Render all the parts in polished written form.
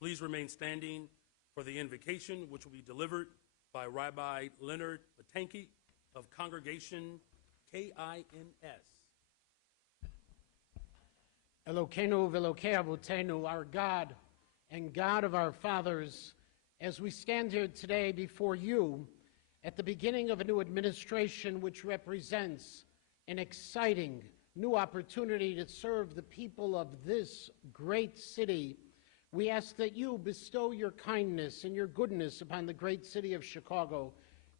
Please remain standing for the invocation, which will be delivered by Rabbi Leonard Batanki of Congregation KINS. Elokeinu v'Elokei Avotenu, our God and God of our fathers, as we stand here today before you at the beginning of a new administration which represents an exciting new opportunity to serve the people of this great city, we ask that you bestow your kindness and your goodness upon the great city of Chicago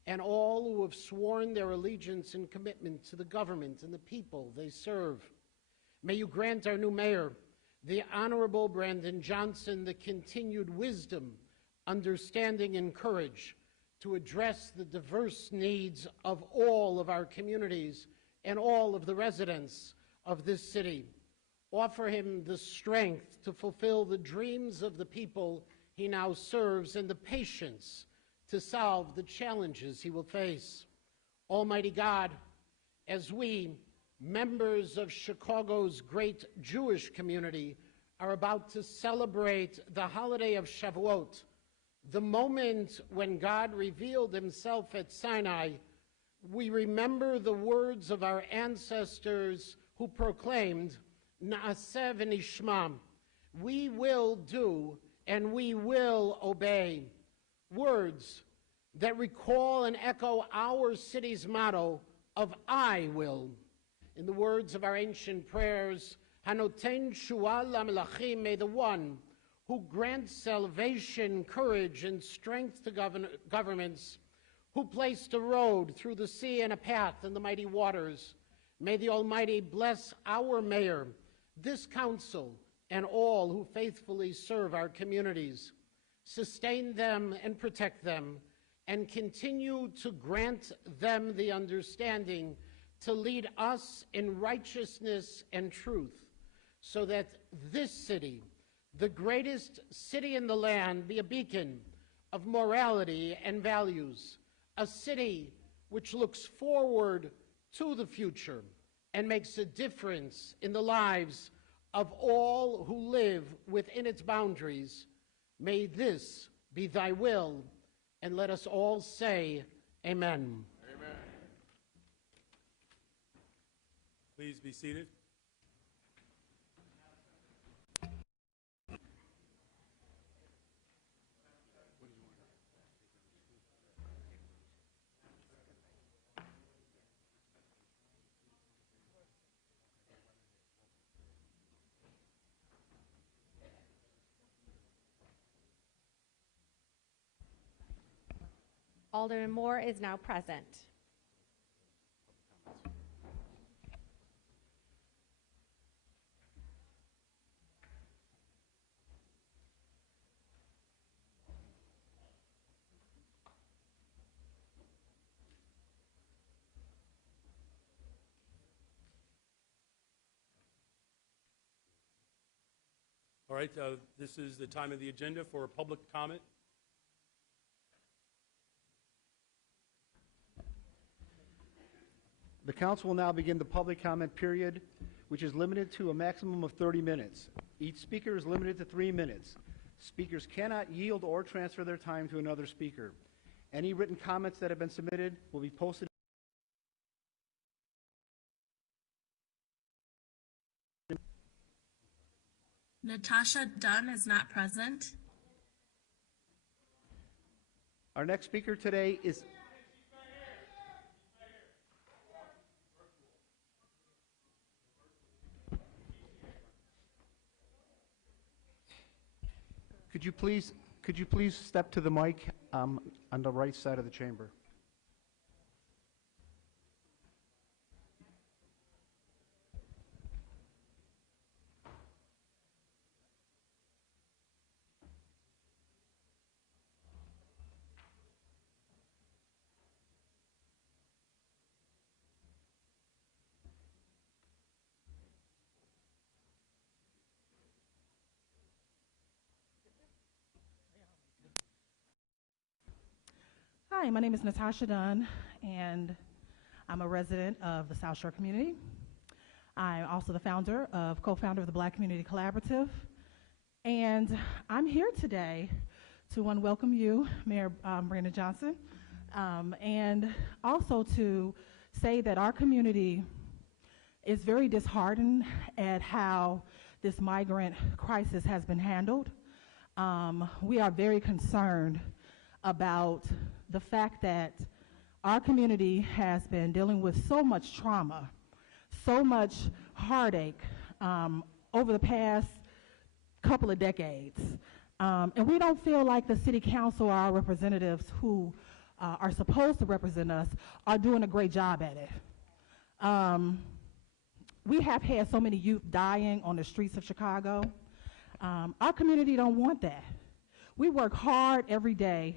and all who have sworn their allegiance and commitment to the government and the people they serve. May you grant our new mayor, the Honorable Brandon Johnson, the continued wisdom, understanding, and courage to address the diverse needs of all of our communities and all of the residents of this city. Offer him the strength to fulfill the dreams of the people he now serves and the patience to solve the challenges he will face. Almighty God, as we, members of Chicago's great Jewish community, are about to celebrate the holiday of Shavuot, the moment when God revealed himself at Sinai, we remember the words of our ancestors who proclaimed, Na'aseh v'nishma, we will do and we will obey. Words that recall and echo our city's motto of I will. In the words of our ancient prayers, Hanoten Shua Lamelachim, may the one who grants salvation, courage, and strength to governments, who placed a road through the sea and a path in the mighty waters. May the Almighty bless our mayor, this council, and all who faithfully serve our communities. Sustain them and protect them, and continue to grant them the understanding to lead us in righteousness and truth, so that this city, the greatest city in the land, be a beacon of morality and values, a city which looks forward to the future and makes a difference in the lives of all who live within its boundaries. May this be thy will, and let us all say, Amen. Amen. Please be seated. Alderman Moore is now present. All right, this is the time of the agenda for public comment. The council will now begin the public comment period, which is limited to a maximum of 30 minutes. Each speaker is limited to 3 minutes. Speakers cannot yield or transfer their time to another speaker. Any written comments that have been submitted will be posted. Natasha Dunn is not present. Our next speaker today is... Could you please step to the mic on the right side of the chamber? Hi, my name is Natasha Dunn, and I'm a resident of the South Shore community. I'm also the co-founder of the Black Community Collaborative, And I'm here today to welcome you, Mayor Brandon Johnson, and also to say that our community is very disheartened at how this migrant crisis has been handled. We are very concerned about the fact that our community has been dealing with so much trauma, so much heartache over the past couple of decades. And we don't feel like the city council or our representatives who are supposed to represent us are doing a great job at it. We have had so many youth dying on the streets of Chicago. Our community don't want that. We work hard every day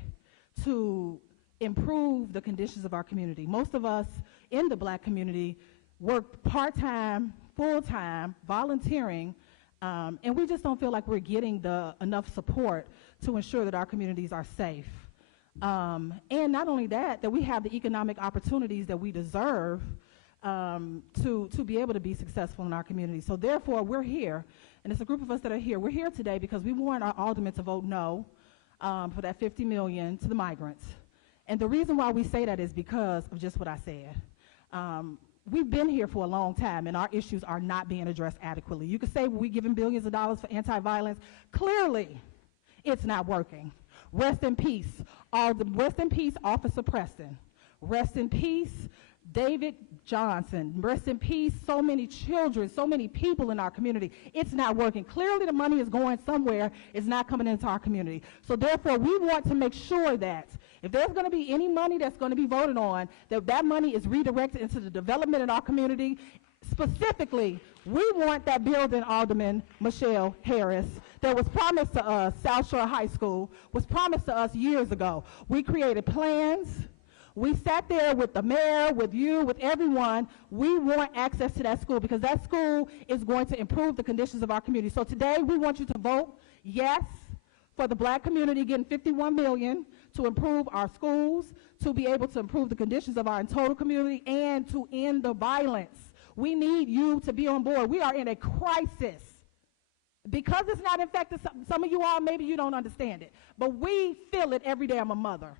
to improve the conditions of our community. Most of us in the Black community work part-time, full-time, volunteering, and we just don't feel like we're getting enough support to ensure that our communities are safe. And not only that, that we have the economic opportunities that we deserve to be able to be successful in our community. So therefore, we're here, and it's a group of us that are here. We're here today because we want our aldermen to vote no for that $50 million to the migrants. And the reason why we say that is because of just what I said. We've been here for a long time, and our issues are not being addressed adequately. You could say we're giving billions of dollars for anti-violence. Clearly, it's not working. Rest in peace. Rest in peace, Officer Preston. Rest in peace, David Johnson. Rest in peace, so many children, so many people in our community. It's not working. Clearly, the money is going somewhere. It's not coming into our community. So therefore, we want to make sure that if there's going to be any money that's going to be voted on, that money is redirected into the development in our community. Specifically, we want that building, Alderman Michelle Harris, that was promised to us, South Shore High School, was promised to us years ago. We created plans. We sat there with the mayor, with you, with everyone. We want access to that school because that school is going to improve the conditions of our community. So today, we want you to vote yes for the Black community getting $51 million to improve our schools, to be able to improve the conditions of our total community, and to end the violence. We need you to be on board. We are in a crisis. Because it's not infected, some of you all, maybe you don't understand it, but we feel it every day. I'm a mother.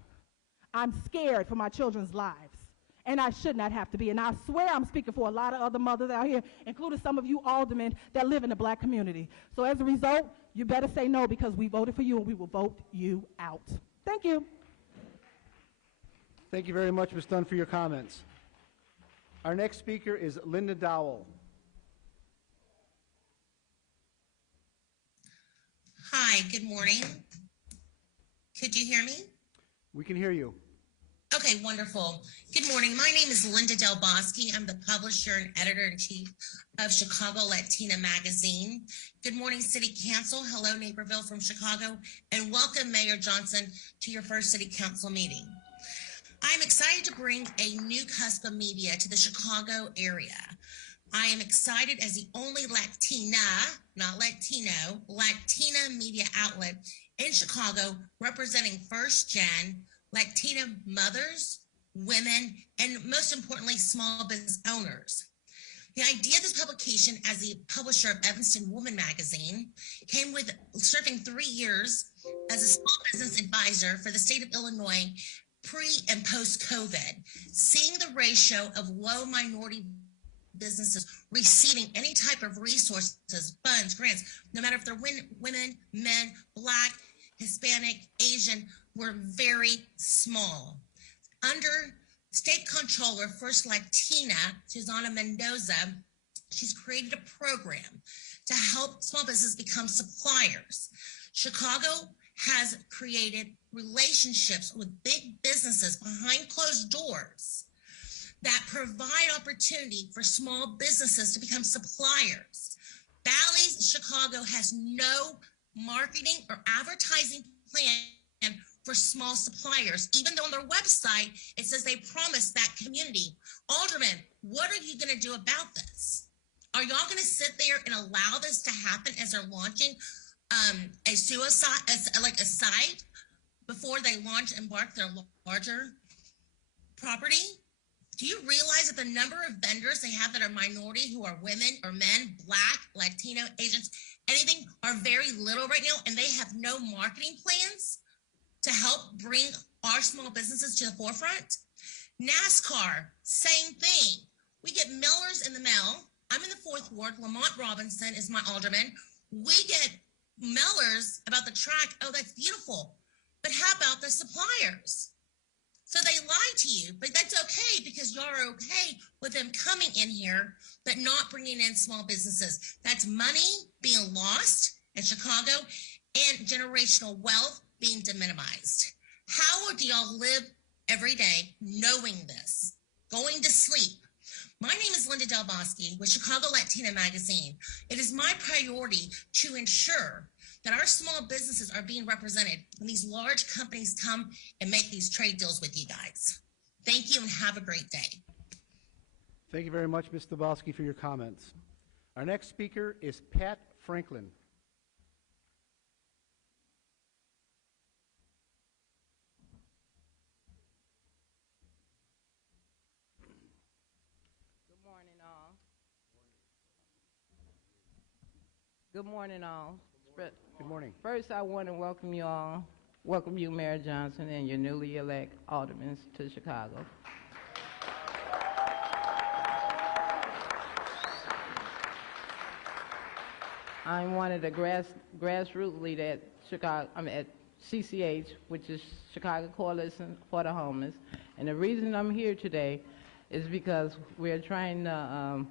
I'm scared for my children's lives, and I should not have to be. And I swear I'm speaking for a lot of other mothers out here, including some of you aldermen that live in the Black community. So as a result, you better say no because we voted for you and we will vote you out. Thank you. Thank you very much, Ms. Dunn, for your comments. Our next speaker is Linda Dowell. Hi, good morning. Could you hear me? We can hear you. Okay, wonderful. Good morning. My name is Linda Del Bosque. I'm the publisher and editor-in-chief of Chicago Latina Magazine. Good morning, City Council. Hello, Naperville from Chicago, and welcome, Mayor Johnson, to your first City Council meeting. I'm excited to bring a new cusp of media to the Chicago area. I am excited as the only Latina, not Latino, Latina media outlet in Chicago representing first-gen Latina mothers, women, and most importantly, small business owners. The idea of this publication as the publisher of Evanston Woman Magazine came with serving 3 years as a small business advisor for the state of Illinois pre and post-COVID, seeing the ratio of low minority businesses receiving any type of resources, funds, grants, no matter if they're women, men, Black, Hispanic, Asian, were very small. Under State Comptroller, First Latina, Susana Mendoza, she's created a program to help small businesses become suppliers. Chicago has created relationships with big businesses behind closed doors that provide opportunity for small businesses to become suppliers. Bally's Chicago has no marketing or advertising plan for small suppliers, even though on their website, it says they promise that community. Alderman, what are you gonna do about this? Are y'all gonna sit there and allow this to happen as they're launching a site before they embark their larger property? Do you realize that the number of vendors they have that are minority, who are women or men, Black, Latino, Asians, anything, are very little right now, and they have no marketing plans to help bring our small businesses to the forefront? NASCAR, same thing. We get mailers in the mail. I'm in the 4th Ward. Lamont Robinson is my alderman. We get mailers about the track. Oh, that's beautiful. But how about the suppliers? So they lie to you, but that's okay because you're okay with them coming in here, but not bringing in small businesses. That's money being lost in Chicago and generational wealth being deminimized. How do y'all live every day knowing this, going to sleep? My name is Linda Del Bosque with Chicago Latina Magazine. It is my priority to ensure that our small businesses are being represented when these large companies come and make these trade deals with you guys. Thank you and have a great day. Thank you very much, Ms. Dabowski, for your comments. Our next speaker is Pat Franklin. Good morning, all. Good morning. First, I want to welcome you all, welcome you, Mayor Johnson, and your newly elected aldermen to Chicago. I'm one of the grassroots leaders at Chicago. I'm at CCH, which is Chicago Coalition for the Homeless, and the reason I'm here today is because we're trying to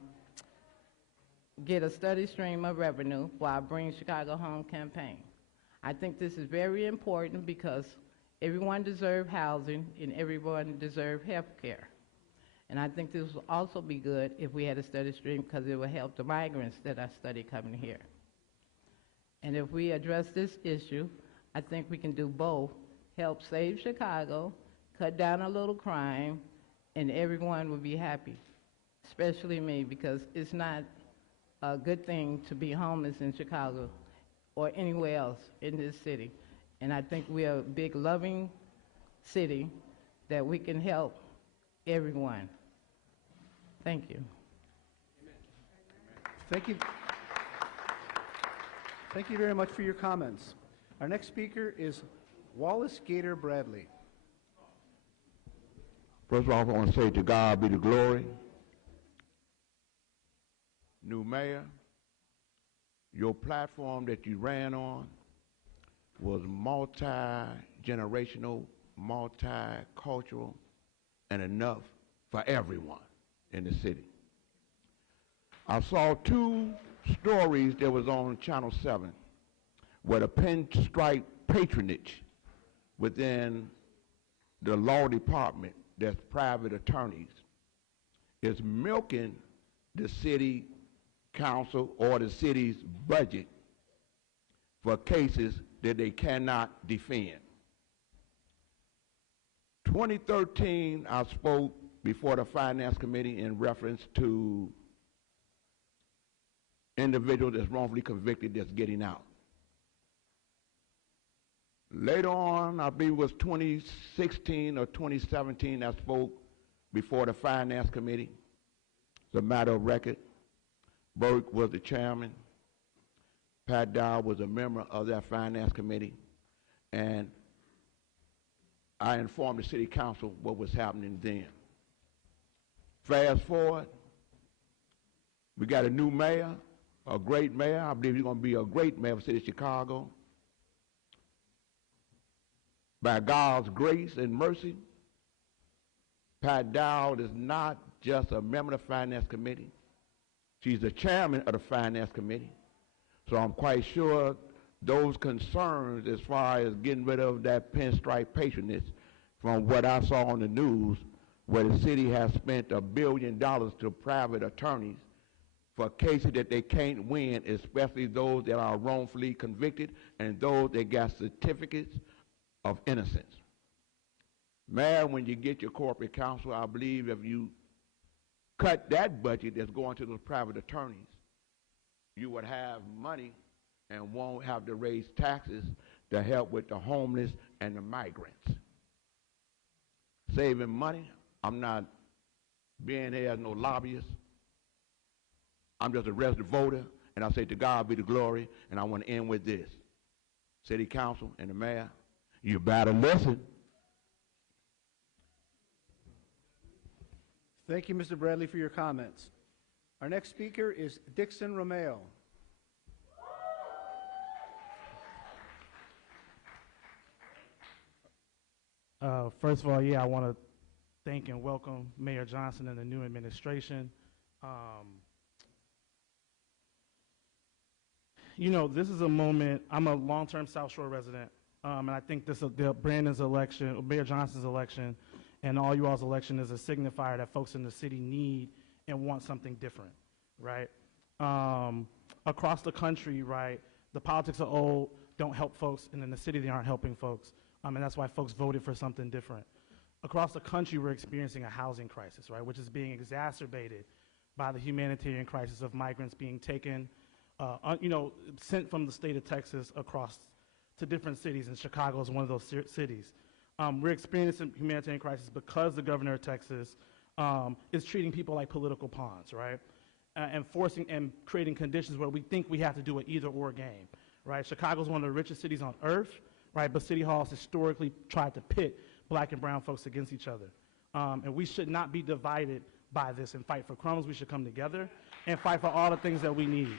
get a steady stream of revenue for our Bring Chicago Home campaign. I think this is very important because everyone deserves housing and everyone deserves health care. And I think this will also be good if we had a steady stream because it will help the migrants that are study coming here. And if we address this issue, I think we can do both, help save Chicago, cut down a little crime, and everyone will be happy, especially me, because it's not a good thing to be homeless in Chicago or anywhere else in this city. And I think we are a big, loving city that we can help everyone. Thank you. Thank you. Thank you very much for your comments. Our next speaker is Wallace Gator Bradley. First of all, I want to say to God be the glory. New mayor, your platform that you ran on was multi-generational, multicultural, and enough for everyone in the city. I saw 2 stories that was on Channel 7 where the pinstripe patronage within the law department, that's private attorneys, is milking the city council or the city's budget for cases that they cannot defend. 2013, I spoke before the Finance Committee in reference to individuals that's wrongfully convicted that's getting out. Later on, I believe it was 2016 or 2017, I spoke before the Finance Committee. It's a matter of record. Burke was the chairman. Pat Dow was a member of that Finance Committee. And I informed the city council what was happening then. Fast forward, we got a new mayor, a great mayor. I believe he's going to be a great mayor of the city of Chicago. By God's grace and mercy, Pat Dow is not just a member of the Finance Committee. She's the chairman of the Finance Committee. So I'm quite sure those concerns as far as getting rid of that pinstripe patronage, from what I saw on the news, where the city has spent $1 billion to private attorneys for cases that they can't win, especially those that are wrongfully convicted and those that got certificates of innocence. Mayor, when you get your corporate counsel, I believe if you cut that budget that's going to those private attorneys, you would have money and won't have to raise taxes to help with the homeless and the migrants. Saving money, I'm not being here as no lobbyist. I'm just a resident voter, and I say to God be the glory, and I want to end with this. City Council and the Mayor, you better listen. Thank you, Mr. Bradley, for your comments. Our next speaker is Dixon Romeo. First of all, I want to thank and welcome Mayor Johnson and the new administration. This is a moment. I'm a long-term South Shore resident, and I think Brandon's election, or Mayor Johnson's election, and all you all's election is a signifier that folks in the city need and want something different, right? Across the country, right, the politics of old don't help folks, and in the city they aren't helping folks, and that's why folks voted for something different. Across the country, we're experiencing a housing crisis, right, which is being exacerbated by the humanitarian crisis of migrants being taken, sent from the state of Texas across to different cities, and Chicago is one of those cities. We're experiencing a humanitarian crisis because the governor of Texas is treating people like political pawns, right? And forcing and creating conditions where we think we have to do an either-or game, right? Chicago is one of the richest cities on earth, right? But City Hall has historically tried to pit black and brown folks against each other. And we should not be divided by this and fight for crumbs. We should come together and fight for all the things that we need.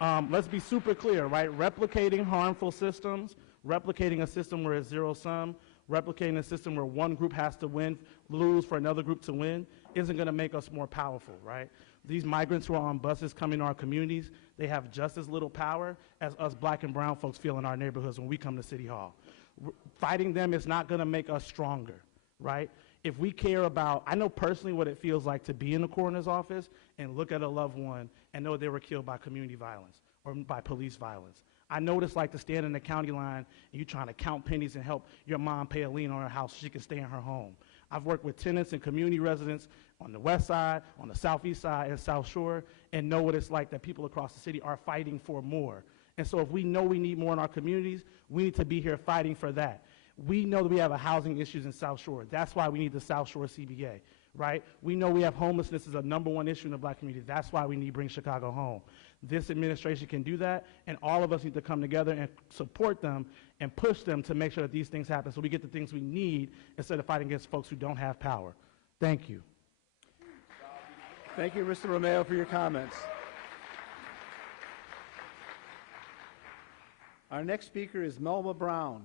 Let's be super clear, right? Replicating harmful systems, replicating a system where it's zero-sum, replicating a system where one group has to lose for another group to win, isn't going to make us more powerful, right? These migrants who are on buses coming to our communities, they have just as little power as us black and brown folks feel in our neighborhoods when we come to City Hall. Fighting them is not going to make us stronger, right? If we care about, I know personally what it feels like to be in the coroner's office and look at a loved one and know they were killed by community violence or by police violence. I know what it's like to stand in the county line and you trying to count pennies and help your mom pay a lien on her house so she can stay in her home. I've worked with tenants and community residents on the west side, on the southeast side, and South Shore, and know what it's like that people across the city are fighting for more. And so if we know we need more in our communities, we need to be here fighting for that. We know that we have a housing issues in South Shore. That's why we need the South Shore CBA, right? We know we have homelessness as a #1 issue in the black community. That's why we need Bring Chicago Home. This administration can do that, and all of us need to come together and support them and push them to make sure that these things happen so we get the things we need instead of fighting against folks who don't have power. Thank you. Thank you, Mr. Romeo, for your comments. Our next speaker is Melba Brown.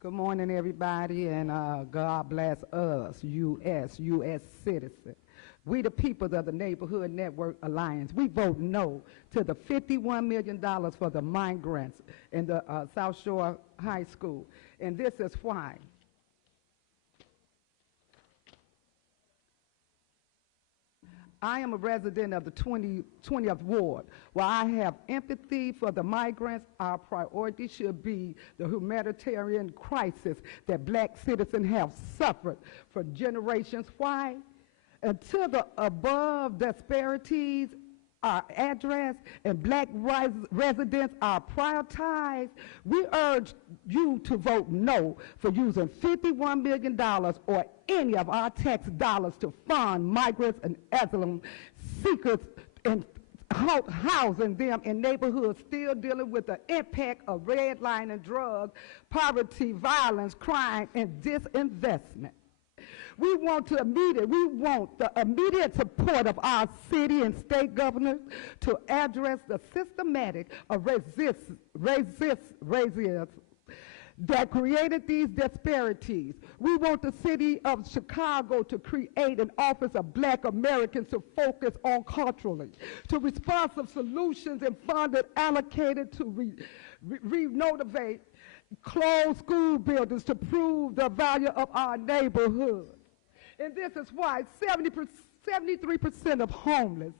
Good morning, everybody, and God bless us, U.S. citizens. We the people of the Neighborhood Network Alliance. We vote no to the $51 million for the migrants in the South Shore High School, and this is why. I am a resident of the 20th Ward. While I have empathy for the migrants, our priority should be the humanitarian crisis that black citizens have suffered for generations. Why? Until the above disparities are addressed and black residents are prioritized, we urge you to vote no for using $51 million or any of our tax dollars to fund migrants and asylum seekers and housing them in neighborhoods still dealing with the impact of redlining, drugs, poverty, violence, crime, and disinvestment. We want the immediate support of our city and state governors to address the systematic of racism that created these disparities. We want the city of Chicago to create an office of black Americans to focus on culturally, to responsive solutions and funded allocated to renovate closed school buildings to prove the value of our neighborhood. And this is why 73% of homeless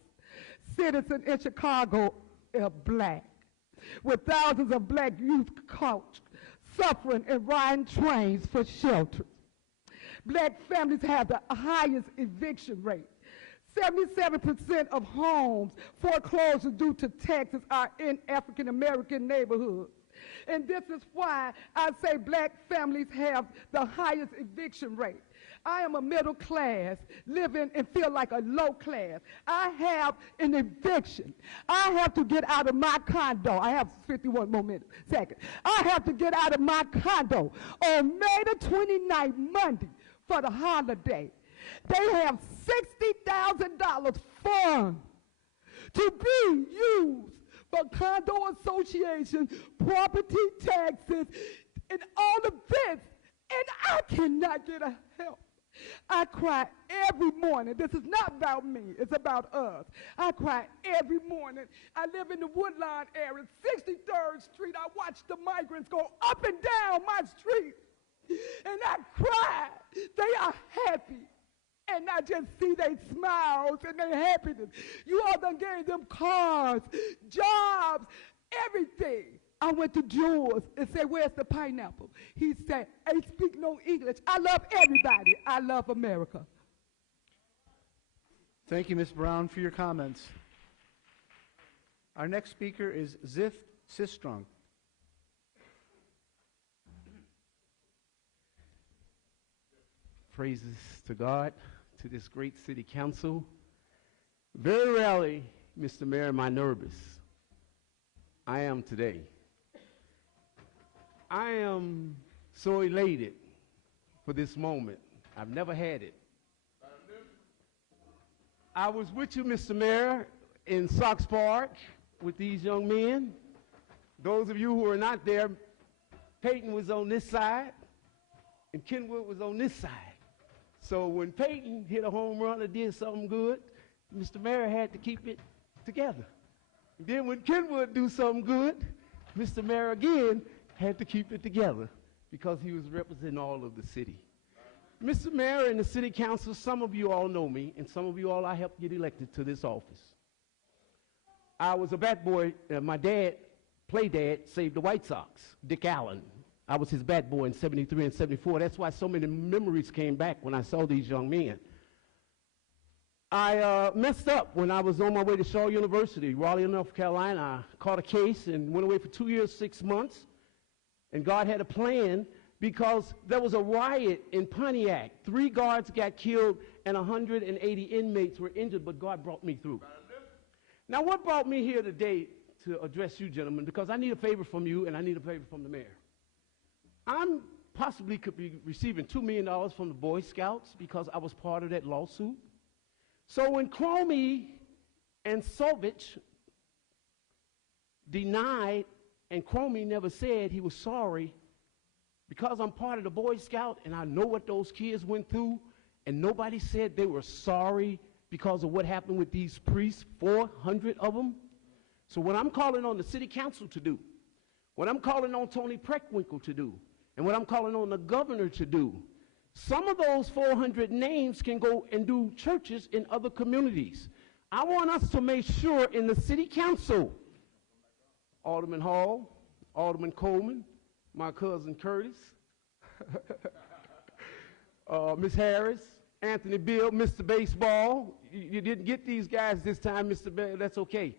citizens in Chicago are black, with thousands of black youth caught suffering and riding trains for shelter. Black families have the highest eviction rate. 77% of homes foreclosed due to taxes are in African American neighborhoods. And this is why I say black families have the highest eviction rate. I am a middle class, living and feel like a low class. I have an eviction. I have to get out of my condo. I have 51 more minutes, seconds. I have to get out of my condo on May the 29th, Monday, for the holiday. They have $60,000 fund to be used for condo association, property taxes, and all of this, and I cannot get a help. I cry every morning. This is not about me. It's about us. I cry every morning. I live in the Woodlawn area, 63rd Street. I watch the migrants go up and down my street, and I cry. They are happy. And I just see their smiles and their happiness. You all done gave them cars, jobs, everything. I went to Jules and said, where's the pineapple? He said, I speak no English. I love everybody. I love America. Thank you, Ms. Brown, for your comments. Our next speaker is Zift Sistrunk. Praises to God, to this great city council. Very rarely, Mr. Mayor, am I nervous. I am today. I am so elated for this moment. I've never had it. I was with you, Mr. Mayor, in Sox Park with these young men. Those of you who are not there, Peyton was on this side and Kenwood was on this side. So when Peyton hit a home run or did something good, Mr. Mayor had to keep it together. And then when Kenwood do something good, Mr. Mayor again had to keep it together because he was representing all of the city. Mr. Mayor and the city council, some of you all know me, and some of you all I helped get elected to this office. I was a bat boy. My dad, play dad, saved the White Sox, Dick Allen. I was his bat boy in 73 and 74. That's why so many memories came back when I saw these young men. I messed up when I was on my way to Shaw University, Raleigh, North Carolina. I caught a case and went away for 2 years, 6 months. And God had a plan because there was a riot in Pontiac. 3 guards got killed and 180 inmates were injured, but God brought me through. Now, what brought me here today to address you, gentlemen, because I need a favor from you and I need a favor from the mayor. I'm possibly could be receiving $2 million from the Boy Scouts because I was part of that lawsuit. So when Cromie and Sovich denied, and Cromie never said he was sorry, because I'm part of the Boy Scout and I know what those kids went through, and nobody said they were sorry because of what happened with these priests, 400 of them. So what I'm calling on the city council to do, what I'm calling on Tony Preckwinkle to do, and what I'm calling on the governor to do, some of those 400 names can go and do churches in other communities. I want us to make sure in the city council, Alderman Hall, Alderman Coleman, my cousin Curtis, Ms. Harris, Anthony Bill, Mr. Baseball. You didn't get these guys this time, Mr. Bell, that's okay.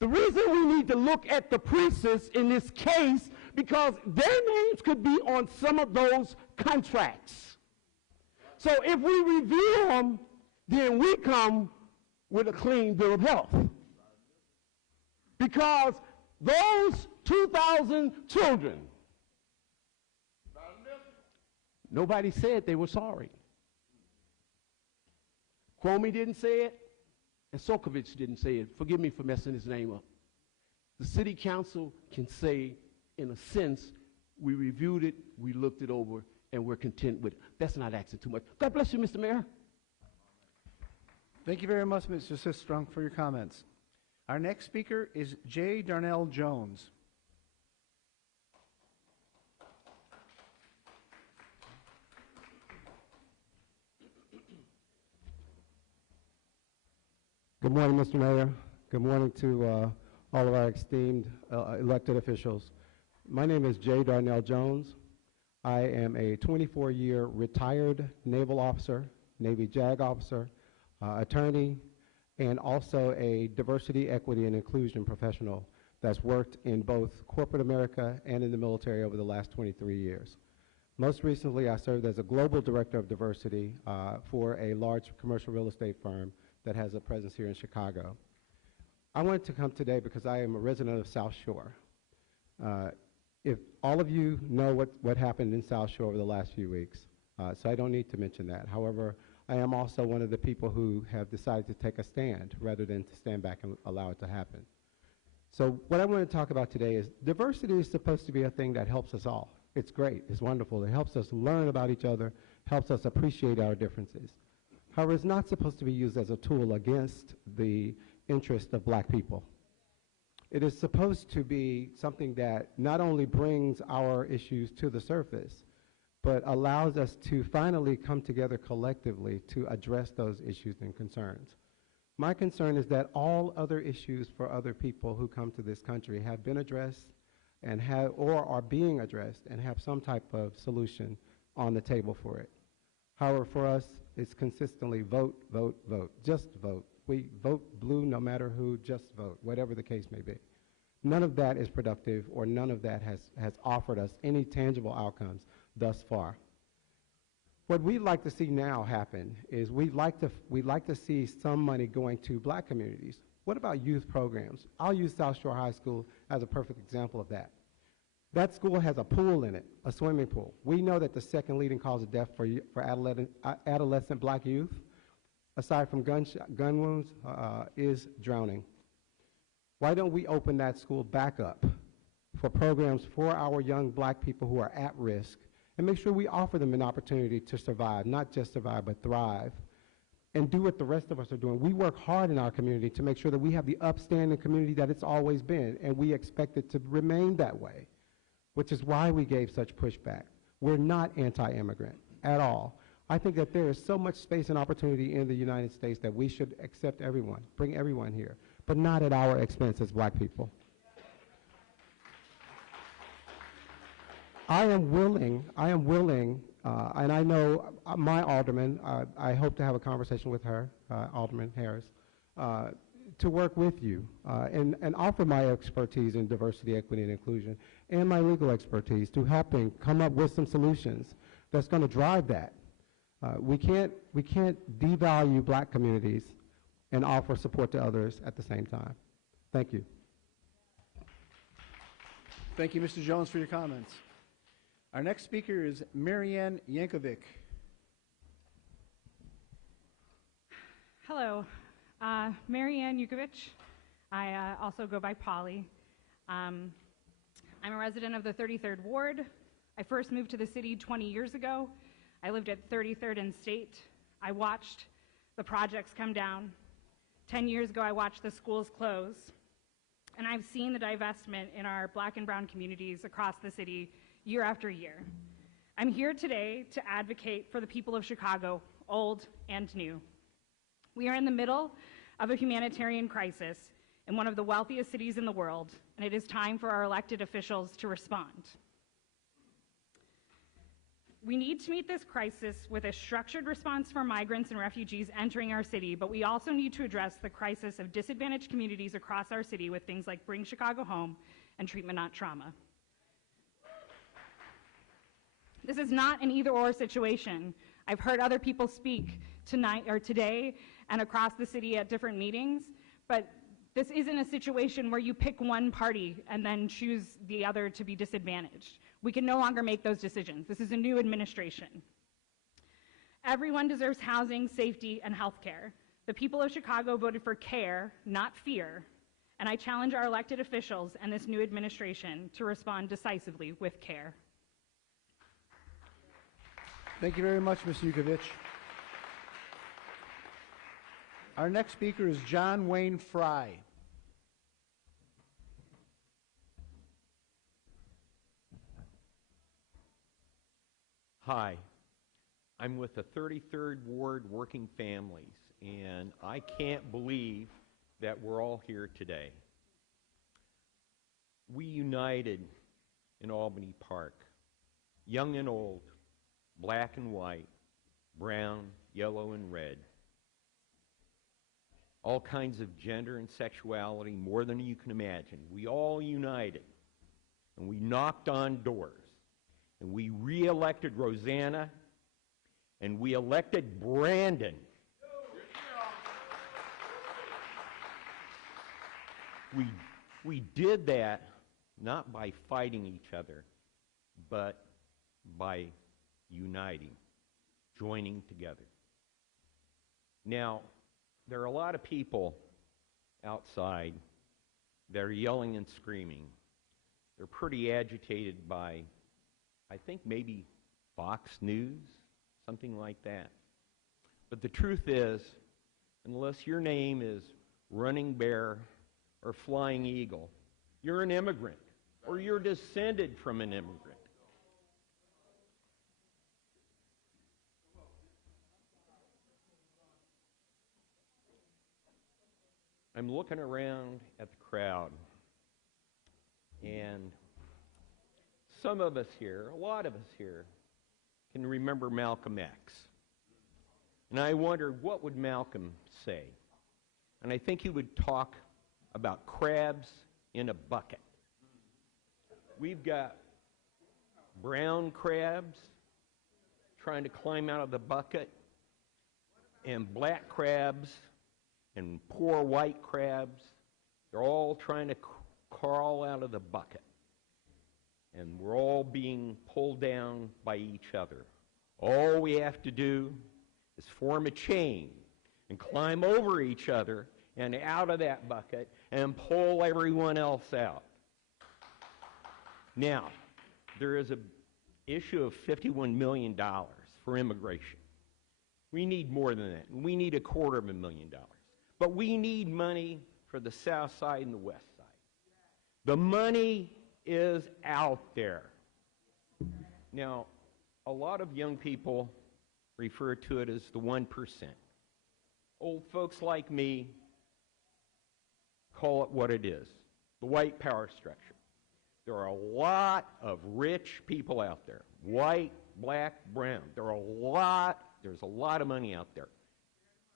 The reason we need to look at the priests in this case, because their names could be on some of those contracts. So if we review them, then we come with a clean bill of health. Because those 2,000 children, nobody said they were sorry. Cromie didn't say it, and Sokovich didn't say it. Forgive me for messing his name up. The city council can say, in a sense, we reviewed it, we looked it over, and we're content with it. That's not asking too much. God bless you, Mr. Mayor. Thank you very much, Mr. Sistrunk, for your comments. Our next speaker is J. Darnell Jones. Good morning, Mr. Mayor. Good morning to all of our esteemed elected officials. My name is J. Darnell Jones. I am a 24-year retired naval officer, Navy JAG officer, attorney, and also a diversity, equity, and inclusion professional that's worked in both corporate America and in the military over the last 23 years. Most recently, I served as a global director of diversity for a large commercial real estate firm that has a presence here in Chicago. I wanted to come today because I am a resident of South Shore. If all of you know what happened in South Shore over the last few weeks, so I don't need to mention that. However, I am also one of the people who have decided to take a stand rather than to stand back and allow it to happen. So what I want to talk about today is diversity is supposed to be a thing that helps us all. It's great, it's wonderful, it helps us learn about each other, helps us appreciate our differences. However, it's not supposed to be used as a tool against the interest of black people. It is supposed to be something that not only brings our issues to the surface, but allows us to finally come together collectively to address those issues and concerns. My concern is that all other issues for other people who come to this country have been addressed and have, or are being addressed and have some type of solution on the table for it. However, for us, it's consistently vote, vote, vote, just vote. We vote blue no matter who, just vote, whatever the case may be. None of that is productive, or none of that has offered us any tangible outcomes thus far. What we'd like to see now happen is we'd like to see some money going to black communities. What about youth programs? I'll use South Shore High School as a perfect example of that. That school has a pool in it, a swimming pool. We know that the second leading cause of death for adolescent black youth, aside from gun wounds, is drowning. Why don't we open that school back up for programs for our young black people who are at risk, and make sure we offer them an opportunity to survive, not just survive, but thrive, and do what the rest of us are doing. We work hard in our community to make sure that we have the upstanding community that it's always been, and we expect it to remain that way, which is why we gave such pushback. We're not anti-immigrant at all. I think that there is so much space and opportunity in the United States that we should accept everyone, bring everyone here, but not at our expense as black people. I am willing, and I know my alderman, I hope to have a conversation with her, Alderman Harris, to work with you and offer my expertise in diversity, equity, and inclusion, and my legal expertise to helping come up with some solutions that's going to drive that. We can't devalue black communities and offer support to others at the same time. Thank you. Thank you, Mr. Jones, for your comments. Our next speaker is Marianne Yankovic. Hello, Marianne Yankovic. I also go by Polly. I'm a resident of the 33rd Ward. I first moved to the city 20 years ago. I lived at 33rd and State. I watched the projects come down. 10 years ago, I watched the schools close. And I've seen the divestment in our black and brown communities across the city year after year. I'm here today to advocate for the people of Chicago, old and new. We are in the middle of a humanitarian crisis in one of the wealthiest cities in the world, and it is time for our elected officials to respond. We need to meet this crisis with a structured response for migrants and refugees entering our city, but we also need to address the crisis of disadvantaged communities across our city with things like Bring Chicago Home and Treatment Not Trauma. This is not an either-or situation. I've heard other people speak tonight or today and across the city at different meetings, but this isn't a situation where you pick one party and then choose the other to be disadvantaged. We can no longer make those decisions. This is a new administration. Everyone deserves housing, safety, and health care. The people of Chicago voted for care, not fear, and I challenge our elected officials and this new administration to respond decisively with care. Thank you very much, Ms. Yukovic. Our next speaker is John Wayne Fry. Hi, I'm with the 33rd Ward Working Families, and I can't believe that we're all here today. We united in Albany Park, young and old, black and white, brown, yellow, and red. all kinds of gender and sexuality, more than you can imagine. We all united, and we knocked on doors, and we re-elected Rosanna, and we elected Brandon. We did that not by fighting each other, but by uniting, joining together. Now, there are a lot of people outside that are yelling and screaming. They're pretty agitated by, I think, maybe Fox News, something like that. But the truth is, unless your name is Running Bear or Flying Eagle, you're an immigrant, or you're descended from an immigrant. I'm looking around at the crowd, and some of us here, a lot of us here, can remember Malcolm X. And I wondered, what would Malcolm say? And I think he would talk about crabs in a bucket. We've got brown crabs trying to climb out of the bucket, and black crabs and poor white crabs. They're all trying to crawl out of the bucket. And we're all being pulled down by each other. All we have to do is form a chain and climb over each other and out of that bucket and pull everyone else out. Now, there is an issue of $51 million for immigration. We need more than that. We need $250,000. But we need money for the south side and the west side. The money is out there. Now, a lot of young people refer to it as the 1%. Old folks like me call it what it is, the white power structure. There are a lot of rich people out there, white, black, brown. There's a lot of money out there.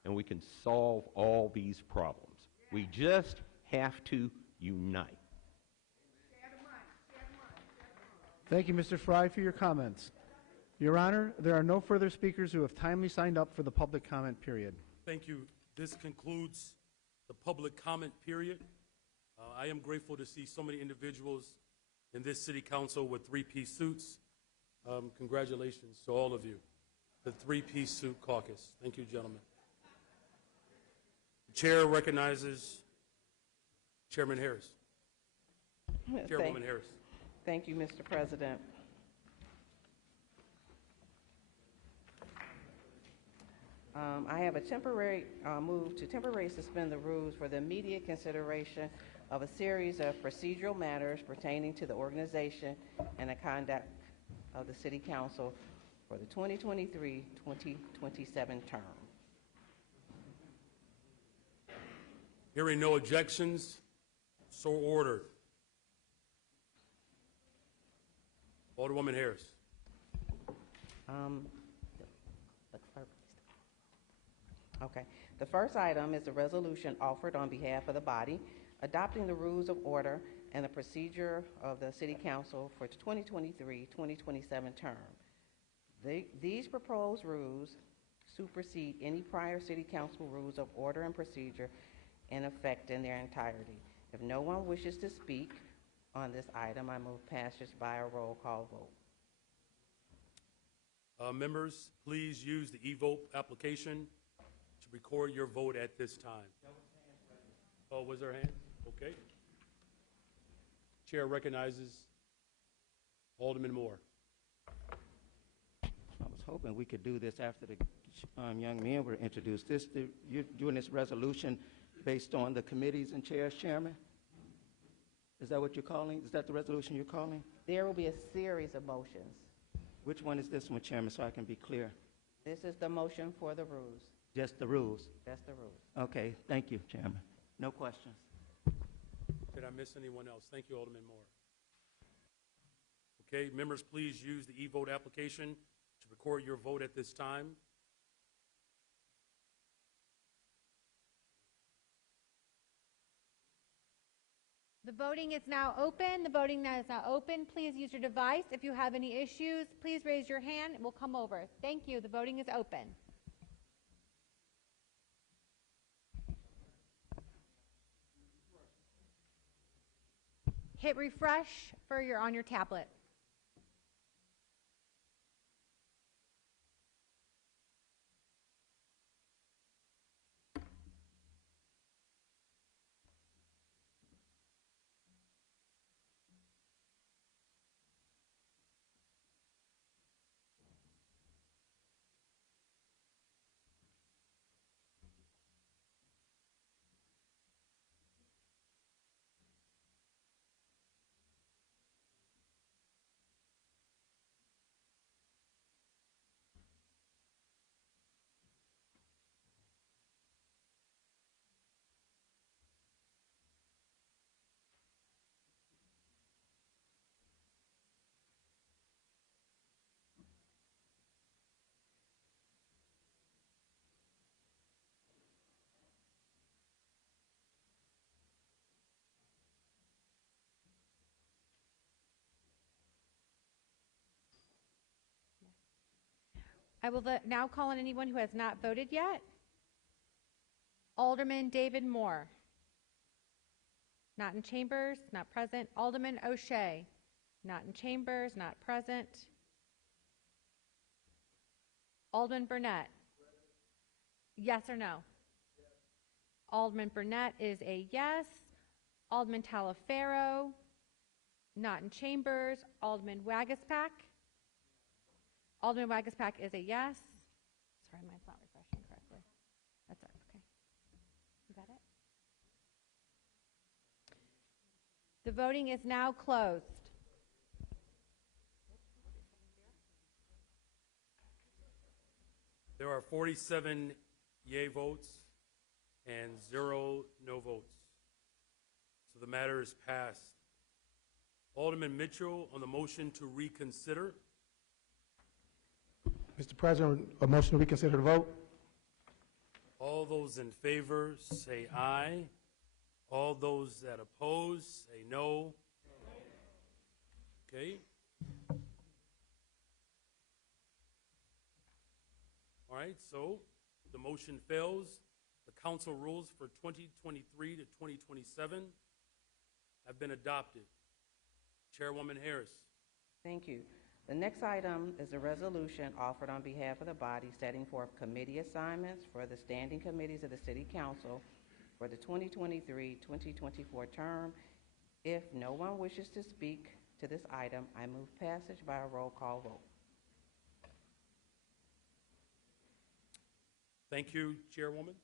And we can solve all these problems. We just have to unite. Thank you, Mr. Fry, for your comments. Your Honor, there are no further speakers who have timely signed up for the public comment period. Thank you. This concludes the public comment period. I am grateful to see so many individuals in this city council with three-piece suits. Congratulations to all of you, the three-piece suit caucus. Thank you, gentlemen. The chair recognizes Chairman Harris. Chairwoman Harris. Thank you, Mr. President. I have a temporary move to temporarily suspend the rules for the immediate consideration of a series of procedural matters pertaining to the organization and the conduct of the City Council for the 2023-2027 term. Hearing no objections, so ordered. Alderwoman Harris. Okay. The first item is a resolution offered on behalf of the body adopting the rules of order and the procedure of the City Council for the 2023-2027 term. These proposed rules supersede any prior City Council rules of order and procedure in effect in their entirety. If no one wishes to speak on this item, I move passage by a roll call vote. Members, please use the e-vote application to record your vote at this time. Oh, was there a hand? Okay. Chair recognizes Alderman Moore. I was hoping we could do this after the young men were introduced. You're doing this resolution based on the committees and chairs, Chairman? Is that what you're calling? Is that the resolution you're calling? There will be a series of motions. Which one is this one, Chairman, so I can be clear? This is the motion for the rules. Just the rules? That's the rules. Okay, thank you, Chairman. No questions. Did I miss anyone else? Thank you, Alderman Moore. Okay, members, please use the e-vote application to record your vote at this time. The voting is now open. The voting now is now open. Please use your device. If you have any issues, please raise your hand and we'll come over. Thank you. The voting is open. Hit refresh on your tablet. I will now call on anyone who has not voted yet. Alderman David Moore. Not in chambers, not present. Alderman O'Shea. Not in chambers, not present. Alderman Burnett. Yes or no? Alderman Burnett is a yes. Alderman Talaferro. Not in chambers. Alderman Wagaspack. Alderman Wagaspack is a yes. Sorry, mine's not refreshing correctly. That's it. Okay. You got it? The voting is now closed. There are 47 yea votes and 0 no votes. So the matter is passed. Alderman Mitchell on the motion to reconsider. Mr. President, a motion to reconsider the vote. All those in favor say aye. All those that oppose say no. Okay. All right, so the motion fails. The council rules for 2023 to 2027 have been adopted. Chairwoman Harris. Thank you. The next item is a resolution offered on behalf of the body setting forth committee assignments for the standing committees of the City Council for the 2023-2024 term. If no one wishes to speak to this item, I move passage by a roll call vote. Thank you, Chairwoman.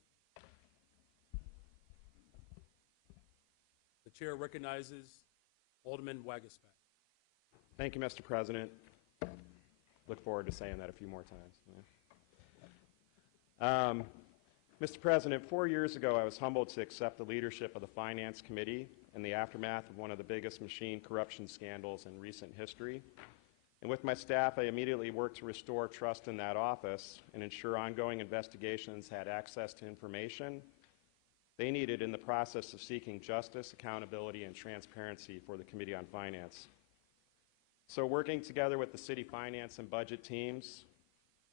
The chair recognizes Alderman Wagaspack. Thank you, Mr. President. Look forward to saying that a few more times. Mr. President, 4 years ago, I was humbled to accept the leadership of the Finance Committee in the aftermath of one of the biggest machine corruption scandals in recent history. And with my staff, I immediately worked to restore trust in that office and ensure ongoing investigations had access to information they needed in the process of seeking justice, accountability, and transparency for the Committee on Finance. So working together with the city finance and budget teams,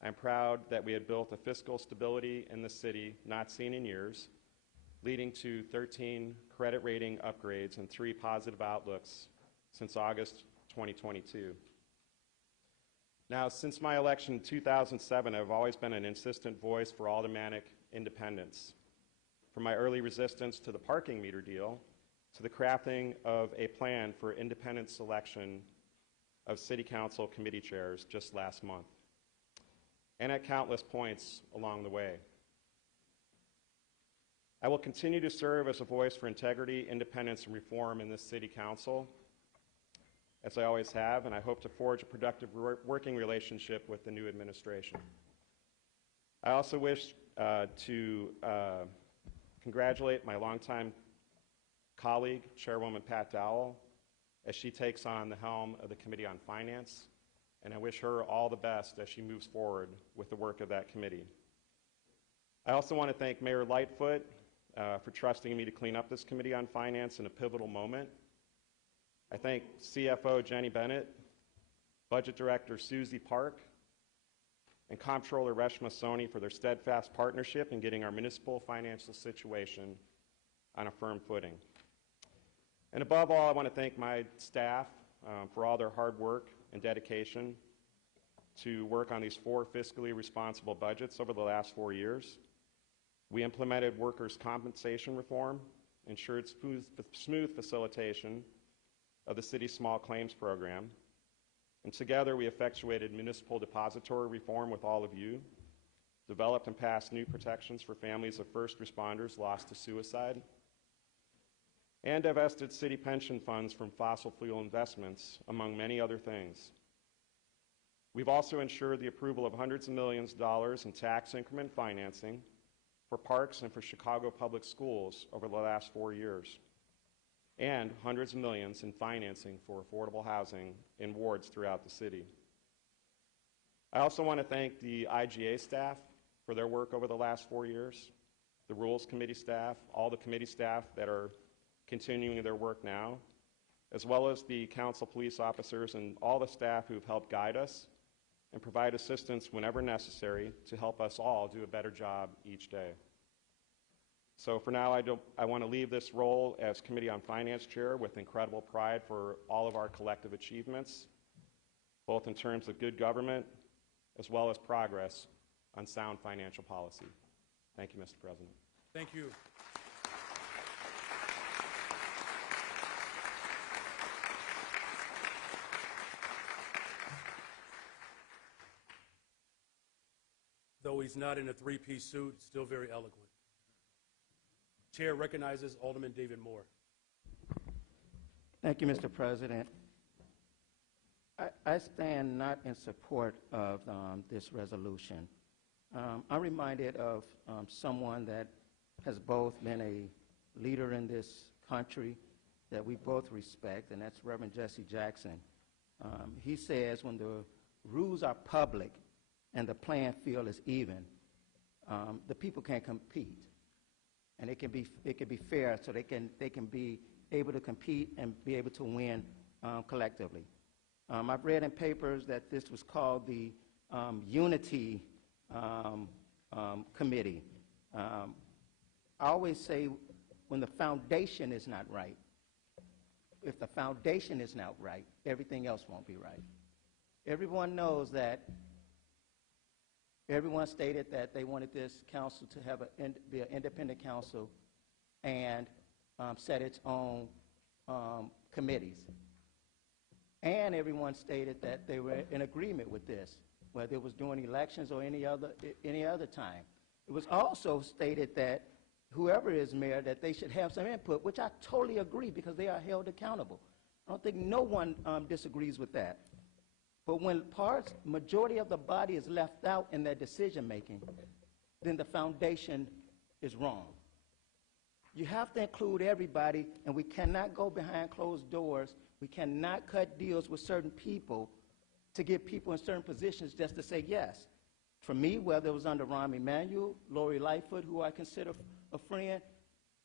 I'm proud that we had built a fiscal stability in the city not seen in years, leading to 13 credit rating upgrades and 3 positive outlooks since August 2022. Now, since my election in 2007, I've always been an insistent voice for aldermanic independence, from my early resistance to the parking meter deal to the crafting of a plan for independent selection of City Council committee chairs just last month, and at countless points along the way. I will continue to serve as a voice for integrity, independence, and reform in this City Council, as I always have, and I hope to forge a productive working relationship with the new administration. I also wish to congratulate my longtime colleague, Chairwoman Pat Dowell, as she takes on the helm of the Committee on Finance, and I wish her all the best as she moves forward with the work of that committee. I also want to thank Mayor Lightfoot for trusting me to clean up this Committee on Finance in a pivotal moment. I thank CFO Jenny Bennett, Budget Director Susie Park, and Comptroller Reshma Soni for their steadfast partnership in getting our municipal financial situation on a firm footing. And above all, I want to thank my staff for all their hard work and dedication to work on these 4 fiscally responsible budgets over the last 4 years. We implemented workers' compensation reform, ensured smooth facilitation of the city's small claims program, and together we effectuated municipal depository reform with all of you, developed and passed new protections for families of first responders lost to suicide, and divested city pension funds from fossil fuel investments, among many other things. We've also ensured the approval of hundreds of millions of dollars in tax increment financing for parks and for Chicago public schools over the last 4 years, and hundreds of millions in financing for affordable housing in wards throughout the city. I also want to thank the IGA staff for their work over the last 4 years, the Rules Committee staff, all the committee staff that are continuing their work now, as well as the council police officers and all the staff who've helped guide us and provide assistance whenever necessary to help us all do a better job each day. So for now, I want to leave this role as Committee on Finance Chair with incredible pride for all of our collective achievements, both in terms of good government as well as progress on sound financial policy. Thank you, Mr. President. Thank you. Though he's not in a three-piece suit, still very eloquent. Chair recognizes Alderman David Moore. Thank you, Mr. President. I stand not in support of this resolution. I'm reminded of someone that has both been a leader in this country that we both respect, and that's Reverend Jesse Jackson. He says when the rules are public and the playing field is even, the people can compete. And it can be fair, so they can be able to compete and be able to win collectively. I've read in papers that this was called the Unity Committee. I always say when the foundation is not right, if the foundation is not right, everything else won't be right. Everyone knows that. Everyone stated that they wanted this council to have be an independent council and set its own committees. And everyone stated that they were in agreement with this, whether it was during elections or any other time. It was also stated that whoever is mayor, that they should have some input, which I totally agree because they are held accountable. I don't think no one disagrees with that. But when majority of the body is left out in their decision-making, then the foundation is wrong. You have to include everybody, and we cannot go behind closed doors. We cannot cut deals with certain people to get people in certain positions just to say yes. For me, whether it was under Rahm Emanuel, Lori Lightfoot, who I consider a friend,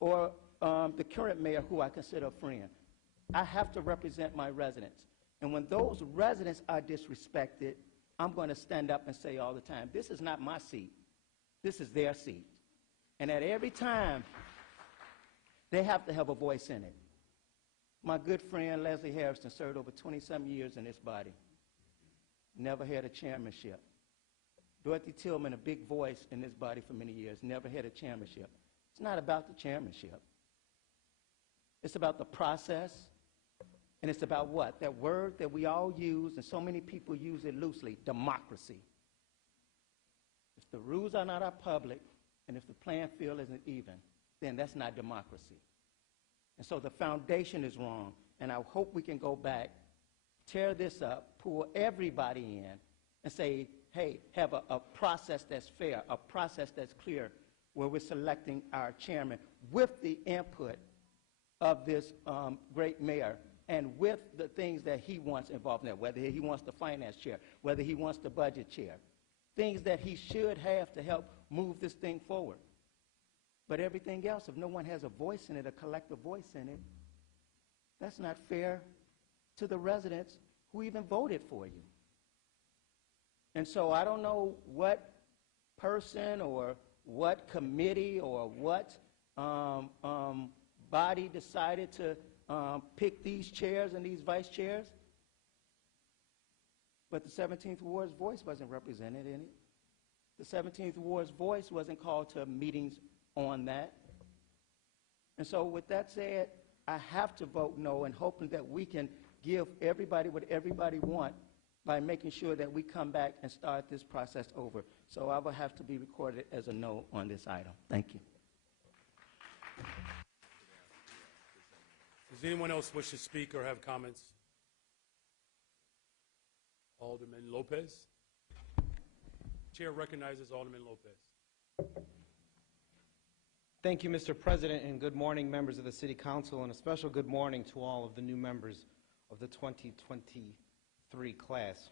or the current mayor, who I consider a friend, I have to represent my residents. And when those residents are disrespected, I'm going to stand up and say all the time, this is not my seat. This is their seat. And at every time, they have to have a voice in it. My good friend Leslie Harrison served over 20-some years in this body. Never had a chairmanship. Dorothy Tillman, a big voice in this body for many years, never had a chairmanship. It's not about the chairmanship. It's about the process. And it's about what? That word that we all use, and so many people use it loosely, democracy. If the rules are not public, and if the playing field isn't even, then that's not democracy. And so the foundation is wrong, and I hope we can go back, tear this up, pull everybody in, and say, hey, have a process that's fair, a process that's clear, where we're selecting our chairman with the input of this great mayor, and with the things that he wants involved in that, whether he wants the finance chair, whether he wants the budget chair, things that he should have to help move this thing forward. But everything else, if no one has a voice in it, a collective voice in it, that's not fair to the residents who even voted for you. And so I don't know what person or what committee or what body decided to pick these chairs and these vice chairs, but the 17th Ward's voice wasn't represented in it. The 17th Ward's voice wasn't called to meetings on that. And so with that said, I have to vote no, and hoping that we can give everybody what everybody wants by making sure that we come back and start this process over. So I will have to be recorded as a no on this item. Thank you. Does anyone else wish to speak or have comments? Alderman Lopez. Chair recognizes Alderman Lopez. Thank you, Mr. President, and good morning, members of the City Council, and a special good morning to all of the new members of the 2023 class.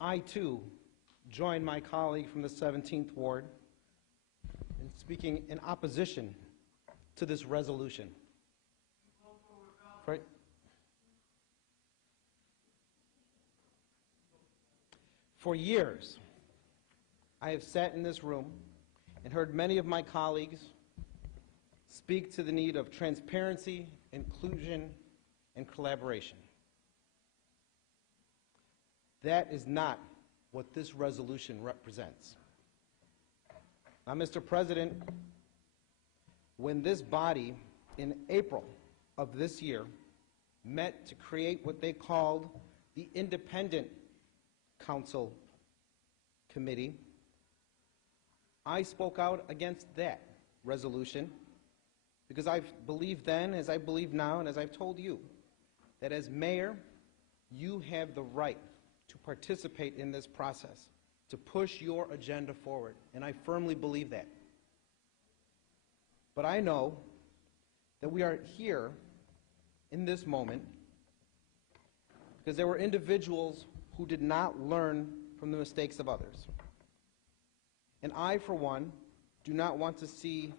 I, too, join my colleague from the 17th Ward in speaking in opposition to this resolution. For years, I have sat in this room and heard many of my colleagues speak to the need of transparency, inclusion, and collaboration. That is not what this resolution represents. Now, Mr. President, when this body in April of this year met to create what they called the Independent Council Committee, I spoke out against that resolution because I believed then, as I believe now, and as I've told you, that as mayor, you have the right to participate in this process, to push your agenda forward, and I firmly believe that. But I know that we are here in this moment because there were individuals who did not learn from the mistakes of others. And I, for one, do not want to see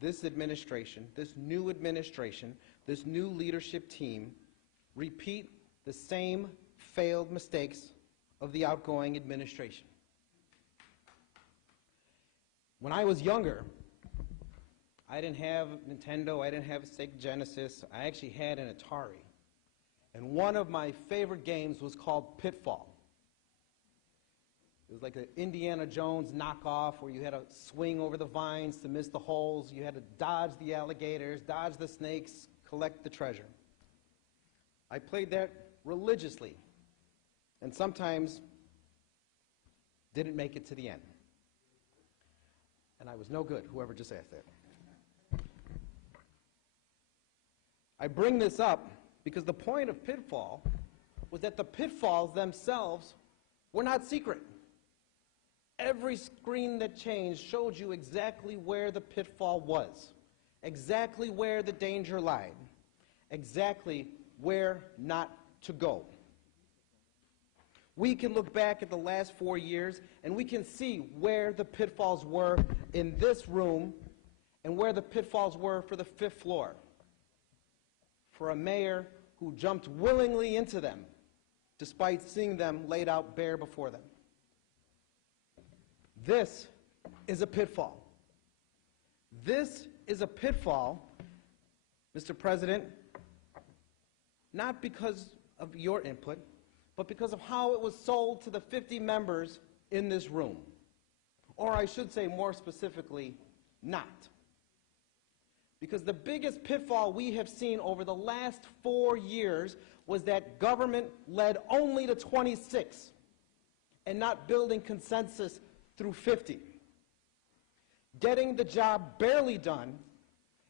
this administration, this new leadership team, repeat the same failed mistakes of the outgoing administration. When I was younger, I didn't have Nintendo, I didn't have a Sega Genesis, I actually had an Atari. And one of my favorite games was called Pitfall. It was like an Indiana Jones knockoff where you had to swing over the vines to miss the holes. You had to dodge the alligators, dodge the snakes, collect the treasure. I played that religiously and sometimes didn't make it to the end. And I was no good, whoever just asked that. I bring this up because the point of Pitfall was that the pitfalls themselves were not secret. Every screen that changed showed you exactly where the pitfall was, exactly where the danger lied, exactly where not to go. We can look back at the last 4 years and we can see where the pitfalls were in this room and where the pitfalls were for the 5th floor. For a mayor who jumped willingly into them despite seeing them laid out bare before them. This is a pitfall. This is a pitfall, Mr. President, not because of your input, but because of how it was sold to the 50 members in this room. Or I should say more specifically, not. Because the biggest pitfall we have seen over the last 4 years was that government led only to 26 and not building consensus through 50. Getting the job barely done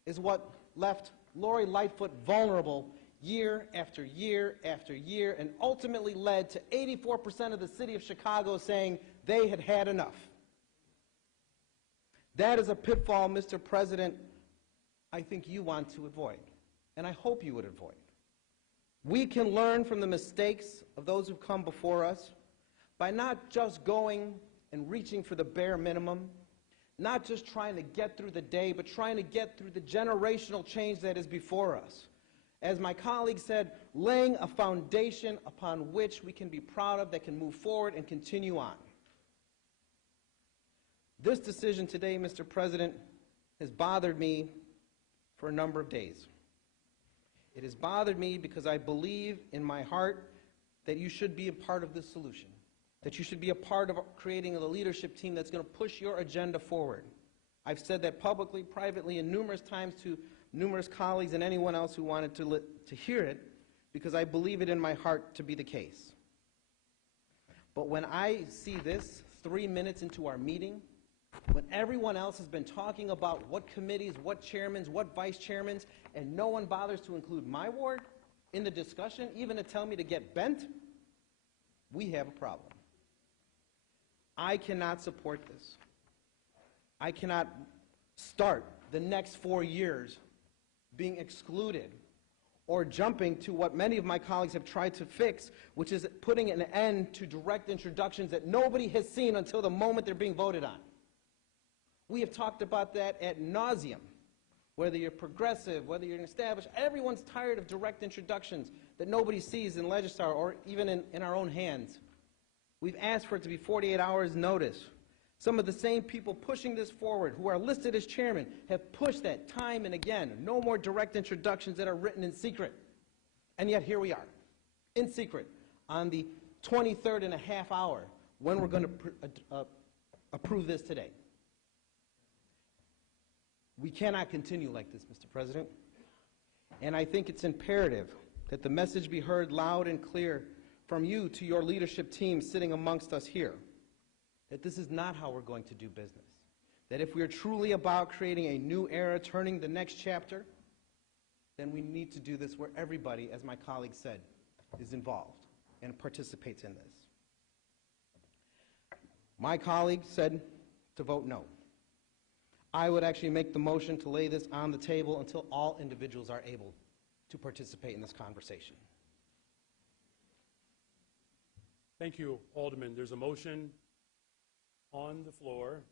is what left Lori Lightfoot vulnerable year after year after year and ultimately led to 84% of the city of Chicago saying they had had enough. That is a pitfall, Mr. President, I think you want to avoid, and I hope you would avoid. We can learn from the mistakes of those who've come before us by not just going and reaching for the bare minimum, not just trying to get through the day, but trying to get through the generational change that is before us. As my colleague said, laying a foundation upon which we can be proud of, that can move forward and continue on. This decision today, Mr. President, has bothered me for a number of days. It has bothered me because I believe in my heart that you should be a part of this solution, that you should be a part of creating a leadership team that's going to push your agenda forward. I've said that publicly, privately, and numerous times to numerous colleagues and anyone else who wanted to hear it, because I believe it in my heart to be the case. But when I see this 3 minutes into our meeting, when everyone else has been talking about what committees, what chairmans, what vice chairmans, and no one bothers to include my ward in the discussion, even to tell me to get bent, we have a problem. I cannot support this. I cannot start the next 4 years being excluded or jumping to what many of my colleagues have tried to fix, which is putting an end to direct introductions that nobody has seen until the moment they're being voted on. We have talked about that ad nauseum. Whether you're progressive, whether you're an established, everyone's tired of direct introductions that nobody sees in Legistar or even in our own hands. We've asked for it to be 48 hours notice. Some of the same people pushing this forward, who are listed as chairman, have pushed that time and again. No more direct introductions that are written in secret. And yet here we are, in secret, on the 23rd and a half hour when we're going to approve this today. We cannot continue like this, Mr. President. And I think it's imperative that the message be heard loud and clear from you to your leadership team sitting amongst us here, that this is not how we're going to do business. That if we are truly about creating a new era, turning the next chapter, then we need to do this where everybody, as my colleague said, is involved and participates in this. My colleague said to vote no. I would actually make the motion to lay this on the table until all individuals are able to participate in this conversation. Thank you, Alderman. There's a motion on the floor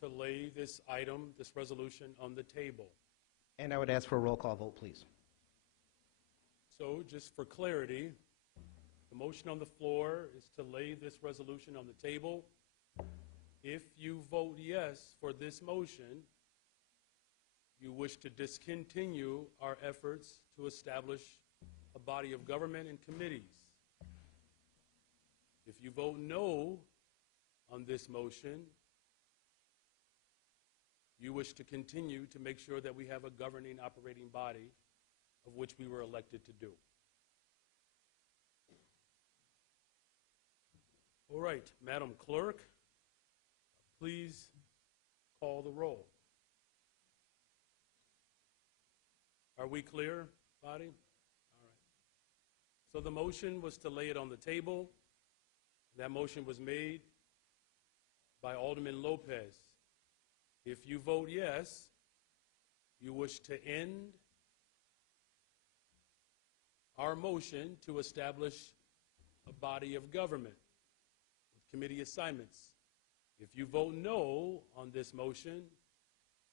to lay this item, this resolution, on the table. And I would ask for a roll call vote, please. So, just for clarity, the motion on the floor is to lay this resolution on the table. If you vote yes for this motion, you wish to discontinue our efforts to establish a body of government and committees. If you vote no on this motion, you wish to continue to make sure that we have a governing operating body of which we were elected to do. All right, Madam Clerk, please call the roll. Are we clear, body? All right. So the motion was to lay it on the table. That motion was made by Alderman Lopez. If you vote yes, you wish to end our motion to establish a body of government with committee assignments. If you vote no on this motion,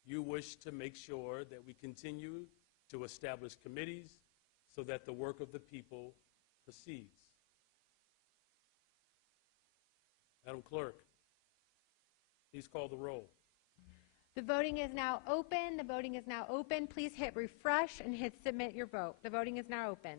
you wish to make sure that we continue to establish committees so that the work of the people proceeds. Madam Clerk, please call the roll. The voting is now open. The voting is now open. Please hit refresh and hit submit your vote. The voting is now open.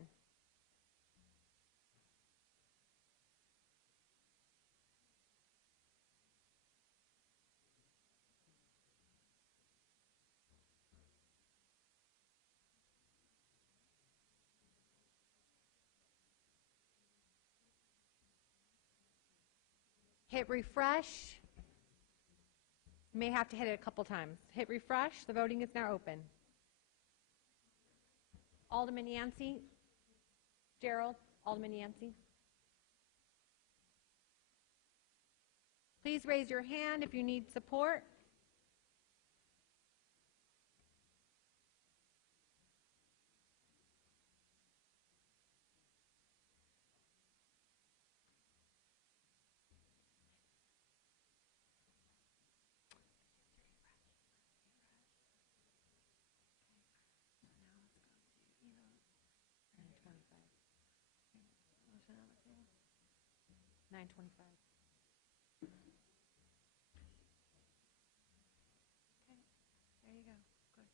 Hit refresh. You may have to hit it a couple times. Hit refresh. The voting is now open. Alderman Yancey. Gerald. Alderman Yancey. Please raise your hand if you need support. 9:25. Okay, there you go. Good.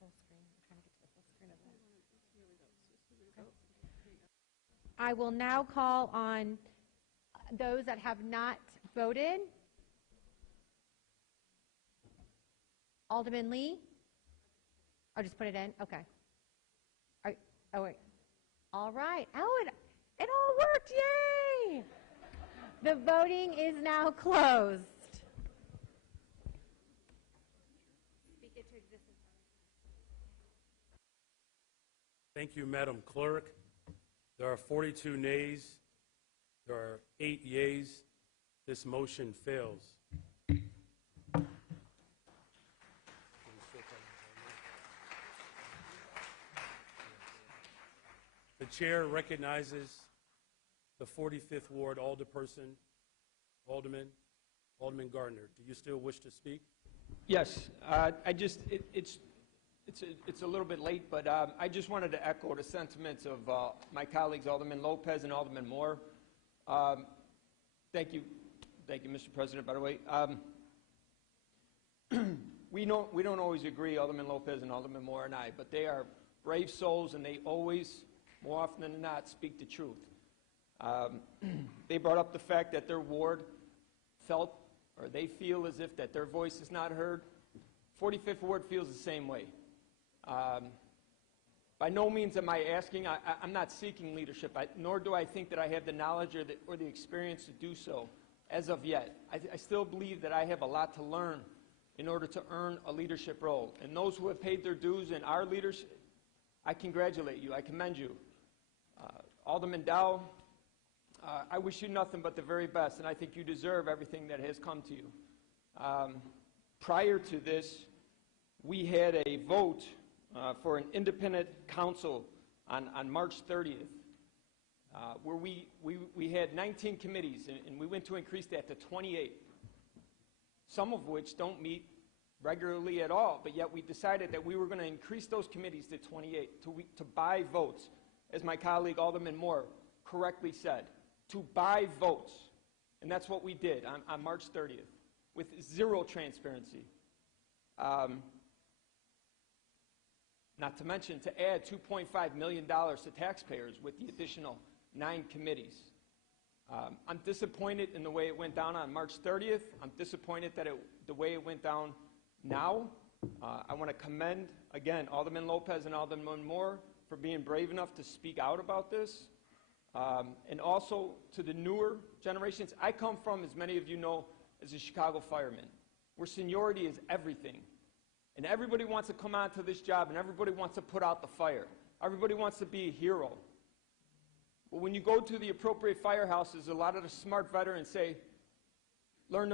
Full screen. I'm trying to get to the full screen of that. Okay. I will now call on those that have not voted. Alderman Lee? Or just put it in? Okay. Oh, wait. All right. Oh, it all worked. Yay! The voting is now closed. Speak it to existence. Thank you, Madam Clerk. There are 42 nays. There are 8 yeas. This motion fails. The chair recognizes the 45th Ward Alderperson, Alderman Gardner. Do you still wish to speak? Yes, it's a little bit late, but I just wanted to echo the sentiments of my colleagues, Alderman Lopez and Alderman Moore. Thank you, Mr. President, by the way. We don't always agree, Alderman Lopez and Alderman Moore and I, but they are brave souls, and they always, more often than not, speak the truth. They brought up the fact that their ward felt, or they feel as if that their voice is not heard. 45th Ward feels the same way. By no means am I asking, I'm not seeking leadership, nor do I think that I have the knowledge or the experience to do so as of yet. I still believe that I have a lot to learn in order to earn a leadership role. And those who have paid their dues in our leadership, I congratulate you, I commend you. Alderman Dow, I wish you nothing but the very best, and I think you deserve everything that has come to you. Prior to this, we had a vote for an independent council on March 30th, where we had 19 committees, and we went to increase that to 28, some of which don't meet regularly at all, but yet we decided that we were going to increase those committees to 28, to buy votes, as my colleague Alderman Moore correctly said, to buy votes. And that's what we did on March 30th, with zero transparency. Not to mention to add $2.5 million to taxpayers with the additional 9 committees. I'm disappointed in the way it went down on March 30th. I'm disappointed that the way it went down now. I want to commend, again, Alderman Lopez and Alderman Moore for being brave enough to speak out about this. And also to the newer generations. I come from, as many of you know, as a Chicago fireman, where seniority is everything. And everybody wants to come onto this job, and everybody wants to put out the fire. Everybody wants to be a hero. But when you go to the appropriate firehouses, a lot of the smart veterans say, learn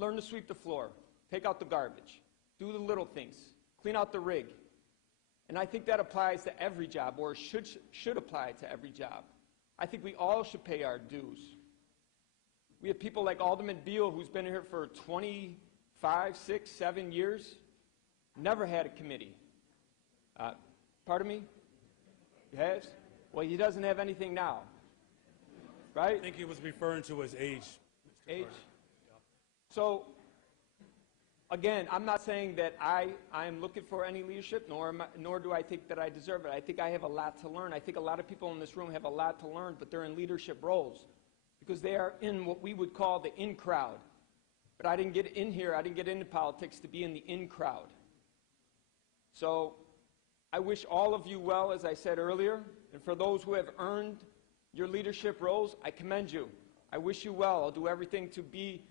to sweep the floor, take out the garbage, do the little things, clean out the rig. And I think that applies to every job, or should apply to every job. I think we all should pay our dues. We have people like Alderman Beal, who's been here for 25, 6, 7 years, never had a committee. Pardon me? He has? Well, he doesn't have anything now, right? I think he was referring to his age. Age? So, again, I'm not saying that I am looking for any leadership, nor do I think that I deserve it. I think I have a lot to learn. I think a lot of people in this room have a lot to learn, but they're in leadership roles because they are in what we would call the in crowd. But I didn't get in here, I didn't get into politics to be in the in crowd. So I wish all of you well, as I said earlier, and for those who have earned your leadership roles, I commend you. I wish you well. I'll do everything to be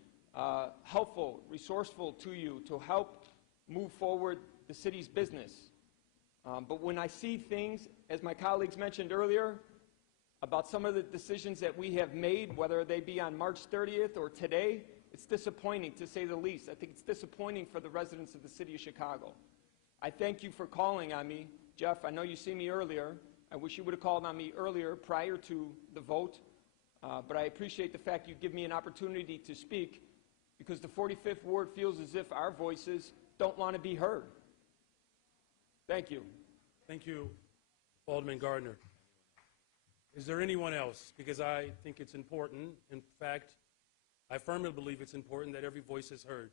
helpful, resourceful to you, to help move forward the city's business. But when I see things, as my colleagues mentioned earlier, about some of the decisions that we have made, whether they be on March 30th or today, it's disappointing, to say the least. I think it's disappointing for the residents of the city of Chicago. I thank you for calling on me. Jeff, I know you see me earlier. I wish you would have called on me earlier, prior to the vote. But I appreciate the fact you give me an opportunity to speak, because the 45th Ward feels as if our voices don't want to be heard. Thank you. Thank you, Alderman Gardner. Is there anyone else? Because I think it's important. In fact, I firmly believe it's important that every voice is heard.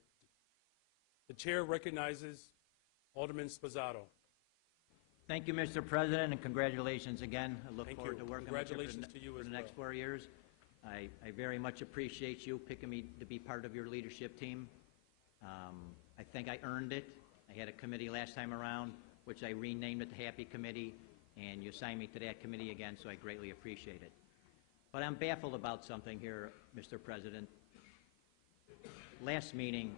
The chair recognizes Alderman Sposato. Thank you, Mr. President, and congratulations again. I look Thank forward you. to working Congratulations with you to you for as the next well. 4 years. I very much appreciate you picking me to be part of your leadership team. I think I earned it. I had a committee last time around, which I renamed it the Happy Committee, and you assigned me to that committee again, so I greatly appreciate it. But I'm baffled about something here, Mr. President. Last meeting,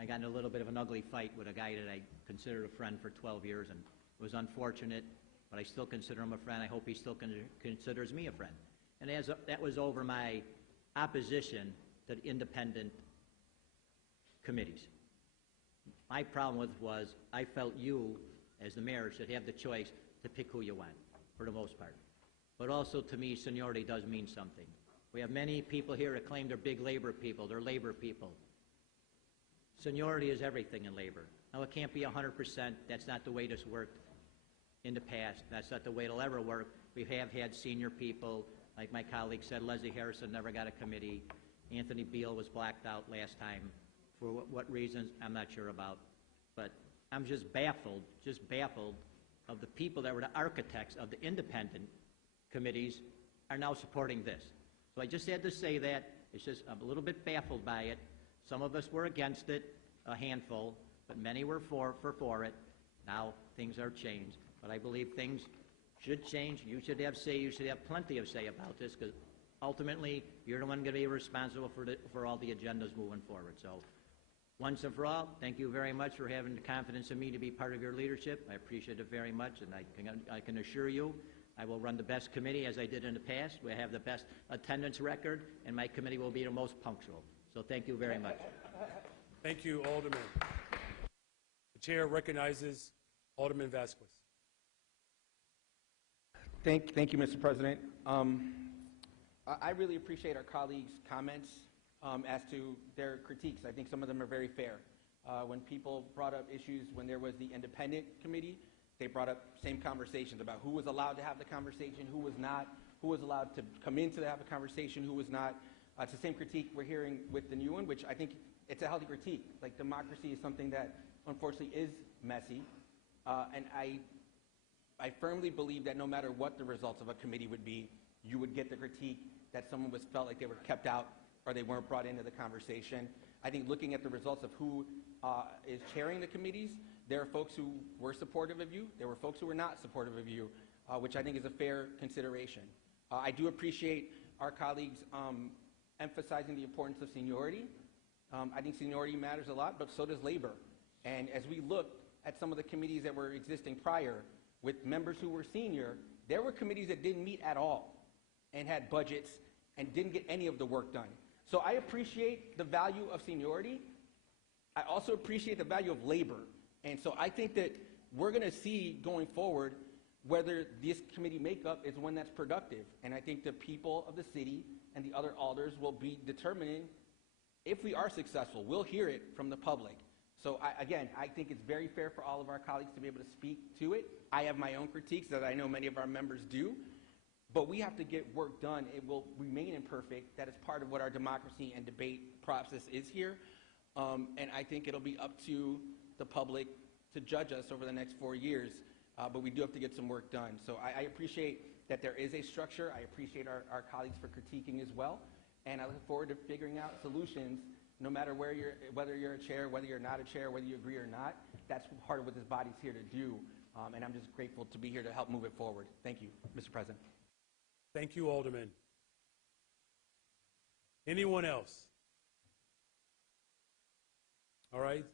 I got in a little bit of an ugly fight with a guy that I considered a friend for 12 years, and it was unfortunate, but I still consider him a friend. I hope he still considers me a friend. And that was over my opposition to the independent committees. My problem was I felt you, as the mayor, should have the choice to pick who you want, for the most part. But also, to me, seniority does mean something. We have many people here that claim they're big labor people. They're labor people. Seniority is everything in labor. Now, it can't be 100%. That's not the way this worked in the past. That's not the way it'll ever work. We have had senior people, like my colleague said, Leslie Harrison never got a committee. Anthony Beal was blacked out last time. For what reasons, I'm not sure about. But I'm just baffled of the people that were the architects of the independent committees are now supporting this. So I just had to say that. It's just, I'm a little bit baffled by it. Some of us were against it, a handful, but many were for it. Now things are changed. But I believe things should change. You should have say. You should have plenty of say about this, because ultimately you're the one going to be responsible for all the agendas moving forward. So once and for all, thank you very much for having the confidence in me to be part of your leadership. I appreciate it very much, and I can assure you I will run the best committee as I did in the past. We have the best attendance record, and my committee will be the most punctual. So thank you very much. Thank you, Alderman. The chair recognizes Alderman Vasquez. Thank you, Mr. President. I really appreciate our colleagues' comments as to their critiques. I think some of them are very fair. When people brought up issues when there was the independent committee, they brought up same conversations about who was allowed to have the conversation, who was not, who was allowed to come in to have a conversation, who was not. It's the same critique we're hearing with the new one, which I think it's a healthy critique. Like, democracy is something that unfortunately is messy, and I firmly believe that no matter what the results of a committee would be, you would get the critique that someone felt like they were kept out or they weren't brought into the conversation. I think looking at the results of who is chairing the committees, there are folks who were supportive of you, there were folks who were not supportive of you, which I think is a fair consideration. I do appreciate our colleagues emphasizing the importance of seniority. I think seniority matters a lot, but so does labor. And as we look at some of the committees that were existing prior with members who were senior, there were committees that didn't meet at all and had budgets and didn't get any of the work done. So I appreciate the value of seniority. I also appreciate the value of labor. And so I think that we're going to see going forward whether this committee makeup is one that's productive. And I think the people of the city and the other alders will be determining if we are successful. We'll hear it from the public. So again, I think it's very fair for all of our colleagues to be able to speak to it. I have my own critiques that I know many of our members do. But we have to get work done. It will remain imperfect. That is part of what our democracy and debate process is here. And I think it'll be up to the public to judge us over the next 4 years. But we do have to get some work done. So I appreciate that there is a structure. I appreciate our colleagues for critiquing as well. And I look forward to figuring out solutions, no matter whether you're a chair, whether you're not a chair, whether you agree or not. That's part of what this body's here to do. And I'm just grateful to be here to help move it forward. Thank you, Mr. President. Thank you, Alderman. Anyone else? All right.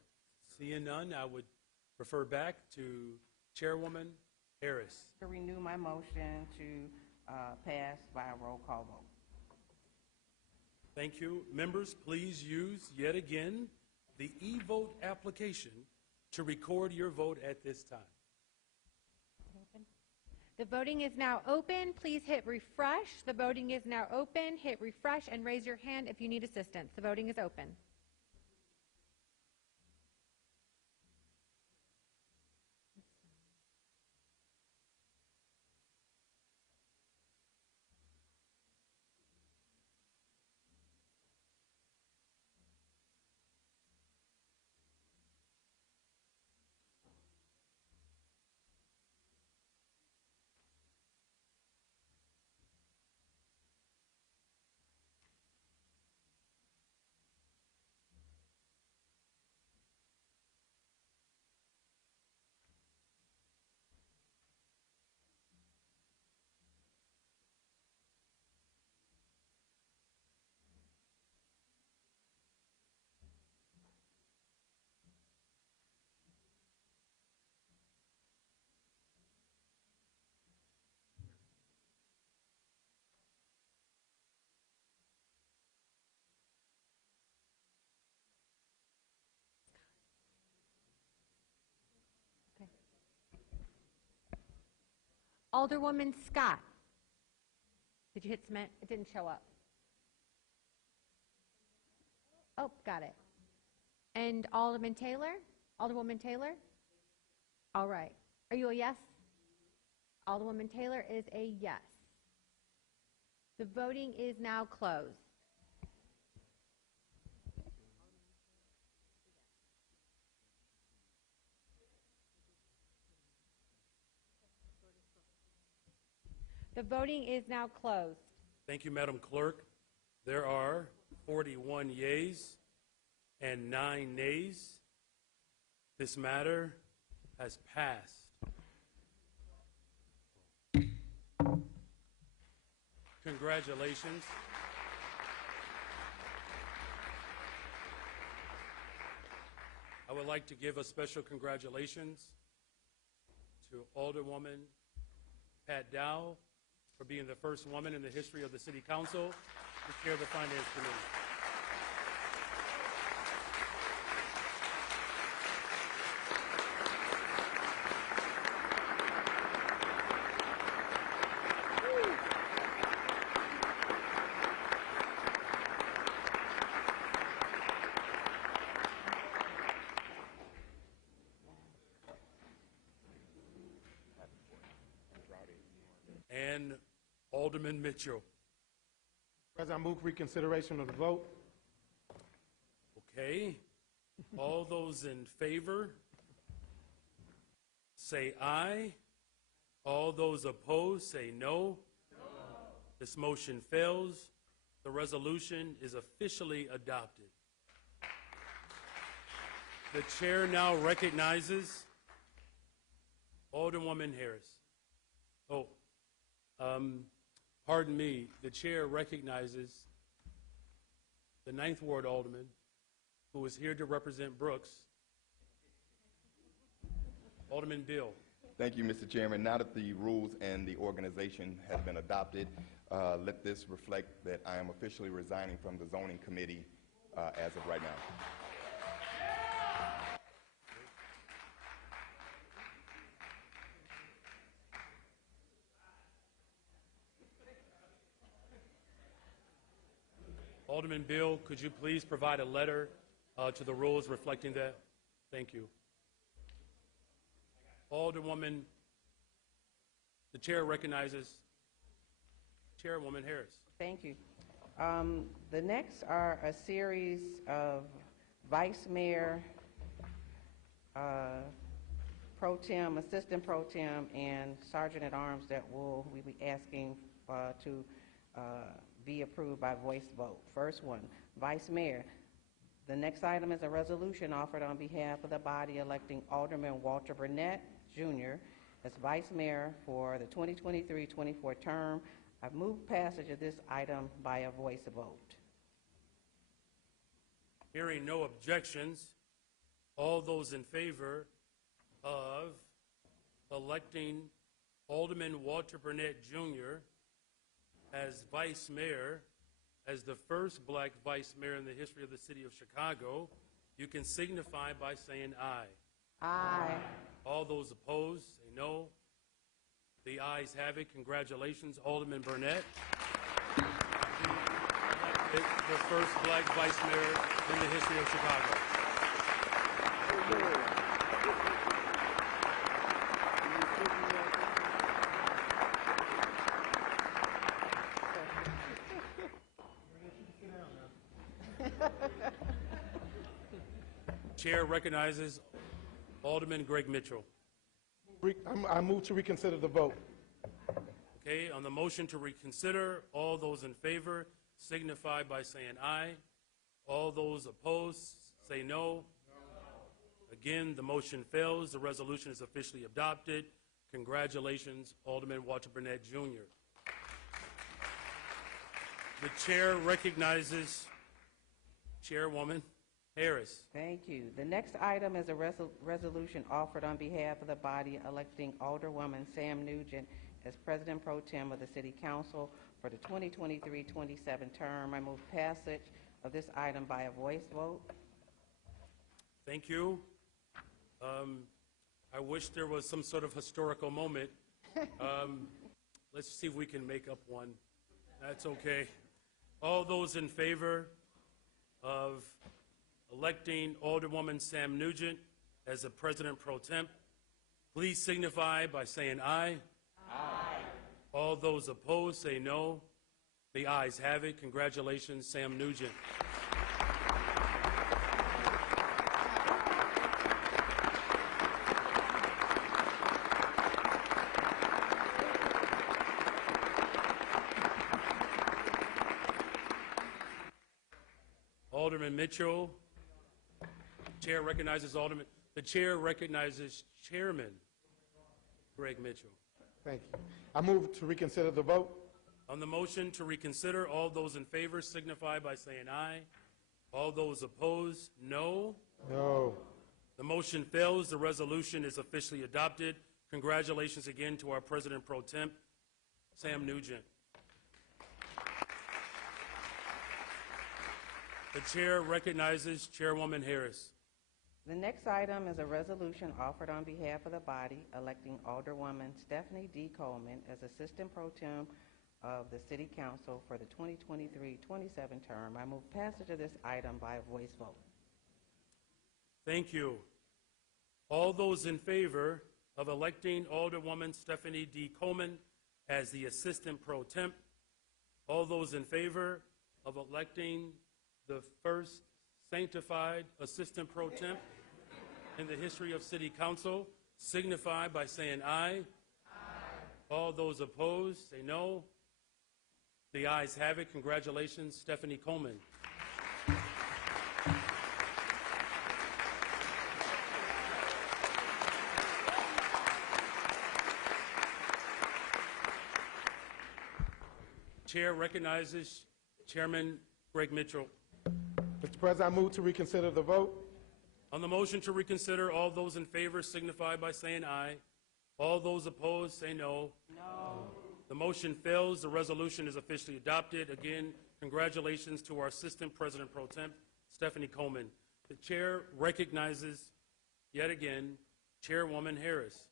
Seeing none, I would refer back to Chairwoman Harris. To renew my motion to pass by a roll call vote. Thank you. Members, please use yet again the e-vote application to record your vote at this time. The voting is now open. Please hit refresh. The voting is now open. Hit refresh and raise your hand if you need assistance. The voting is open. Alderwoman Scott. Did you hit submit? It didn't show up. Oh, got it. And Alderman Taylor? Alderwoman Taylor? All right. Are you a yes? Alderwoman Taylor is a yes. The voting is now closed. The voting is now closed. Thank you, Madam Clerk. There are 41 yeas and 9 nays. This matter has passed. Congratulations. I would like to give a special congratulations to Alderwoman Pat Dow for being the first woman in the history of the City Council to chair the Finance Committee. And Alderman Mitchell. President, I move reconsideration of the vote. Okay. All those in favor, say aye. All those opposed, say no. No. This motion fails. The resolution is officially adopted. The chair now recognizes Alderwoman Harris. Oh, pardon me. The chair recognizes the 9th Ward Alderman, who is here to represent Brooks, Alderman Bill. Thank you, Mr. Chairman. Now that the rules and the organization has been adopted, let this reflect that I am officially resigning from the Zoning Committee as of right now. Alderman Bill, could you please provide a letter to the rules reflecting that? Thank you. Alderwoman, the chair recognizes Chairwoman Harris. Thank you. The next are a series of Vice Mayor, Pro Tem, Assistant Pro Tem, and Sergeant at Arms that we'll be asking to be approved by voice vote. First one, Vice Mayor. The next item is a resolution offered on behalf of the body electing Alderman Walter Burnett, Jr. as Vice Mayor for the 2023-24 term. I've moved passage of this item by a voice vote. Hearing no objections, all those in favor of electing Alderman Walter Burnett, Jr. as Vice Mayor, as the first black Vice Mayor in the history of the city of Chicago, you can signify by saying aye. Aye. All those opposed, say no. The ayes have it. Congratulations, Alderman Burnett. The first black Vice Mayor in the history of Chicago. Chair recognizes Alderman Greg Mitchell. I move to reconsider the vote. Okay, on the motion to reconsider, all those in favor signify by saying aye. All those opposed say no. Again, the motion fails. The resolution is officially adopted. Congratulations, Alderman Walter Burnett, Jr. The chair recognizes Chairwoman Harris. Thank you. The next item is a resolution offered on behalf of the body electing Alderwoman Sam Nugent as President Pro Tem of the City Council for the 2023-27 term. I move passage of this item by a voice vote. Thank you. I wish there was some sort of historical moment Let's see if we can make up one. That's okay. All those in favor of electing Alderwoman Sam Nugent as the President Pro Temp, please signify by saying aye. Aye. All those opposed, say no. The ayes have it. Congratulations, Sam Nugent. Alderman Mitchell. Chair recognizes Alderman. The chair recognizes Chairman Greg Mitchell. Thank you. I move to reconsider the vote. On the motion to reconsider, all those in favor signify by saying aye. All those opposed, no. No. The motion fails. The resolution is officially adopted. Congratulations again to our President Pro Temp, Sam Nugent. The chair recognizes Chairwoman Harris. The next item is a resolution offered on behalf of the body electing Alderwoman Stephanie D. Coleman as Assistant Pro Tem of the City Council for the 2023-27 term. I move passage of this item by a voice vote. Thank you. All those in favor of electing Alderwoman Stephanie D. Coleman as the Assistant Pro Temp, all those in favor of electing the first sanctified Assistant Pro Temp in the history of City Council, signify by saying aye. Aye. All those opposed, say no. The ayes have it. Congratulations, Stephanie Coleman. Chair recognizes Chairman Greg Mitchell. Mr. President, I move to reconsider the vote. On the motion to reconsider, all those in favor signify by saying aye. All those opposed, say no. No. The motion fails. The resolution is officially adopted. Again, congratulations to our Assistant President Pro Temp, Stephanie Coleman. The chair recognizes, yet again, Chairwoman Harris.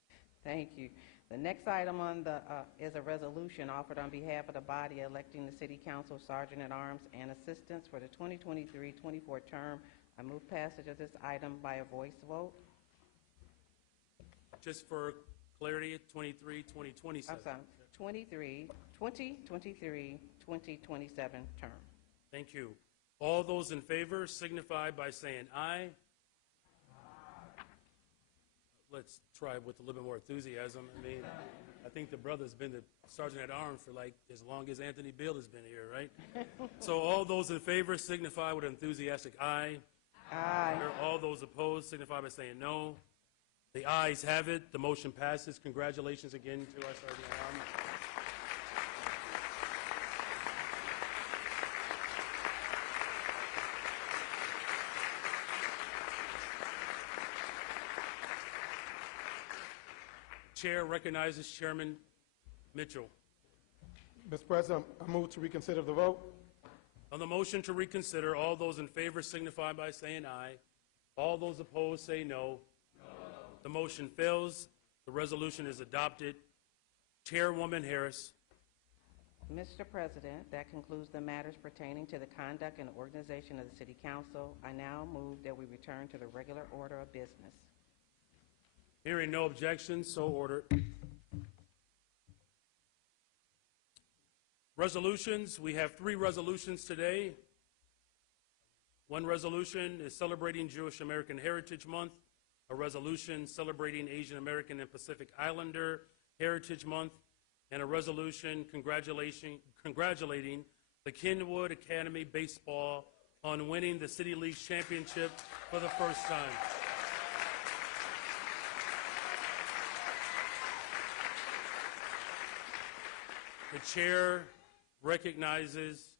Thank you. The next item on the is a resolution offered on behalf of the body electing the City Council Sergeant at Arms and Assistants for the 2023-24 term. I move passage of this item by a voice vote. Just for clarity, 23-2027. I'm sorry, 2023-2027 term. Thank you. All those in favor signify by saying aye. Let's try with a little bit more enthusiasm. I mean, I think the brother's been the Sergeant at Arms for like as long as Anthony Beale has been here, right? So all those in favor signify with an enthusiastic aye. Aye. All those opposed signify by saying no. The ayes have it. The motion passes. Congratulations again to our Sergeant at Arms. Chair recognizes Chairman Mitchell. Mr. President, I move to reconsider the vote. On the motion to reconsider, all those in favor signify by saying aye. All those opposed say no. No. The motion fails. The resolution is adopted. Chairwoman Harris. Mr. President, that concludes the matters pertaining to the conduct and organization of the City Council. I now move that we return to the regular order of business. Hearing no objections, so ordered. Resolutions, we have 3 resolutions today. One resolution is celebrating Jewish American Heritage Month, a resolution celebrating Asian American and Pacific Islander Heritage Month, and a resolution congratulating the Kenwood Academy Baseball on winning the City League Championship for the first time. The chair recognizes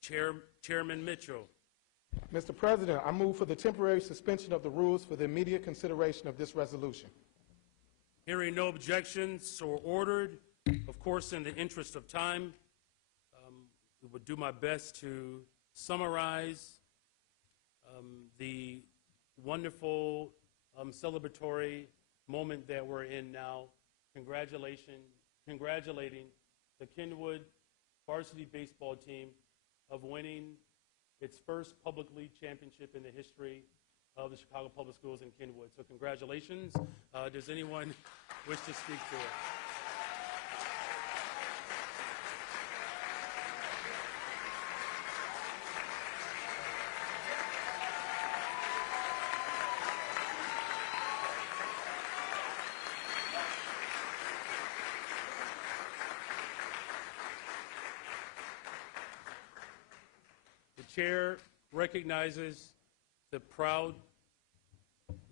Chairman Mitchell. Mr. President, I move for the temporary suspension of the rules for the immediate consideration of this resolution. Hearing no objections, so ordered. Of course, in the interest of time, I would do my best to summarize the wonderful celebratory moment that we're in now. congratulating the Kenwood varsity baseball team of winning its first public league championship in the history of the Chicago Public Schools in Kenwood. So congratulations. Does anyone wish to speak to it? The chair recognizes the proud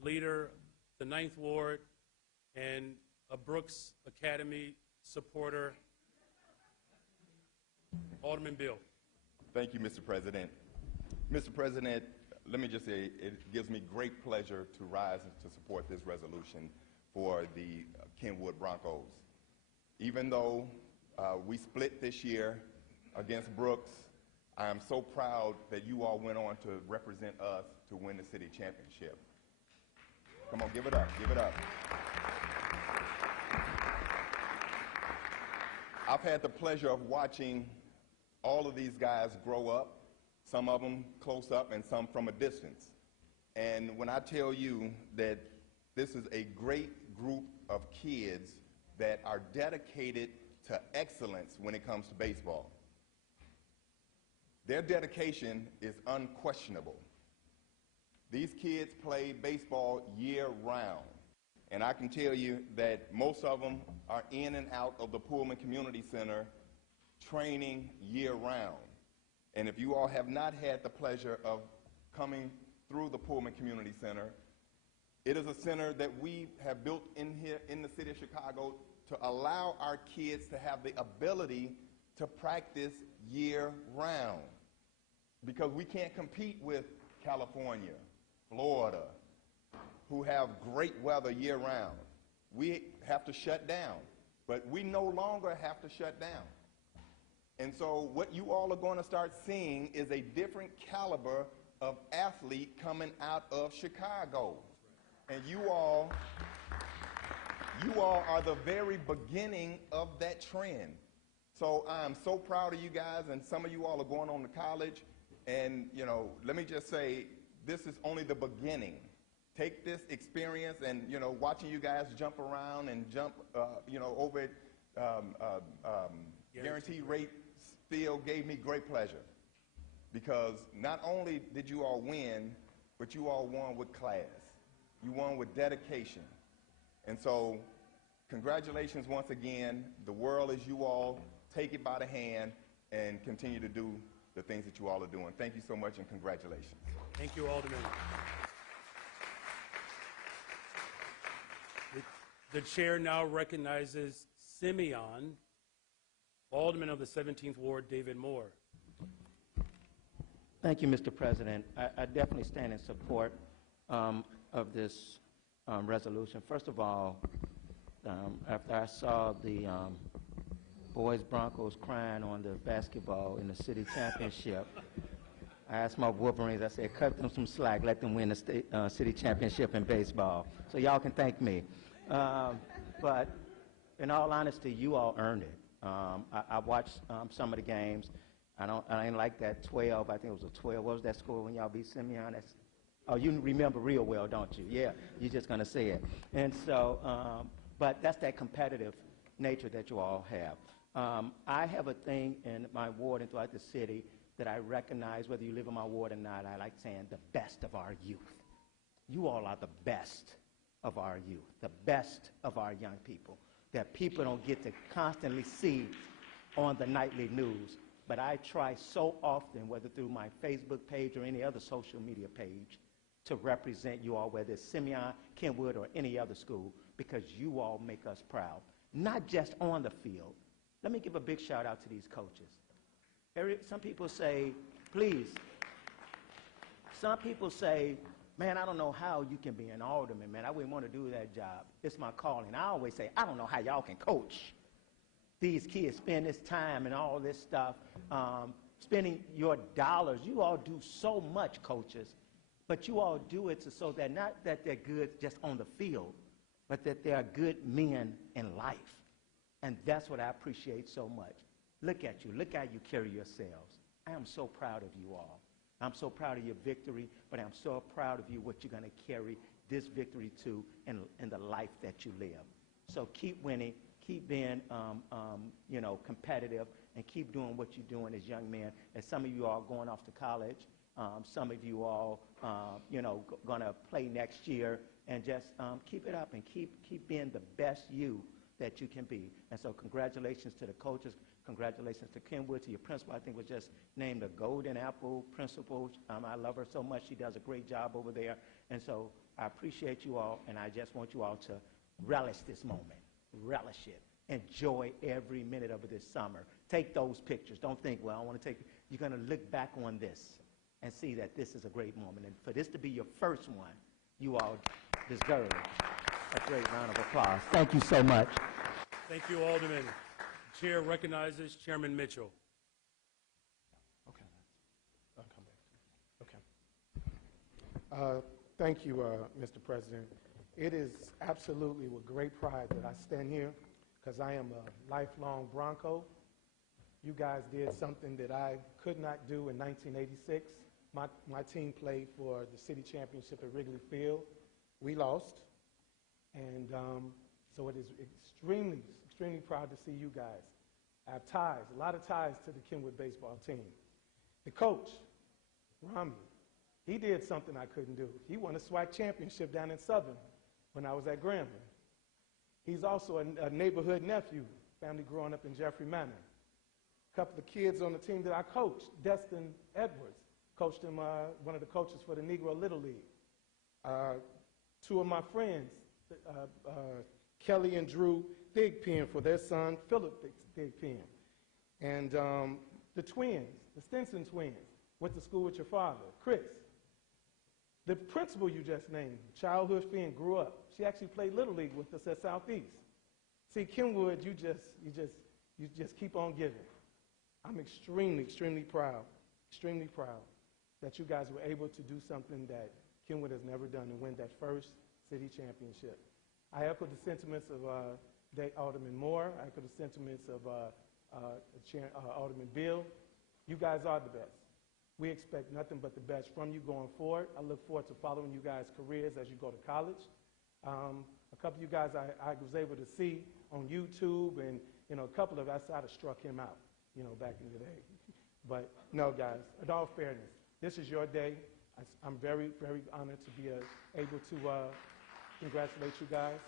leader, the 9th Ward, and a Brooks Academy supporter, Alderman Bill. Thank you, Mr. President. Mr. President, let me just say it gives me great pleasure to rise to support this resolution for the Kenwood Broncos. Even though we split this year against Brooks, I am so proud that you all went on to represent us to win the city championship. Come on, give it up, give it up. I've had the pleasure of watching all of these guys grow up, some of them close up and some from a distance. And when I tell you that this is a great group of kids that are dedicated to excellence when it comes to baseball, their dedication is unquestionable. These kids play baseball year-round, and I can tell you that most of them are in and out of the Pullman Community Center training year-round. And if you all have not had the pleasure of coming through the Pullman Community Center, it is a center that we have built in here in the city of Chicago to allow our kids to have the ability to practice year-round, because we can't compete with California, Florida, who have great weather year-round. We have to shut down, but we no longer have to shut down. And so what you all are going to start seeing is a different caliber of athlete coming out of Chicago. And you all are the very beginning of that trend. So I'm so proud of you guys, and some of you all are going on to college. And, you know, let me just say, this is only the beginning. Take this experience and, you know, watching you guys jump around and jump, you know, over at guaranteed rate field gave me great pleasure, because not only did you all win, but you all won with class. You won with dedication. And so congratulations once again. The world is you all. Take it by the hand and continue to do the things that you all are doing. Thank you so much, and congratulations. Thank you, Alderman. The chair now recognizes Simeon, Alderman of the 17th Ward, David Moore. Thank you, Mr. President. I definitely stand in support of this resolution. First of all, after I saw the boys Broncos crying on the basketball in the city championship, I asked my Wolverines, I said, cut them some slack, let them win the city championship in baseball. So y'all can thank me. But in all honesty, you all earned it. I watched some of the games. I ain't like that 12. I think it was a 12. What was that score when y'all beat Simeon? Oh, you remember real well, don't you? Yeah, you're just going to say it. And so, but that's that competitive nature that you all have. I have a thing in my ward and throughout the city that I recognize, whether you live in my ward or not. I like saying the best of our youth. You all are the best of our youth, the best of our young people, that people don't get to constantly see on the nightly news. But I try so often, whether through my Facebook page or any other social media page, to represent you all, whether it's Simeon, Kenwood, or any other school, because you all make us proud, not just on the field. Let me give a big shout out to these coaches. Some people say, please, some people say, man, I don't know how you can be an alderman, man. I wouldn't want to do that job. It's my calling. I always say, I don't know how y'all can coach these kids, spend this time and all this stuff, spending your dollars. You all do so much, coaches, but you all do it so that not that they're good just on the field, but that they are good men in life. And that's what I appreciate so much. Look at you. Look how you carry yourselves. I am so proud of you all. I'm so proud of your victory, but I'm so proud of you what you're going to carry this victory to in the life that you live. So keep winning, keep being, competitive, and keep doing what you're doing as young men. And some of you all going off to college, some of you all, going to play next year, and just keep it up and keep being the best you that you can be. And so congratulations to the coaches. Congratulations to Kenwood, to your principal. I think was just named a Golden Apple principal. I love her so much. She does a great job over there. And so I appreciate you all, and I just want you all to relish this moment. Relish it. Enjoy every minute of it this summer. Take those pictures. Don't think, well, I want to take. You're going to look back on this and see that this is a great moment. And for this to be your first one, you all deserve a great round of applause. Thank you so much. Thank you, Alderman. Chair recognizes Chairman Mitchell. Okay. I'll come back. Okay. Thank you, Mr. President. It is absolutely with great pride that I stand here because I am a lifelong Bronco. You guys did something that I could not do in 1986. My team played for the city championship at Wrigley Field. We lost. And so it is extremely proud to see you guys. I have ties, a lot of ties to the Kenwood baseball team. The coach, Rami, he did something I couldn't do. He won a SWAC championship down in Southern when I was at Grambling. He's also a neighborhood nephew, family growing up in Jeffrey Manor. A couple of kids on the team that I coached, Destin Edwards, coached him, one of the coaches for the Negro Little League. Two of my friends, Kelly and Drew Thigpen for their son, Philip Thigpen. And the twins, the Stinson twins, went to school with your father, Chris. The principal you just named, childhood friend, grew up. She actually played Little League with us at Southeast. See, Kenwood, you just keep on giving. I'm extremely proud that you guys were able to do something that Kenwood has never done and win that first city championship. I echo the sentiments of Alderman Moore. I echo the sentiments of Alderman Bill. You guys are the best. We expect nothing but the best from you going forward. I look forward to following you guys' careers as you go to college. A couple of you guys I was able to see on YouTube, and a couple of us, I'd have struck him out, back in the day. But no, guys, in all fairness, this is your day. I'm very honored to be able to congratulate you guys.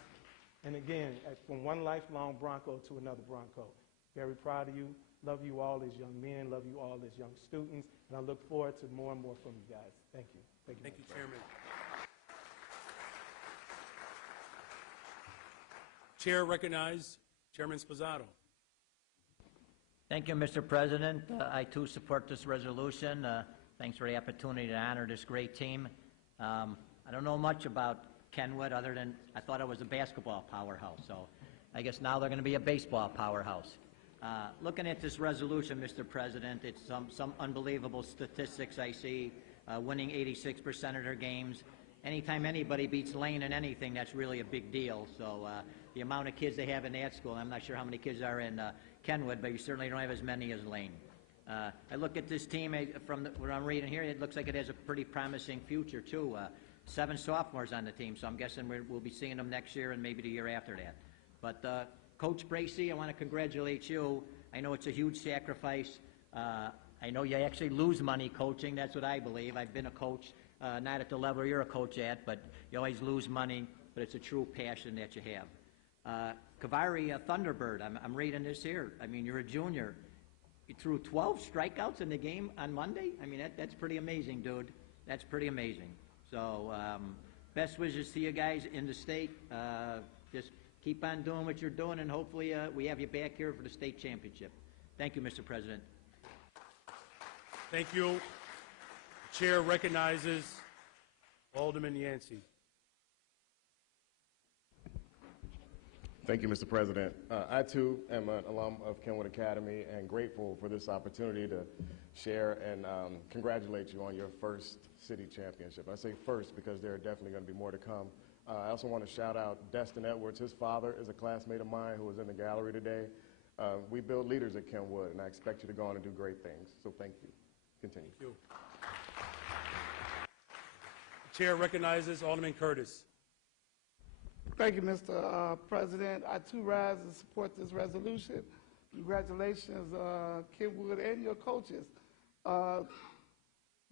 And again, from one lifelong Bronco to another Bronco, very proud of you. Love you all as young men. Love you all as young students. And I look forward to more and more from you guys. Thank you. Thank you, Chairman. Chair recognizes Chairman Sposato. Thank you, Mr. President. I too support this resolution. Thanks for the opportunity to honor this great team. I don't know much about Kenwood other than I thought it was a basketball powerhouse. So I guess now they're going to be a baseball powerhouse. Looking at this resolution, Mr. President, it's some unbelievable statistics I see, winning 86% of their games. Anytime anybody beats Lane in anything, that's really a big deal. So the amount of kids they have in that school, I'm not sure how many kids are in Kenwood, but you certainly don't have as many as Lane. I look at this team from what I'm reading here, it looks like it has a pretty promising future too. 7 sophomores on the team, so I'm guessing we'll be seeing them next year and maybe the year after that. But Coach Bracey, I want to congratulate you. I know it's a huge sacrifice. I know you actually lose money coaching. That's what I believe. I've been a coach, not at the level you're a coach at, but you always lose money, but it's a true passion that you have. Kavari Thunderbird, I'm reading this here. I mean, you're a junior. You threw 12 strikeouts in the game on Monday? I mean, that's pretty amazing, dude. That's pretty amazing. So best wishes to you guys in the state. Just keep on doing what you're doing, and hopefully we have you back here for the state championship. Thank you, Mr. President. Thank you. The chair recognizes Alderman Yancey. Thank you, Mr. President. I, too, am an alum of Kenwood Academy and grateful for this opportunity to share and congratulate you on your first city championship. I say first because there are definitely going to be more to come. I also want to shout out Destin Edwards. His father is a classmate of mine who is in the gallery today. We build leaders at Kenwood, and I expect you to go on and do great things. So thank you. Continue. Thank you. The chair recognizes Alderman Curtis. Thank you, Mr. President. I too rise and support this resolution. Congratulations, Kenwood and your coaches.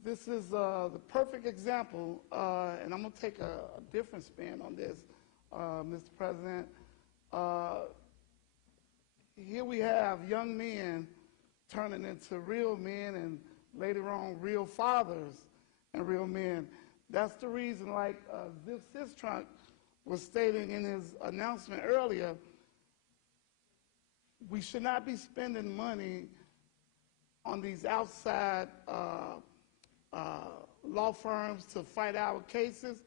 This is the perfect example, and I'm going to take a different spin on this, Mr. President. Here we have young men turning into real men and later on real fathers and real men. That's the reason, like Ziv Sistrunk was stating in his announcement earlier, we should not be spending money on these outside law firms to fight our cases.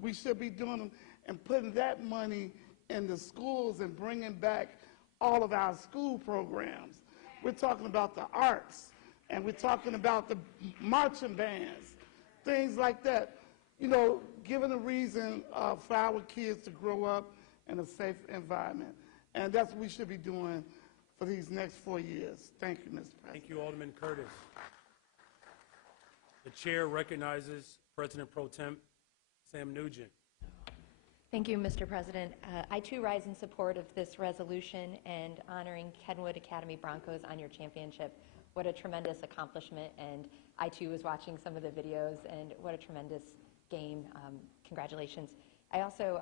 We should be doing them and putting that money in the schools and bringing back all of our school programs. We're talking about the arts, and we're talking about the marching bands, things like that. You know, giving a reason for our kids to grow up in a safe environment. And that's what we should be doing for these next 4 years. Thank you, Mr. President. Thank you, Alderman Curtis. The chair recognizes President Pro Tem Sam Nugent. Thank you, Mr. President. I too rise in support of this resolution and honoring Kenwood Academy Broncos on your championship. What a tremendous accomplishment, and I too was watching some of the videos, and what a tremendous game. Congratulations. I also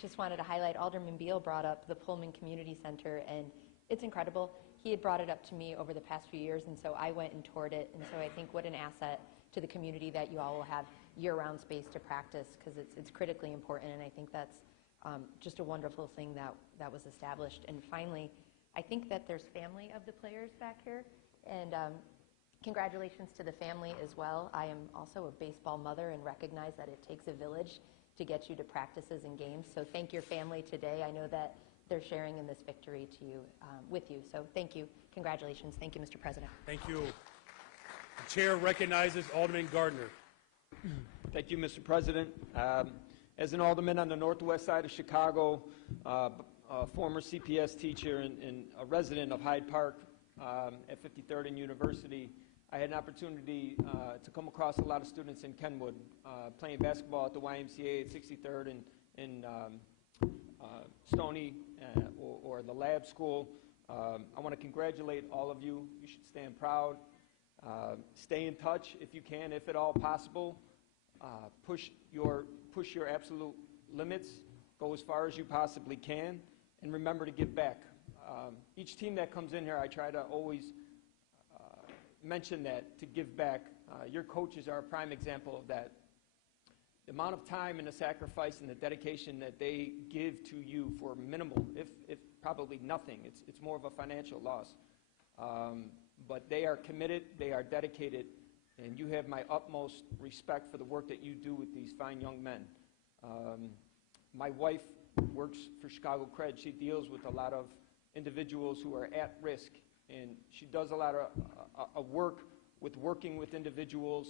just wanted to highlight Alderman Beal brought up the Pullman Community Center, and it's incredible. He had brought it up to me over the past few years, and so I went and toured it, and so I think what an asset to the community that you all will have year-round space to practice, because it's critically important, and I think that's just a wonderful thing that was established. And finally, I think that there's family of the players back here, and congratulations to the family as well. I am also a baseball mother and recognize that it takes a village to get you to practices and games, so thank your family today. I know that they're sharing in this victory to you, with you, so thank you. Congratulations. Thank you, Mr. President. Thank you. The chair recognizes Alderman Gardner. Thank you, Mr. President. As an alderman on the northwest side of Chicago, a former CPS teacher and a resident of Hyde Park at 53rd and University, I had an opportunity to come across a lot of students in Kenwood playing basketball at the YMCA at 63rd and Stony or the lab school. I want to congratulate all of you. You should stand proud. Stay in touch if you can, if at all possible. Push your absolute limits. Go as far as you possibly can, and remember to give back. Each team that comes in here, I try to always mention that, to give back. Your coaches are a prime example of that. The amount of time and the sacrifice and the dedication that they give to you for minimal, if probably nothing. It's more of a financial loss. But they are committed, they are dedicated, and you have my utmost respect for the work that you do with these fine young men. My wife works for Chicago Cred. She deals with a lot of individuals who are at risk, and she does a lot of work with working with individuals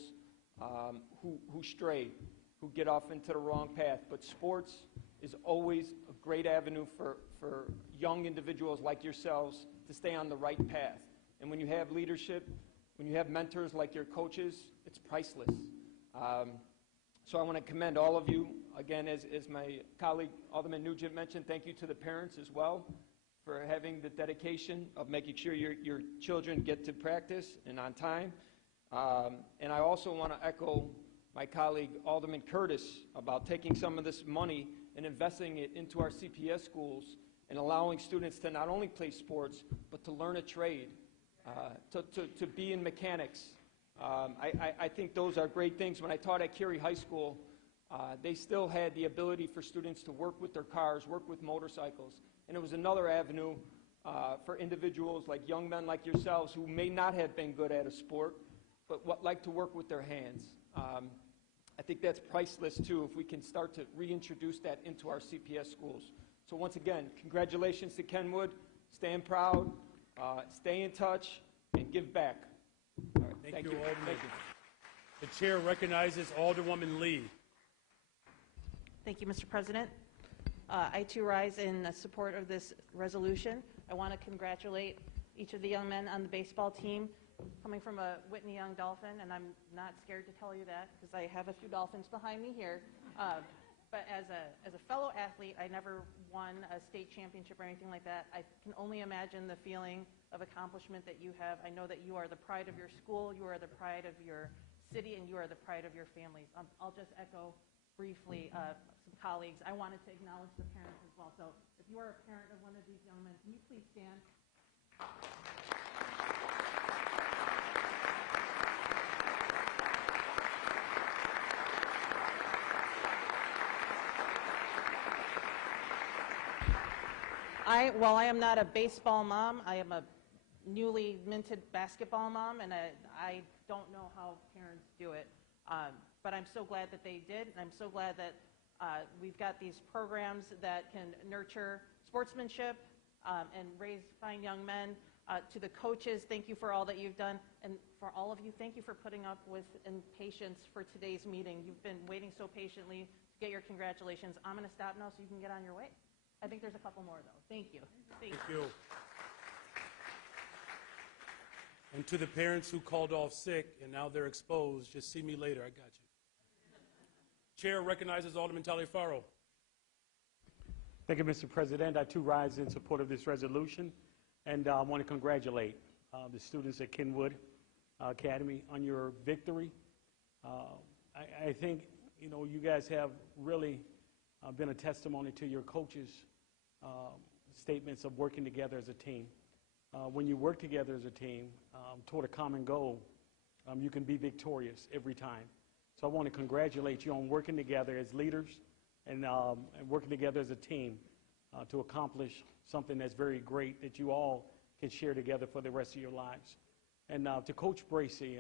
who stray, who get off into the wrong path. But sports is always a great avenue for young individuals like yourselves to stay on the right path. And when you have leadership, when you have mentors like your coaches, it's priceless. So I want to commend all of you. Again, as my colleague Alderman Nugent mentioned, thank you to the parents as well for having the dedication of making sure your children get to practice and on time. And I also want to echo my colleague Alderman Curtis about taking some of this money and investing it into our CPS schools and allowing students to not only play sports, but to learn a trade, to be in mechanics. I think those are great things. When I taught at Curie High School, they still had the ability for students to work with their cars, work with motorcycles. And it was another avenue for individuals like young men like yourselves who may not have been good at a sport, but like to work with their hands. I think that's priceless too if we can start to reintroduce that into our CPS schools. So once again, congratulations to Kenwood. Stand proud, stay in touch, and give back. All right, Thank you, Alderman. Thank you. The chair recognizes Alderwoman Lee. Thank you, Mr. President. I too rise in support of this resolution. I want to congratulate each of the young men on the baseball team. Coming from a Whitney Young Dolphin, and I'm not scared to tell you that because I have a few Dolphins behind me here. But as a fellow athlete, I never won a state championship or anything like that. I can only imagine the feeling of accomplishment that you have. I know that you are the pride of your school, you are the pride of your city, and you are the pride of your families. I'll just echo briefly some colleagues. I wanted to acknowledge the parents as well. So if you are a parent of one of these young men, can you please stand? While I am not a baseball mom, I am a newly minted basketball mom, and I don't know how parents do it. But I'm so glad that they did, and I'm so glad that we've got these programs that can nurture sportsmanship and raise fine young men. To the coaches, thank you for all that you've done. And for all of you, thank you for putting up with and patience for today's meeting. You've been waiting so patiently to get your congratulations. I'm going to stop now so you can get on your way. I think there's a couple more, though. Thank you. Thank you. And to the parents who called off sick and now they're exposed, just see me later. I got you. Chair recognizes Alderman Taliaferro. Thank you, Mr. President. I too rise in support of this resolution, and I want to congratulate the students at Kenwood Academy on your victory. I think, you know, you guys have really been a testimony to your coaches' statements of working together as a team. When you work together as a team toward a common goal, you can be victorious every time. So I want to congratulate you on working together as leaders and working together as a team to accomplish something that's very great that you all can share together for the rest of your lives. And to Coach Bracy,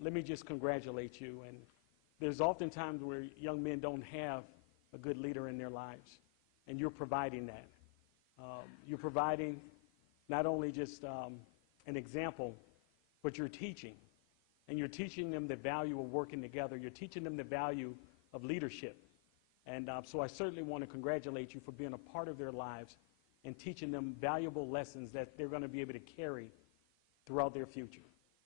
let me just congratulate you. And there's often times where young men don't have a good leader in their lives, and you're providing that. You're providing not only just an example, but you're teaching. And you're teaching them the value of working together. You're teaching them the value of leadership. And so I certainly want to congratulate you for being a part of their lives and teaching them valuable lessons that they're going to be able to carry throughout their future.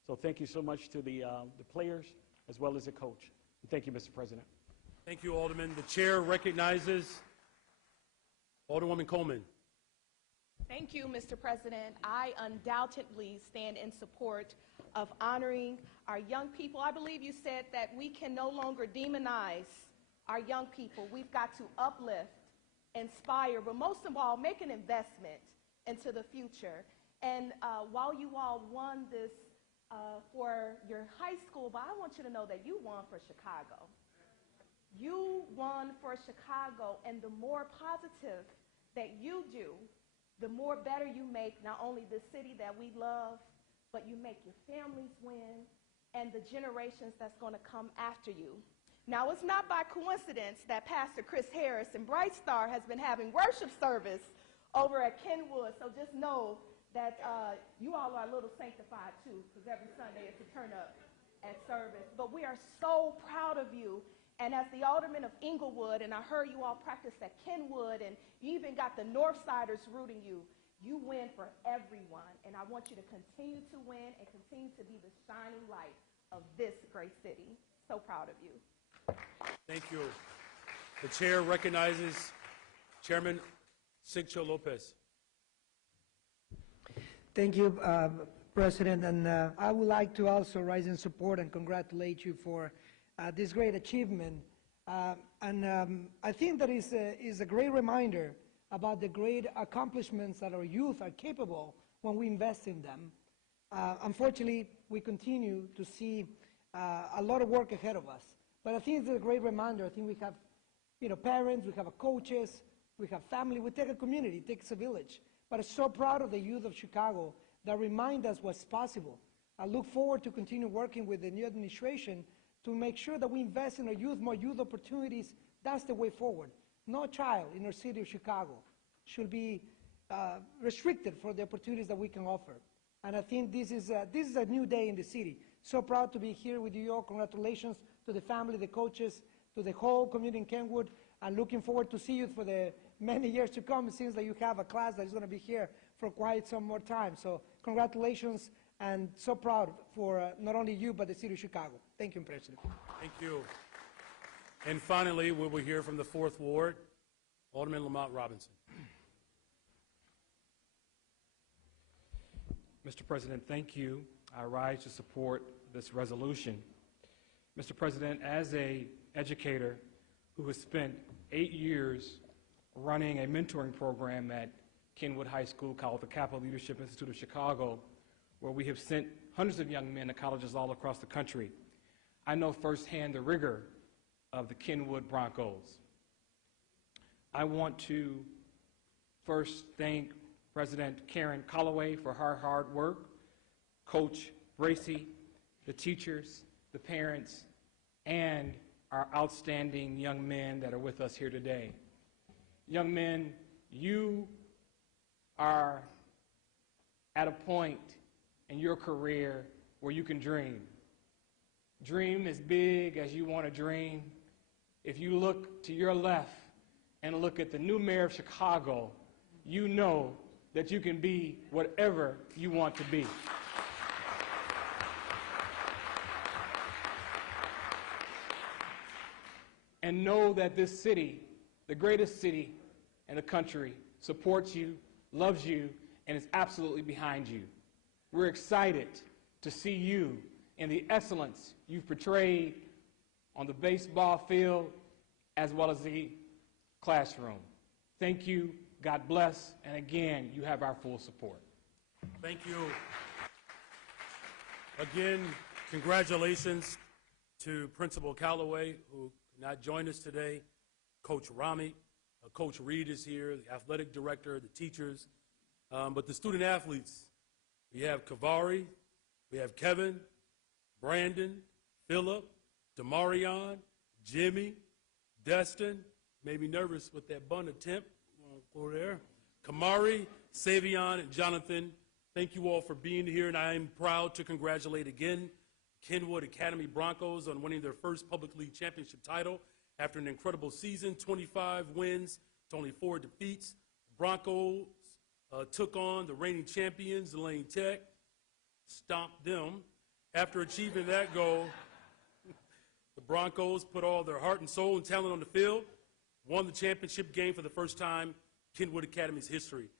So thank you so much to the players as well as the coach. And thank you, Mr. President. Thank you, Alderman. The chair recognizes Alderwoman Coleman. Thank you, Mr. President. I undoubtedly stand in support of honoring our young people. I believe you said that we can no longer demonize our young people. We've got to uplift, inspire, but most of all, make an investment into the future. And while you all won this for your high school, but I want you to know that you won for Chicago. You won for Chicago, and the more positive that you do, the more better you make not only the city that we love, but you make your families win and the generations that's going to come after you. Now, it's not by coincidence that Pastor Chris Harris and Bright Star has been having worship service over at Kenwood, so just know that you all are a little sanctified too, because every Sunday it's a turn up at service. But we are so proud of you. And as the alderman of Inglewood, and I heard you all practice at Kenwood, and you even got the Northsiders rooting you, you win for everyone. And I want you to continue to win and continue to be the shining light of this great city. So proud of you. Thank you. The chair recognizes Chairman Sigcho Lopez. Thank you, President. And I would like to also rise in support and congratulate you for this great achievement. I think that is a great reminder about the great accomplishments that our youth are capable when we invest in them. Unfortunately, we continue to see a lot of work ahead of us. But I think it's a great reminder. I think we have, parents, we have coaches, we have family, we take a community, it takes a village. But I'm so proud of the youth of Chicago that remind us what's possible. I look forward to continue working with the new administration to make sure that we invest in our youth, more youth opportunities. That's the way forward. No child in our city of Chicago should be restricted for the opportunities that we can offer. And I think this is a new day in the city. So proud to be here with you all. Congratulations to the family, the coaches, to the whole community in Kenwood, and looking forward to see you for the many years to come. It seems that you have a class that is going to be here for quite some more time. So congratulations, and so proud for not only you, but the city of Chicago. Thank you, President. Thank you. And finally, we will hear from the 4th Ward, Alderman Lamont Robinson. Mr. President, thank you. I rise to support this resolution. Mr. President, as an educator who has spent 8 years running a mentoring program at Kenwood High School called the Capital Leadership Institute of Chicago, where we have sent hundreds of young men to colleges all across the country, I know firsthand the rigor of the Kenwood Broncos. I want to first thank President Karen Calloway for her hard work, Coach Bracy, the teachers, the parents, and our outstanding young men that are with us here today. Young men, you are at a point in your career where you can dream. Dream as big as you want to dream. If you look to your left and look at the new mayor of Chicago, you know that you can be whatever you want to be. And know that this city, the greatest city in the country, supports you, loves you, and is absolutely behind you. We're excited to see you and the excellence you've portrayed on the baseball field as well as the classroom. Thank you, God bless, and again, you have our full support. Thank you. Again, congratulations to Principal Calloway, who could not join us today, Coach Rami, Coach Reed is here, the athletic director, the teachers, but the student athletes. We have Kavari, we have Kevin, Brandon, Philip, Demarion, Jimmy, Destin, made me nervous with that bun attempt over there, Kamari, Savion, and Jonathan. Thank you all for being here, and I am proud to congratulate again Kenwood Academy Broncos on winning their first public league championship title after an incredible season, 25 wins to only 4 defeats. Broncos took on the reigning champions, Lane Tech, stomped them. After achieving that goal, the Broncos put all their heart and soul and talent on the field, won the championship game for the first time in Kenwood Academy's history.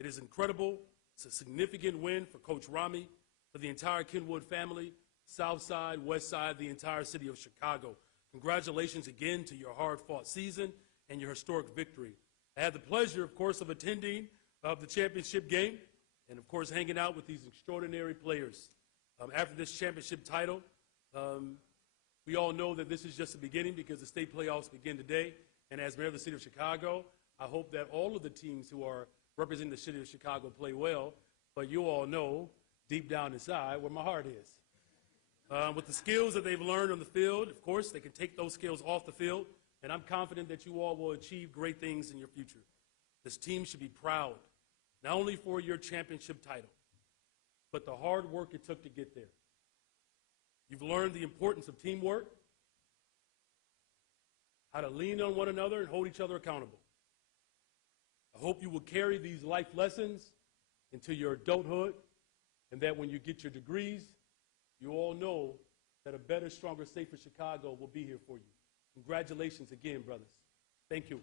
It is incredible. It's a significant win for Coach Rami, for the entire Kenwood family, South Side, West Side, the entire city of Chicago. Congratulations again to your hard-fought season and your historic victory. I had the pleasure, of course, of attending the championship game and, of course, hanging out with these extraordinary players. After this championship title, we all know that this is just the beginning because the state playoffs begin today. And as mayor of the city of Chicago, I hope that all of the teams who are representing the city of Chicago play well. But you all know, deep down inside, where my heart is. With the skills that they've learned on the field, of course, they can take those skills off the field. And I'm confident that you all will achieve great things in your future. This team should be proud, not only for your championship title, but the hard work it took to get there. You've learned the importance of teamwork, how to lean on one another and hold each other accountable. I hope you will carry these life lessons into your adulthood, and that when you get your degrees, you all know that a better, stronger, safer Chicago will be here for you. Congratulations again, brothers. Thank you.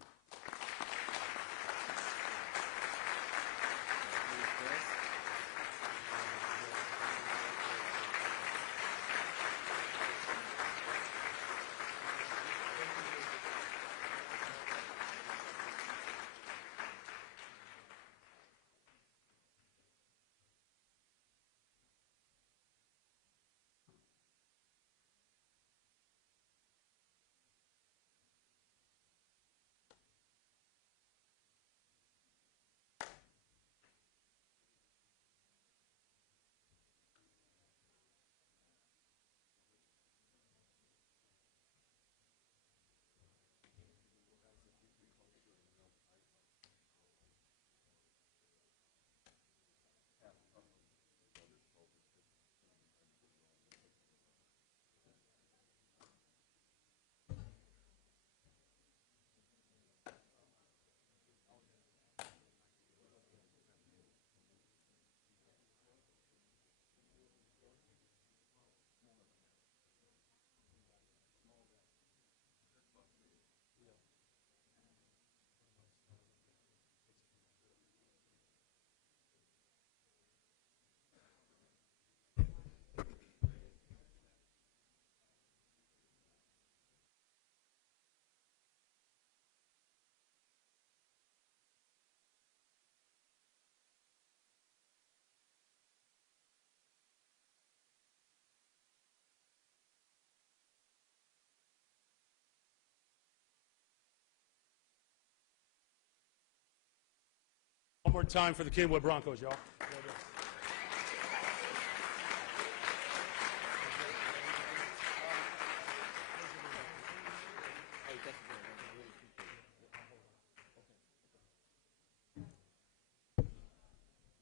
One more time for the Kenwood Broncos, y'all.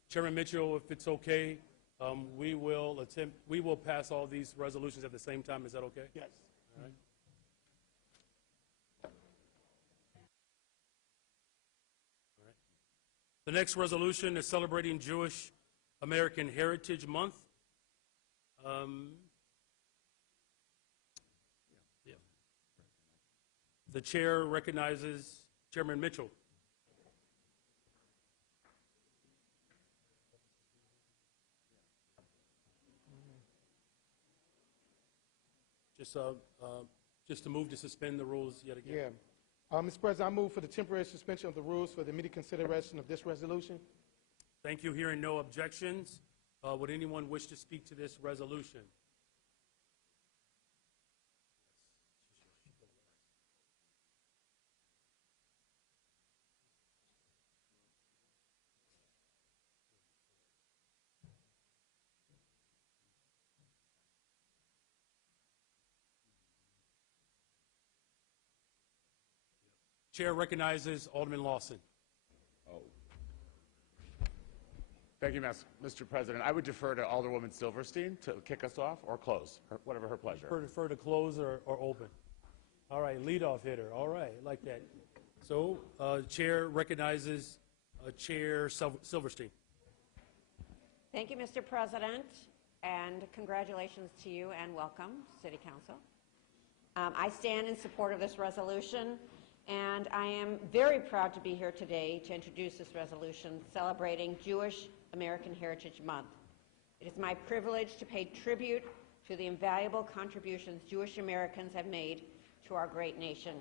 Chairman Mitchell, if it's okay, we will pass all these resolutions at the same time. Is that okay? Yes. All right. All right. The next resolution is celebrating Jewish American Heritage Month. Yeah. The chair recognizes Chairman Mitchell. Just to move to suspend the rules yet again. Yeah. Mr. President, I move for the temporary suspension of the rules for the immediate consideration of this resolution. Thank you. Hearing no objections, would anyone wish to speak to this resolution? Chair recognizes Alderman Lawson. Thank you, Mr. President. I would defer to Alderwoman Silverstein to kick us off or close, whatever her pleasure. Prefer to close or open? All right, leadoff hitter. All right, like that. So, Chair recognizes Chair Silverstein. Thank you, Mr. President, and congratulations to you and welcome, City Council. I stand in support of this resolution, and I am very proud to be here today to introduce this resolution celebrating Jewish American Heritage Month. It is my privilege to pay tribute to the invaluable contributions Jewish Americans have made to our great nation.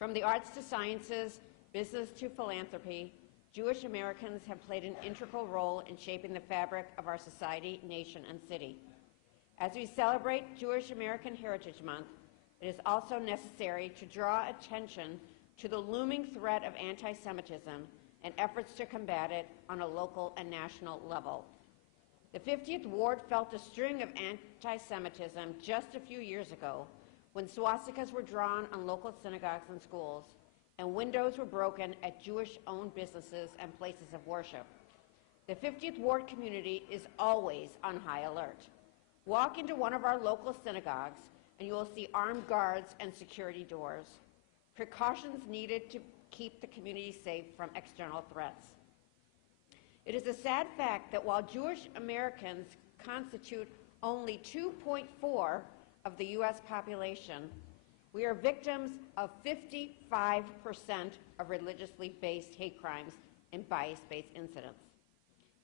From the arts to sciences, business to philanthropy, Jewish Americans have played an integral role in shaping the fabric of our society, nation, and city. As we celebrate Jewish American Heritage Month, it is also necessary to draw attention to the looming threat of anti-Semitism and efforts to combat it on a local and national level. The 50th Ward felt a string of anti-Semitism just a few years ago when swastikas were drawn on local synagogues and schools, and windows were broken at Jewish-owned businesses and places of worship. The 50th Ward community is always on high alert. Walk into one of our local synagogues and you will see armed guards and security doors. Precautions needed to keep the community safe from external threats. It is a sad fact that while Jewish Americans constitute only 2.4% of the U.S. population, we are victims of 55% of religiously based hate crimes and bias-based incidents.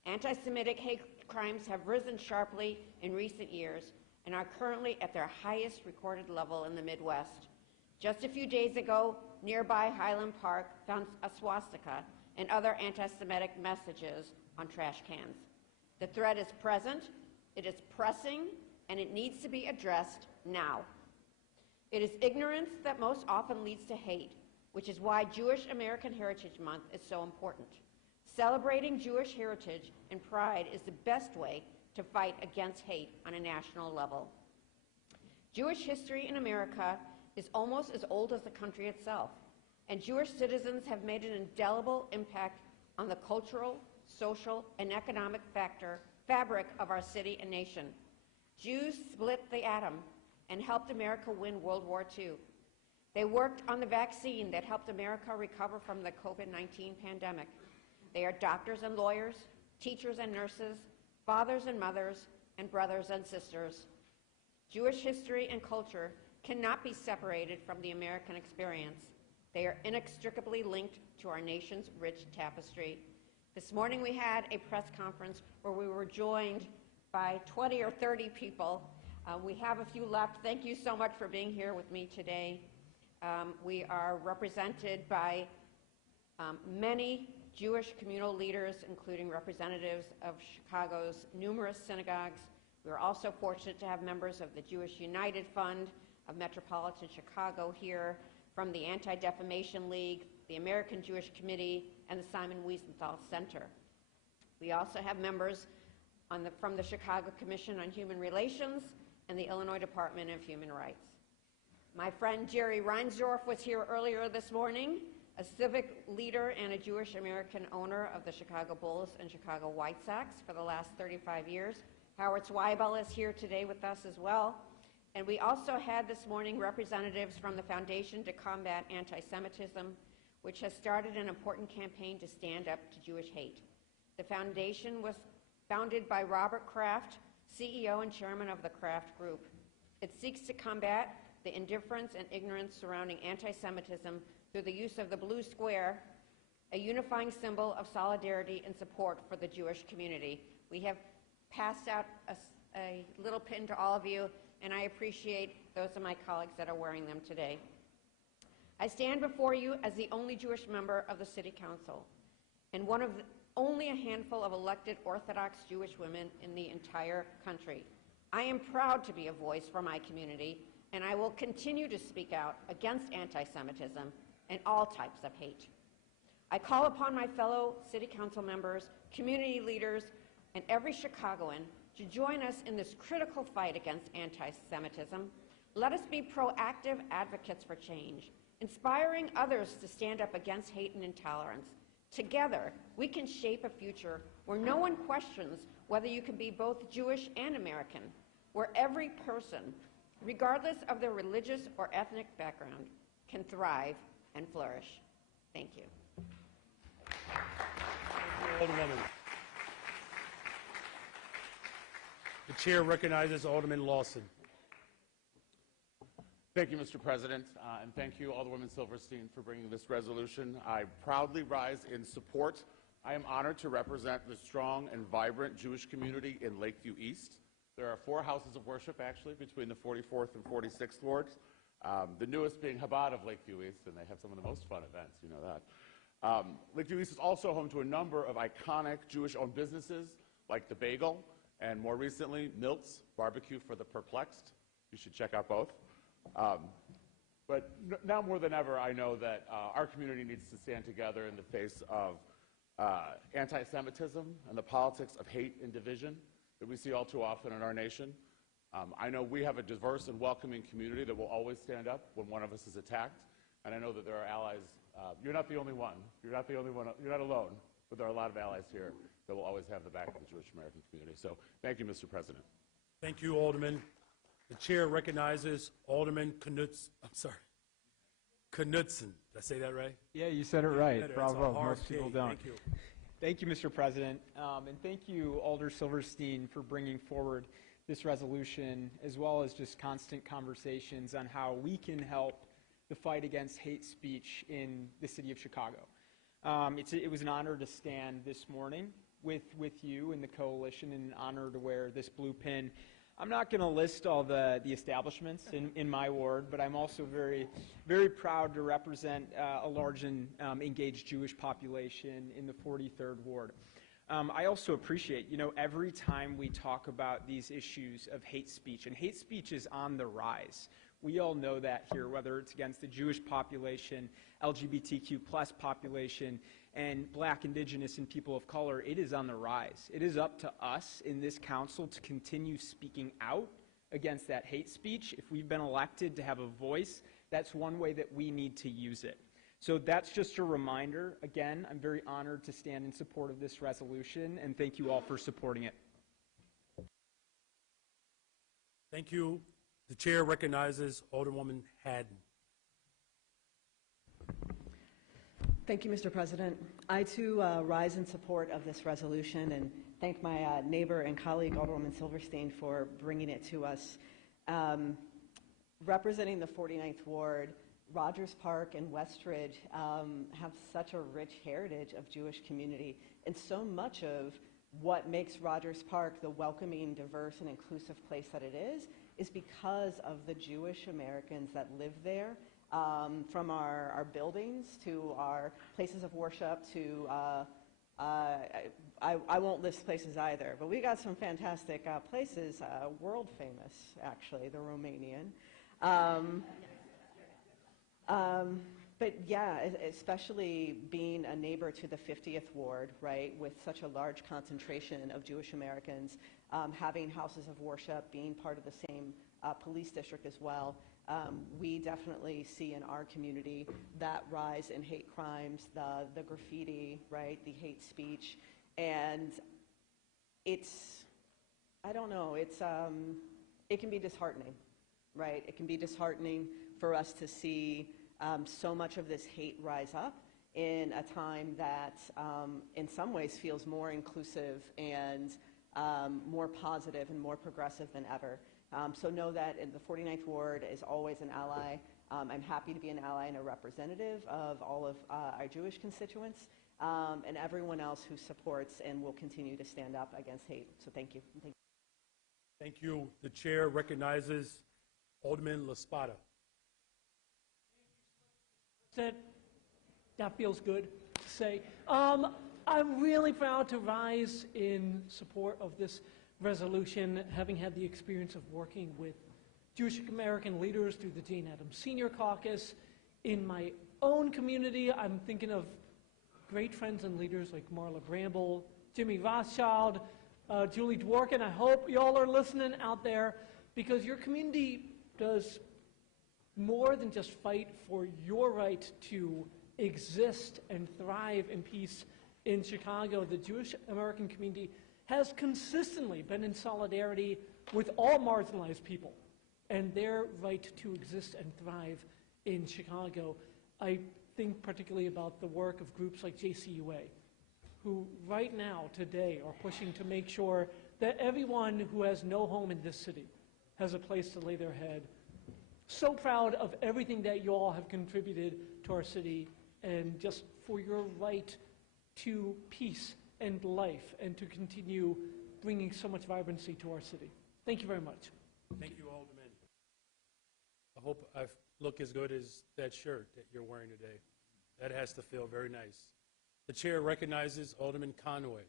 Anti-Semitic hate crimes have risen sharply in recent years and are currently at their highest recorded level in the Midwest. Just a few days ago, nearby Highland Park found a swastika and other anti-Semitic messages on trash cans. The threat is present, it is pressing, and it needs to be addressed now. It is ignorance that most often leads to hate, which is why Jewish American Heritage Month is so important. Celebrating Jewish heritage and pride is the best way to fight against hate on a national level. Jewish history in America is almost as old as the country itself, and Jewish citizens have made an indelible impact on the cultural, social, and economic fabric of our city and nation. Jews split the atom and helped America win World War II. They worked on the vaccine that helped America recover from the COVID-19 pandemic. They are doctors and lawyers, teachers and nurses, fathers and mothers, and brothers and sisters. Jewish history and culture cannot be separated from the American experience. They are inextricably linked to our nation's rich tapestry. This morning we had a press conference where we were joined by 20 or 30 people. We have a few left. Thank you so much for being here with me today. We are represented by many Jewish communal leaders, including representatives of Chicago's numerous synagogues. We are also fortunate to have members of the Jewish United Fund of Metropolitan Chicago here, from the Anti-Defamation League, the American Jewish Committee, and the Simon Wiesenthal Center. We also have members from the Chicago Commission on Human Relations and the Illinois Department of Human Rights. My friend Jerry Reinsdorf was here earlier this morning, a civic leader and a Jewish American owner of the Chicago Bulls and Chicago White Sox for the last 35 years. Howard Zweibel is here today with us as well. And we also had this morning representatives from the Foundation to Combat Anti-Semitism, which has started an important campaign to stand up to Jewish hate. The foundation was founded by Robert Kraft, CEO and chairman of the Kraft Group. It seeks to combat the indifference and ignorance surrounding anti-Semitism through the use of the blue square, a unifying symbol of solidarity and support for the Jewish community. We have passed out a little pin to all of you, and I appreciate those of my colleagues that are wearing them today. I stand before you as the only Jewish member of the City Council, and one of only a handful of elected Orthodox Jewish women in the entire country. I am proud to be a voice for my community, and I will continue to speak out against anti-Semitism and all types of hate. I call upon my fellow City Council members, community leaders, and every Chicagoan to join us in this critical fight against anti-Semitism. Let us be proactive advocates for change, inspiring others to stand up against hate and intolerance. Together, we can shape a future where no one questions whether you can be both Jewish and American, where every person, regardless of their religious or ethnic background, can thrive and flourish. Thank you. Alderwoman. The chair recognizes Alderman Lawson. Thank you, Mr. President, and thank you, Alderwoman Silverstein, for bringing this resolution. I proudly rise in support. I am honored to represent the strong and vibrant Jewish community in Lakeview East. There are 4 houses of worship, actually, between the 44th and 46th wards, the newest being Chabad of Lakeview East, and they have some of the most fun events, you know that. Lakeview East is also home to a number of iconic Jewish-owned businesses, like The Bagel, and more recently, Milt's Barbecue for the Perplexed. You should check out both. But now more than ever, I know that our community needs to stand together in the face of anti-Semitism and the politics of hate and division that we see all too often in our nation. I know we have a diverse and welcoming community that will always stand up when one of us is attacked, and I know that there are allies. You're not the only one. You're not the only one. You're not alone, but there are a lot of allies here that will always have the back of the Jewish American community. So thank you, Mr. President. Thank you, Alderman. The chair recognizes Alderman Knudsen. Did I say that right? Yeah, you said it right. Better. Bravo. It's Most people RK. don't. Thank you. Thank you, Mr. President. And thank you, Alder Silverstein, for bringing forward this resolution, as well as just constant conversations on how we can help the fight against hate speech in the city of Chicago. It was an honor to stand this morning with you and the coalition, and an honor to wear this blue pin. I'm not going to list all the establishments in my ward, but I'm also very, very proud to represent a large and engaged Jewish population in the 43rd Ward. I also appreciate, every time we talk about these issues of hate speech, and hate speech is on the rise. We all know that here, whether it's against the Jewish population, LGBTQ+ population, and Black, Indigenous, and people of color, it is on the rise. It is up to us in this council to continue speaking out against that hate speech. If we've been elected to have a voice, that's one way that we need to use it. So that's just a reminder. Again, I'm very honored to stand in support of this resolution, and thank you all for supporting it. Thank you. The chair recognizes Alderwoman Haddon. Thank you, Mr. President. I, too, rise in support of this resolution and thank my neighbor and colleague, Alderwoman Silverstein, for bringing it to us. Representing the 49th Ward, Rogers Park and Westridge have such a rich heritage of Jewish community, and so much of what makes Rogers Park the welcoming, diverse, and inclusive place that it is because of the Jewish Americans that live there. From our buildings to our places of worship to, I won't list places either, but we got some fantastic places, world famous actually, the Romanian. But yeah, especially being a neighbor to the 50th Ward, right, with such a large concentration of Jewish Americans, having houses of worship, being part of the same police district as well, we definitely see in our community that rise in hate crimes, the graffiti, right, the hate speech, and it's, I don't know, it's, it can be disheartening, right? It can be disheartening for us to see so much of this hate rise up in a time that in some ways feels more inclusive and more positive and more progressive than ever. So know that in the 49th Ward is always an ally. I'm happy to be an ally and a representative of all of our Jewish constituents and everyone else who supports and will continue to stand up against hate. So thank you. Thank you. The chair recognizes Alderman LaSpada. That feels good to say. I'm really proud to rise in support of this resolution, having had the experience of working with Jewish American leaders through the Jane Addams Senior Caucus. In my own community, I'm thinking of great friends and leaders like Marla Bramble, Jimmy Rothschild, Julie Dworkin. I hope y'all are listening out there, because your community does more than just fight for your right to exist and thrive in peace in Chicago. The Jewish American community has consistently been in solidarity with all marginalized people and their right to exist and thrive in Chicago. I think particularly about the work of groups like JCUA, who right now, today, are pushing to make sure that everyone who has no home in this city has a place to lay their head. So proud of everything that you all have contributed to our city, and just for your right to peace and life, and to continue bringing so much vibrancy to our city. Thank you very much. Thank you, Alderman. I hope I look as good as that shirt that you're wearing today. That has to feel very nice. The chair recognizes Alderman Conway.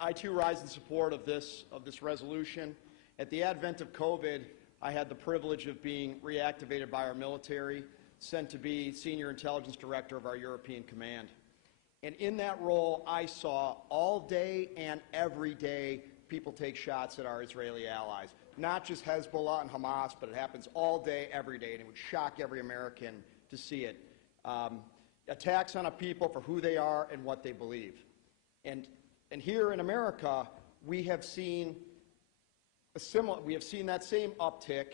I too rise in support of this resolution. At the advent of COVID, I had the privilege of being reactivated by our military, sent to be Senior Intelligence Director of our European Command. And in that role, I saw all day and every day people take shots at our Israeli allies. Not just Hezbollah and Hamas, but it happens all day, every day, and it would shock every American to see it. Attacks on a people for who they are and what they believe. And here in America, we have seen that same uptick,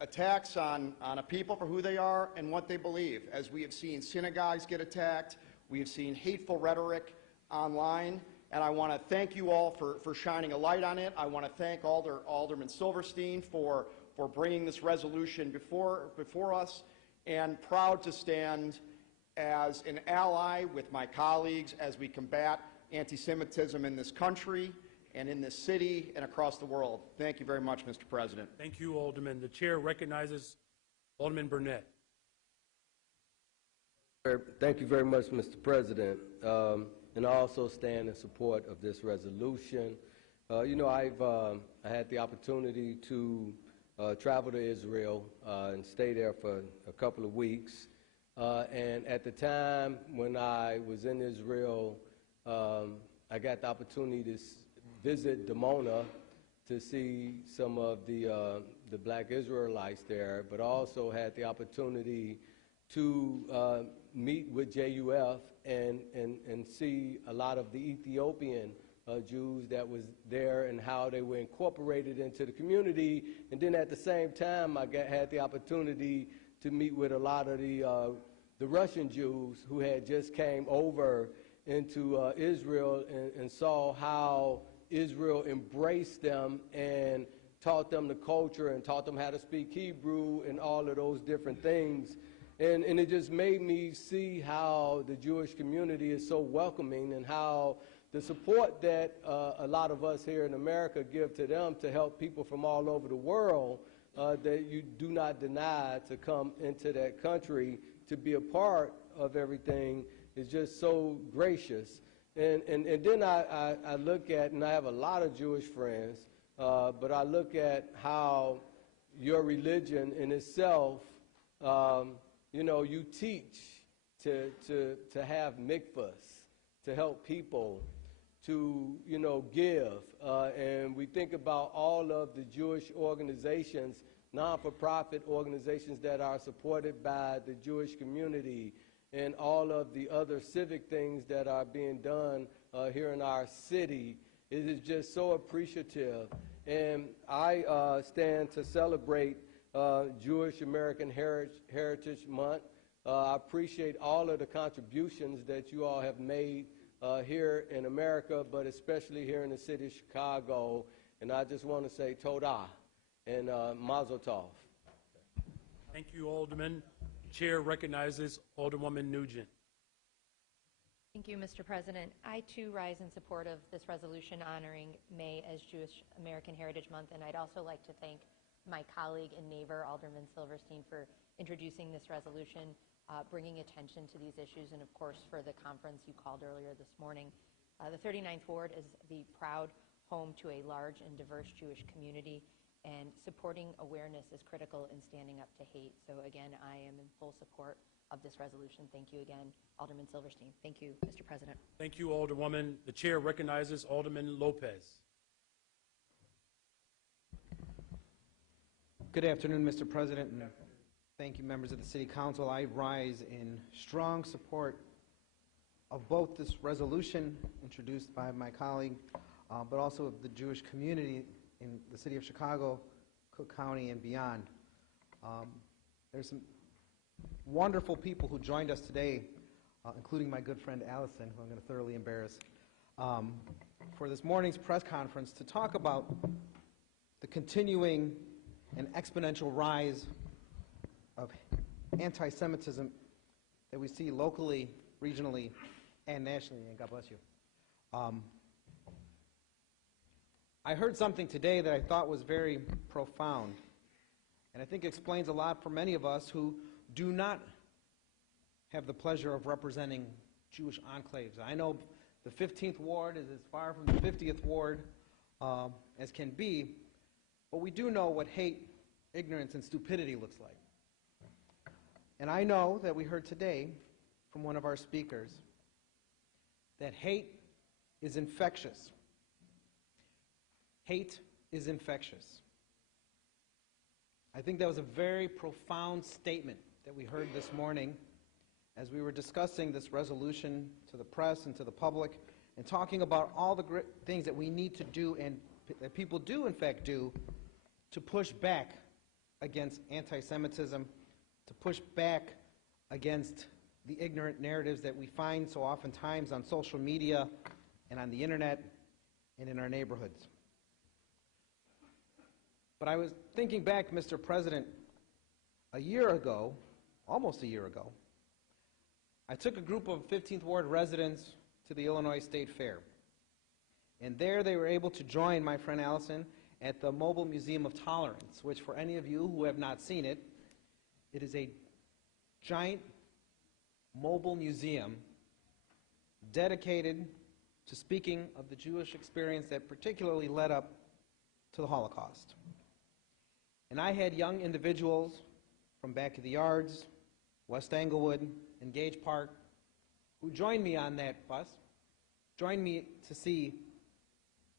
attacks on a people for who they are and what they believe. As we have seen synagogues get attacked, we have seen hateful rhetoric online, and I want to thank you all for shining a light on it. I want to thank Alderman Silverstein for bringing this resolution before us, and proud to stand as an ally with my colleagues as we combat anti-Semitism in this country and in this city and across the world. Thank you very much, Mr. President. Thank you, Alderman. The chair recognizes Alderman Burnett. Thank you very much, Mr. President. And I also stand in support of this resolution. You know, I had the opportunity to travel to Israel and stay there for a couple of weeks. And at the time when I was in Israel, I got the opportunity to visit Dimona to see some of the black Israelites there, but also had the opportunity to meet with JUF and see a lot of the Ethiopian Jews that was there and how they were incorporated into the community. And then at the same time, I had the opportunity to meet with a lot of the Russian Jews who had just came over into Israel and saw how Israel embraced them and taught them the culture and taught them how to speak Hebrew and all of those different things. And it just made me see how the Jewish community is so welcoming, and how the support that a lot of us here in America give to them to help people from all over the world that you do not deny to come into that country to be a part of everything is just so gracious. And then I look at, and I have a lot of Jewish friends, but I look at how your religion in itself you teach to have mikvahs, to help people, to, give. And we think about all of the Jewish organizations, non-for-profit organizations that are supported by the Jewish community, and all of the other civic things that are being done here in our city. It is just so appreciative. And I stand to celebrate Jewish American Heritage Month. I appreciate all of the contributions that you all have made here in America, but especially here in the city of Chicago. And I just want to say Todah and Mazel Tov. Thank you, Alderman. Chair recognizes Alderwoman Nugent. Thank you, Mr. President. I, too, rise in support of this resolution honoring May as Jewish American Heritage Month, and I'd also like to thank my colleague and neighbor, Alderman Silverstein, for introducing this resolution, bringing attention to these issues, and, of course, for the conference you called earlier this morning. The 39th Ward is the proud home to a large and diverse Jewish community, and supporting awareness is critical in standing up to hate. So, again, I am in full support of this resolution. Thank you again, Alderman Silverstein. Thank you, Mr. President. Thank you, Alderwoman. The chair recognizes Alderman Lopez. Good afternoon, Mr. President, and thank you, members of the City Council. I rise in strong support of both this resolution introduced by my colleague, but also of the Jewish community in the city of Chicago, Cook County, and beyond. There's some wonderful people who joined us today, including my good friend Allison, who I'm going to thoroughly embarrass, for this morning's press conference to talk about the continuing and exponential rise of anti-Semitism that we see locally, regionally, and nationally, and God bless you. I heard something today that I thought was very profound, and I think explains a lot for many of us who do not have the pleasure of representing Jewish enclaves. I know the 15th Ward is as far from the 50th Ward as can be, but we do know what hate, ignorance, and stupidity looks like. And I know that we heard today from one of our speakers that hate is infectious. Hate is infectious. I think that was a very profound statement that we heard this morning as we were discussing this resolution to the press and to the public and talking about all the great things that we need to do and that people do, in fact, do to push back against anti-Semitism, to push back against the ignorant narratives that we find so oftentimes on social media and on the internet and in our neighborhoods. But I was thinking back, Mr. President, a year ago, almost a year ago, I took a group of 15th Ward residents to the Illinois State Fair. And there they were able to join my friend Allison at the Mobile Museum of Tolerance, which for any of you who have not seen it, it is a giant mobile museum dedicated to speaking of the Jewish experience that particularly led up to the Holocaust. And I had young individuals from back of the yards, West Englewood, and Gage Park, who joined me on that bus, joined me to see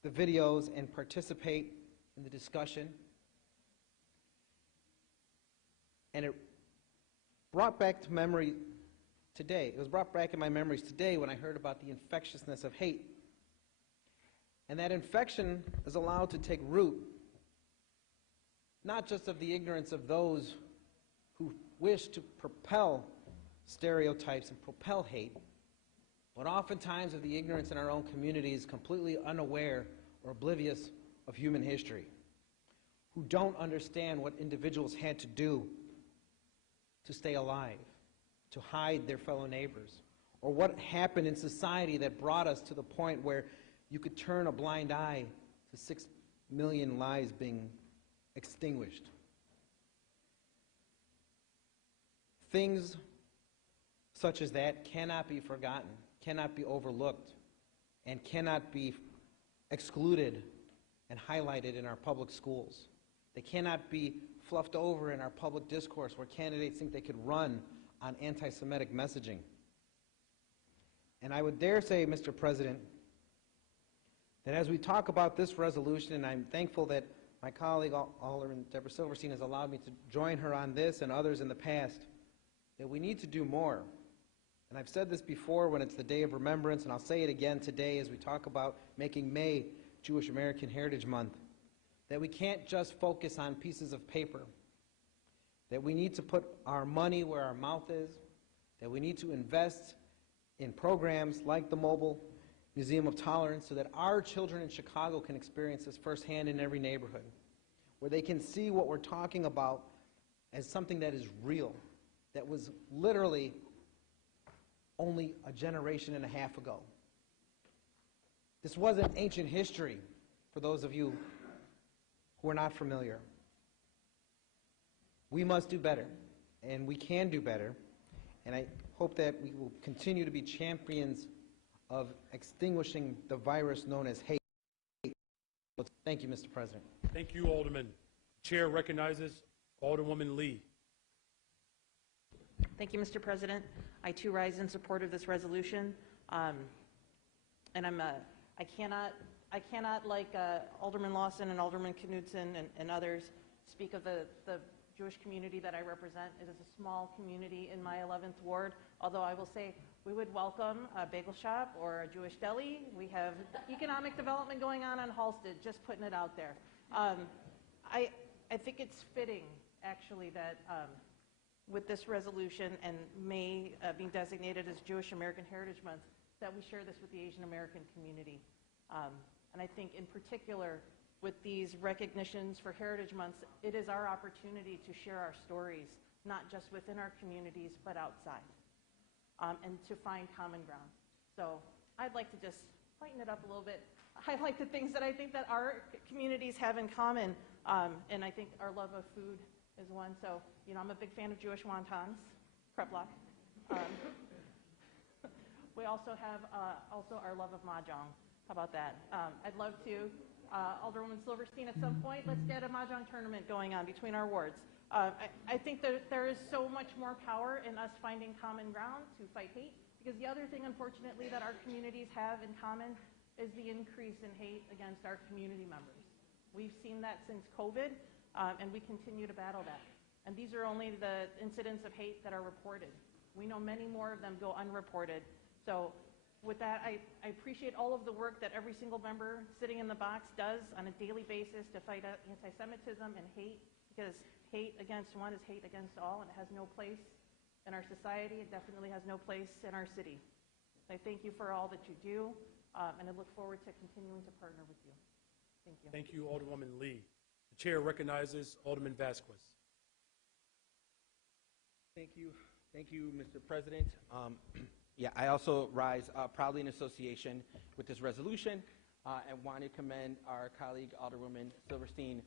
the videos and participate in the discussion. And it brought back to memory today. It was brought back in my memories today when I heard about the infectiousness of hate. And that infection is allowed to take root, not just of the ignorance of those who wish to propel stereotypes and propel hate, but oftentimes of the ignorance in our own communities, completely unaware or oblivious of human history, who don't understand what individuals had to do to stay alive, to hide their fellow neighbors, or what happened in society that brought us to the point where you could turn a blind eye to 6 million lives being extinguished. Things such as that cannot be forgotten, cannot be overlooked, and cannot be excluded and highlighted in our public schools. They cannot be fluffed over in our public discourse where candidates think they could run on anti-Semitic messaging. And I would dare say, Mr. President, that as we talk about this resolution, and I'm thankful that my colleague, Alderman Deborah Silverstein, has allowed me to join her on this and others in the past, that we need to do more. And I've said this before when it's the Day of Remembrance, and I'll say it again today as we talk about making May Jewish American Heritage Month, that we can't just focus on pieces of paper, that we need to put our money where our mouth is, that we need to invest in programs like the Mobile Museum of Tolerance so that our children in Chicago can experience this firsthand in every neighborhood, where they can see what we're talking about as something that is real, that was literally only a generation and a half ago. This wasn't ancient history for those of you who are not familiar. We must do better, and we can do better, and I hope that we will continue to be champions of extinguishing the virus known as hate. Thank you, Mr. President. Thank you, Alderman. Chair recognizes Alderwoman Lee. Thank you, Mr. President. I too rise in support of this resolution, and I cannot like Alderman Lawson and Alderman Knudsen and others speak of the Jewish community that I represent. It is a small community in my 11th ward, although I will say we would welcome a bagel shop or a Jewish deli. We have economic development going on Halsted, just putting it out there. I think it's fitting, actually, that with this resolution and May being designated as Jewish American Heritage Month, that we share this with the Asian American community. And I think in particular, with these recognitions for Heritage Months, it is our opportunity to share our stories, not just within our communities, but outside, and to find common ground. So I'd like to just lighten it up a little bit, highlight the things that I think that our communities have in common, and I think our love of food is one. So, you know, I'm a big fan of Jewish wontons, kreplach. We also have our love of mahjong. How about that? I'd love to, Alderwoman Silverstein, at some point, let's get a mahjong tournament going on between our wards. I think that there is so much more power in us finding common ground to fight hate, because the other thing, unfortunately, that our communities have in common is the increase in hate against our community members. We've seen that since COVID, and we continue to battle that. And these are only the incidents of hate that are reported. We know many more of them go unreported. So with that, I appreciate all of the work that every single member sitting in the box does on a daily basis to fight anti-Semitism and hate, because hate against one is hate against all, and it has no place in our society. It definitely has no place in our city. So I thank you for all that you do, and I look forward to continuing to partner with you. Thank you. Thank you, Alderwoman Lee. The chair recognizes Alderman Vasquez. Thank you, Mr. President. Yeah, I also rise proudly in association with this resolution and want to commend our colleague, Alderwoman Silverstein,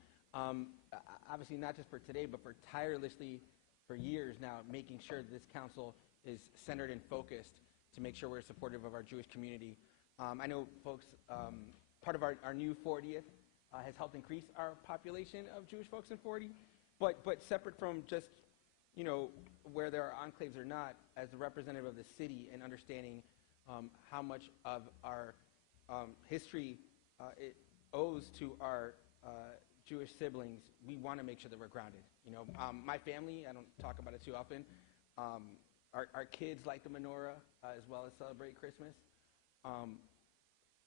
obviously not just for today, but for tirelessly for years now, making sure that this council is centered and focused to make sure we're supportive of our Jewish community. I know folks, part of our new 40th has helped increase our population of Jewish folks in 40, but separate from just, you know, where there are enclaves or not, as a representative of the city and understanding how much of our history it owes to our Jewish siblings, we want to make sure that we're grounded. You know, my family, I don't talk about it too often, our kids like the menorah as well as celebrate Christmas.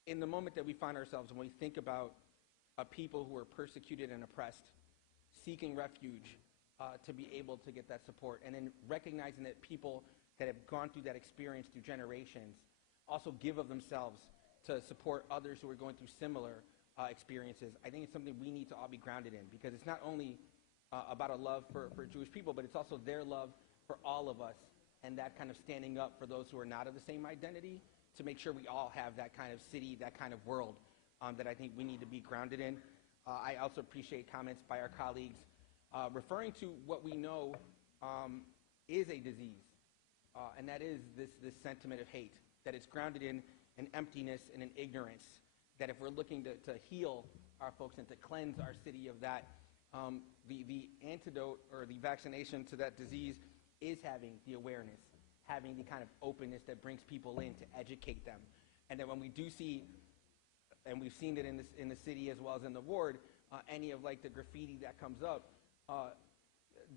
In the moment that we find ourselves, when we think about a people who are persecuted and oppressed, seeking refuge, to be able to get that support, and then recognizing that people that have gone through that experience through generations also give of themselves to support others who are going through similar experiences. I think it's something we need to all be grounded in, because it's not only about a love for Jewish people, but it's also their love for all of us, and that kind of standing up for those who are not of the same identity, to make sure we all have that kind of city, that kind of world that I think we need to be grounded in. I also appreciate comments by our colleagues referring to what we know is a disease, and that is this sentiment of hate, that it's grounded in an emptiness and an ignorance, that if we're looking to heal our folks and to cleanse our city of that, the antidote or the vaccination to that disease is having the awareness, having the kind of openness that brings people in to educate them. And then when we do see, and we've seen it in the city as well as in the ward, any of like the graffiti that comes up,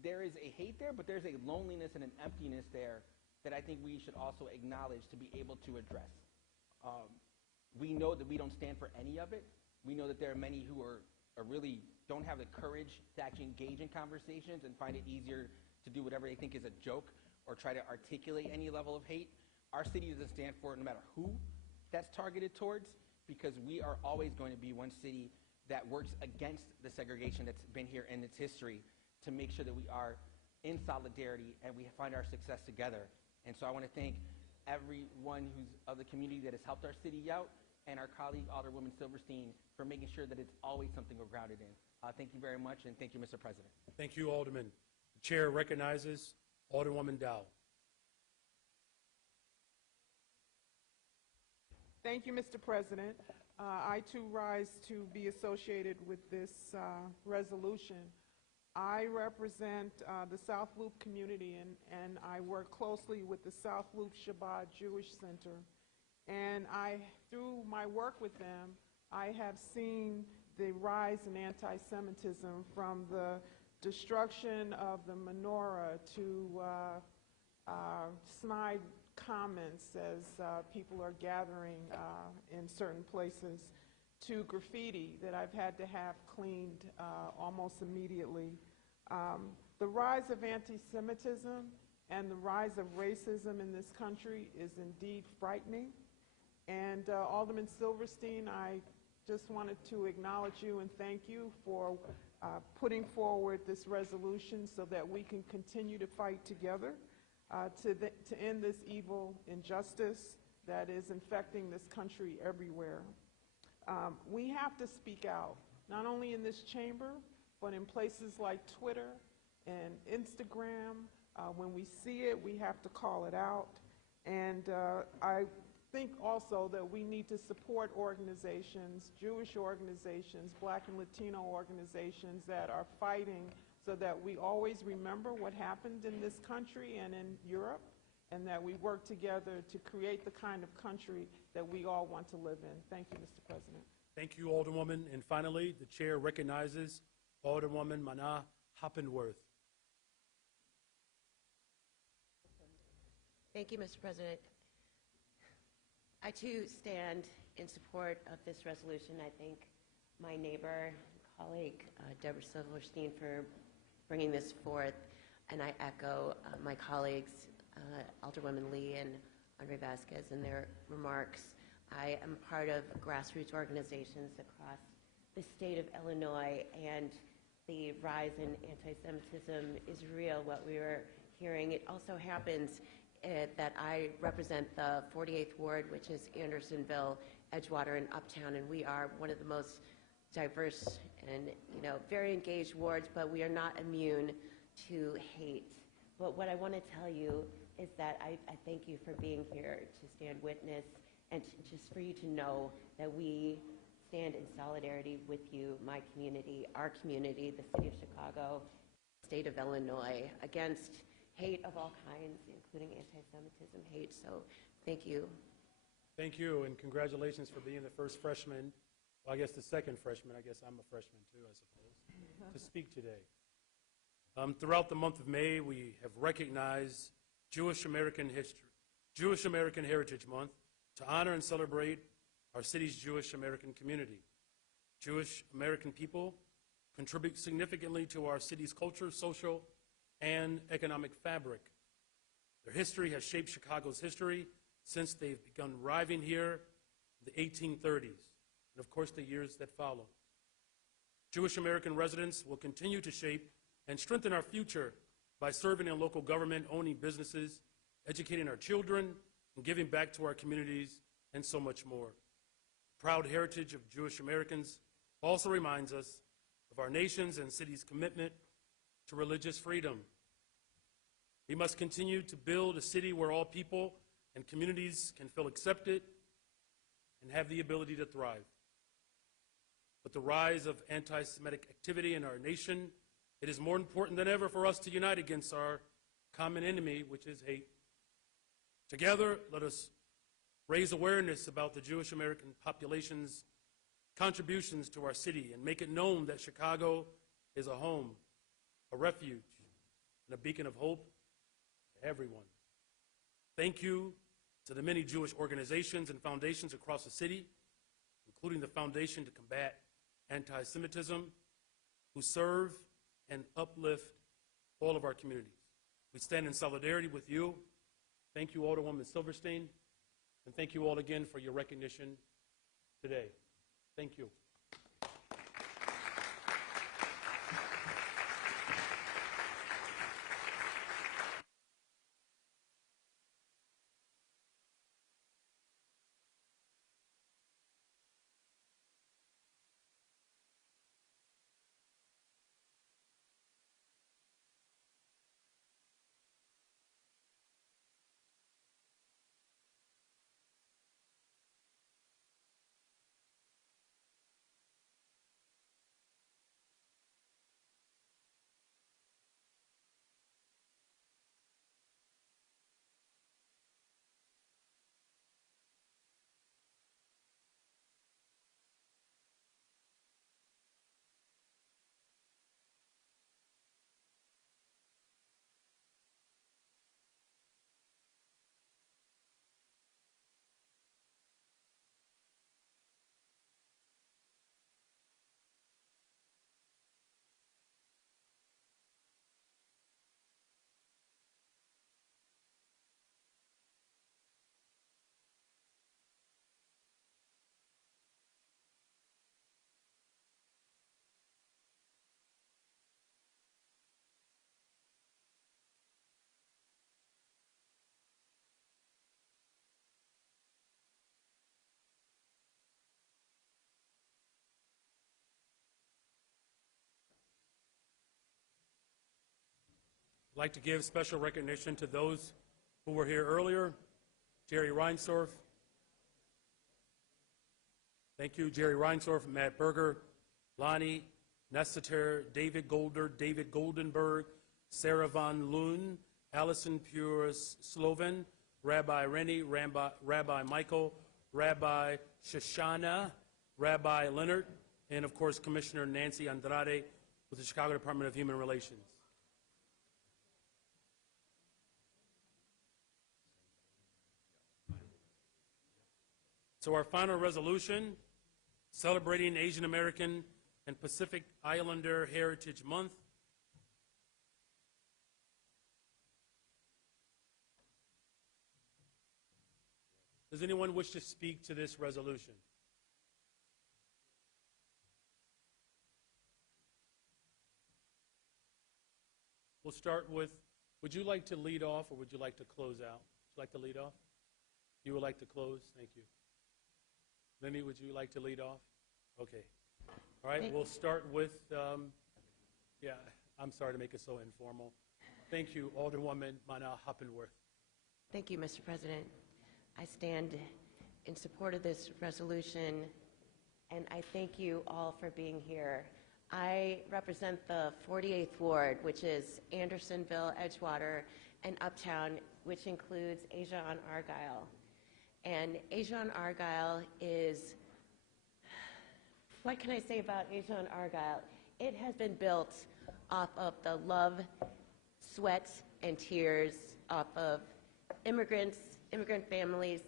there is a hate there, but there's a loneliness and an emptiness there that I think we should also acknowledge to be able to address. We know that we don't stand for any of it. We know that there are many who are really don't have the courage to actually engage in conversations and find it easier to do whatever they think is a joke or try to articulate any level of hate. Our city doesn't stand for it no matter who that's targeted towards, because we are always going to be one city that works against the segregation that's been here in its history to make sure that we are in solidarity and we find our success together. And so I want to thank everyone who's of the community that has helped our city out, and our colleague, Alderwoman Silverstein, for making sure that it's always something we're grounded in. Thank you very much, and thank you, Mr. President. Thank you, Alderman. The chair recognizes Alderwoman Dow. Thank you, Mr. President. I too rise to be associated with this resolution. I represent the South Loop community, and I work closely with the South Loop Shabbat Jewish Center. And through my work with them, I have seen the rise in anti-Semitism, from the destruction of the menorah to snide comments as people are gathering in certain places, to graffiti that I've had to have cleaned almost immediately. The rise of anti-Semitism and the rise of racism in this country is indeed frightening. And Alderman Silverstein, I just wanted to acknowledge you and thank you for putting forward this resolution so that we can continue to fight together to end this evil injustice that is infecting this country everywhere. We have to speak out, not only in this chamber, but in places like Twitter and Instagram. When we see it, we have to call it out. And I think also that we need to support organizations, Jewish organizations, Black and Latino organizations that are fighting so that we always remember what happened in this country and in Europe, and that we work together to create the kind of country that we all want to live in. Thank you, Mr. President. Thank you, Alderwoman. And finally, the chair recognizes Alderwoman Mana Hoppenworth. Thank you, Mr. President. I too stand in support of this resolution. I thank my neighbor and colleague, Deborah Silverstein, for bringing this forth, and I echo my colleagues, Alderwoman Lee and Andre Vasquez, in their remarks. I am part of grassroots organizations across the state of Illinois, and the rise in anti-Semitism is real, what we were hearing. It also happens that I represent the 48th Ward, which is Andersonville, Edgewater, and Uptown, and we are one of the most diverse and very engaged wards, but we are not immune to hate. But what I want to tell you is that I thank you for being here to stand witness, and just for you to know that we stand in solidarity with you, my community, our community, the city of Chicago, state of Illinois, against hate of all kinds, including anti-Semitism hate. So thank you. Thank you, and congratulations for being the first freshman, well, I guess the second freshman, I guess I'm a freshman too, I suppose, to speak today. Throughout the month of May, we have recognized Jewish American Heritage Month to honor and celebrate our city's Jewish American community. Jewish American people contribute significantly to our city's culture, social, and economic fabric. Their history has shaped Chicago's history since they've begun arriving here in the 1830s, and of course the years that follow. Jewish American residents will continue to shape and strengthen our future by serving in local government, owning businesses, educating our children, and giving back to our communities, and so much more. The proud heritage of Jewish Americans also reminds us of our nation's and city's commitment to religious freedom. We must continue to build a city where all people and communities can feel accepted and have the ability to thrive. With the rise of anti-Semitic activity in our nation, it is more important than ever for us to unite against our common enemy, which is hate. Together, let us raise awareness about the Jewish American population's contributions to our city and make it known that Chicago is a home, a refuge, and a beacon of hope to everyone. Thank you to the many Jewish organizations and foundations across the city, including the Foundation to Combat Anti-Semitism, who serve and uplift all of our communities. We stand in solidarity with you. Thank you, Alderwoman Silverstein, and thank you all again for your recognition today. Thank you. I'd like to give special recognition to those who were here earlier. Jerry Reinsdorf. Thank you, Jerry Reinsdorf, Matt Berger, Lonnie Nessater, David Golder, David Goldenberg, Sarah Von Loon, Allison Pure Sloven, Rabbi Rennie, Rabbi Michael, Rabbi Shoshana, Rabbi Leonard, and of course Commissioner Nancy Andrade with the Chicago Department of Human Relations. So our final resolution, celebrating Asian American and Pacific Islander Heritage Month. Does anyone wish to speak to this resolution? We'll start with, would you like to lead off or would you like to close out? Would you like to lead off? You would like to close? Thank you. Lenny, would you like to lead off? Okay. All right, we'll start with, yeah, I'm sorry to make it so informal. Thank you, Alderwoman Mana Hoppenworth. Thank you, Mr. President. I stand in support of this resolution, and I thank you all for being here. I represent the 48th Ward, which is Andersonville, Edgewater, and Uptown, which includes Asia on Argyle. And Asia on Argyle is, what can I say about Asia on Argyle? It has been built off of the love, sweat, and tears off of immigrant families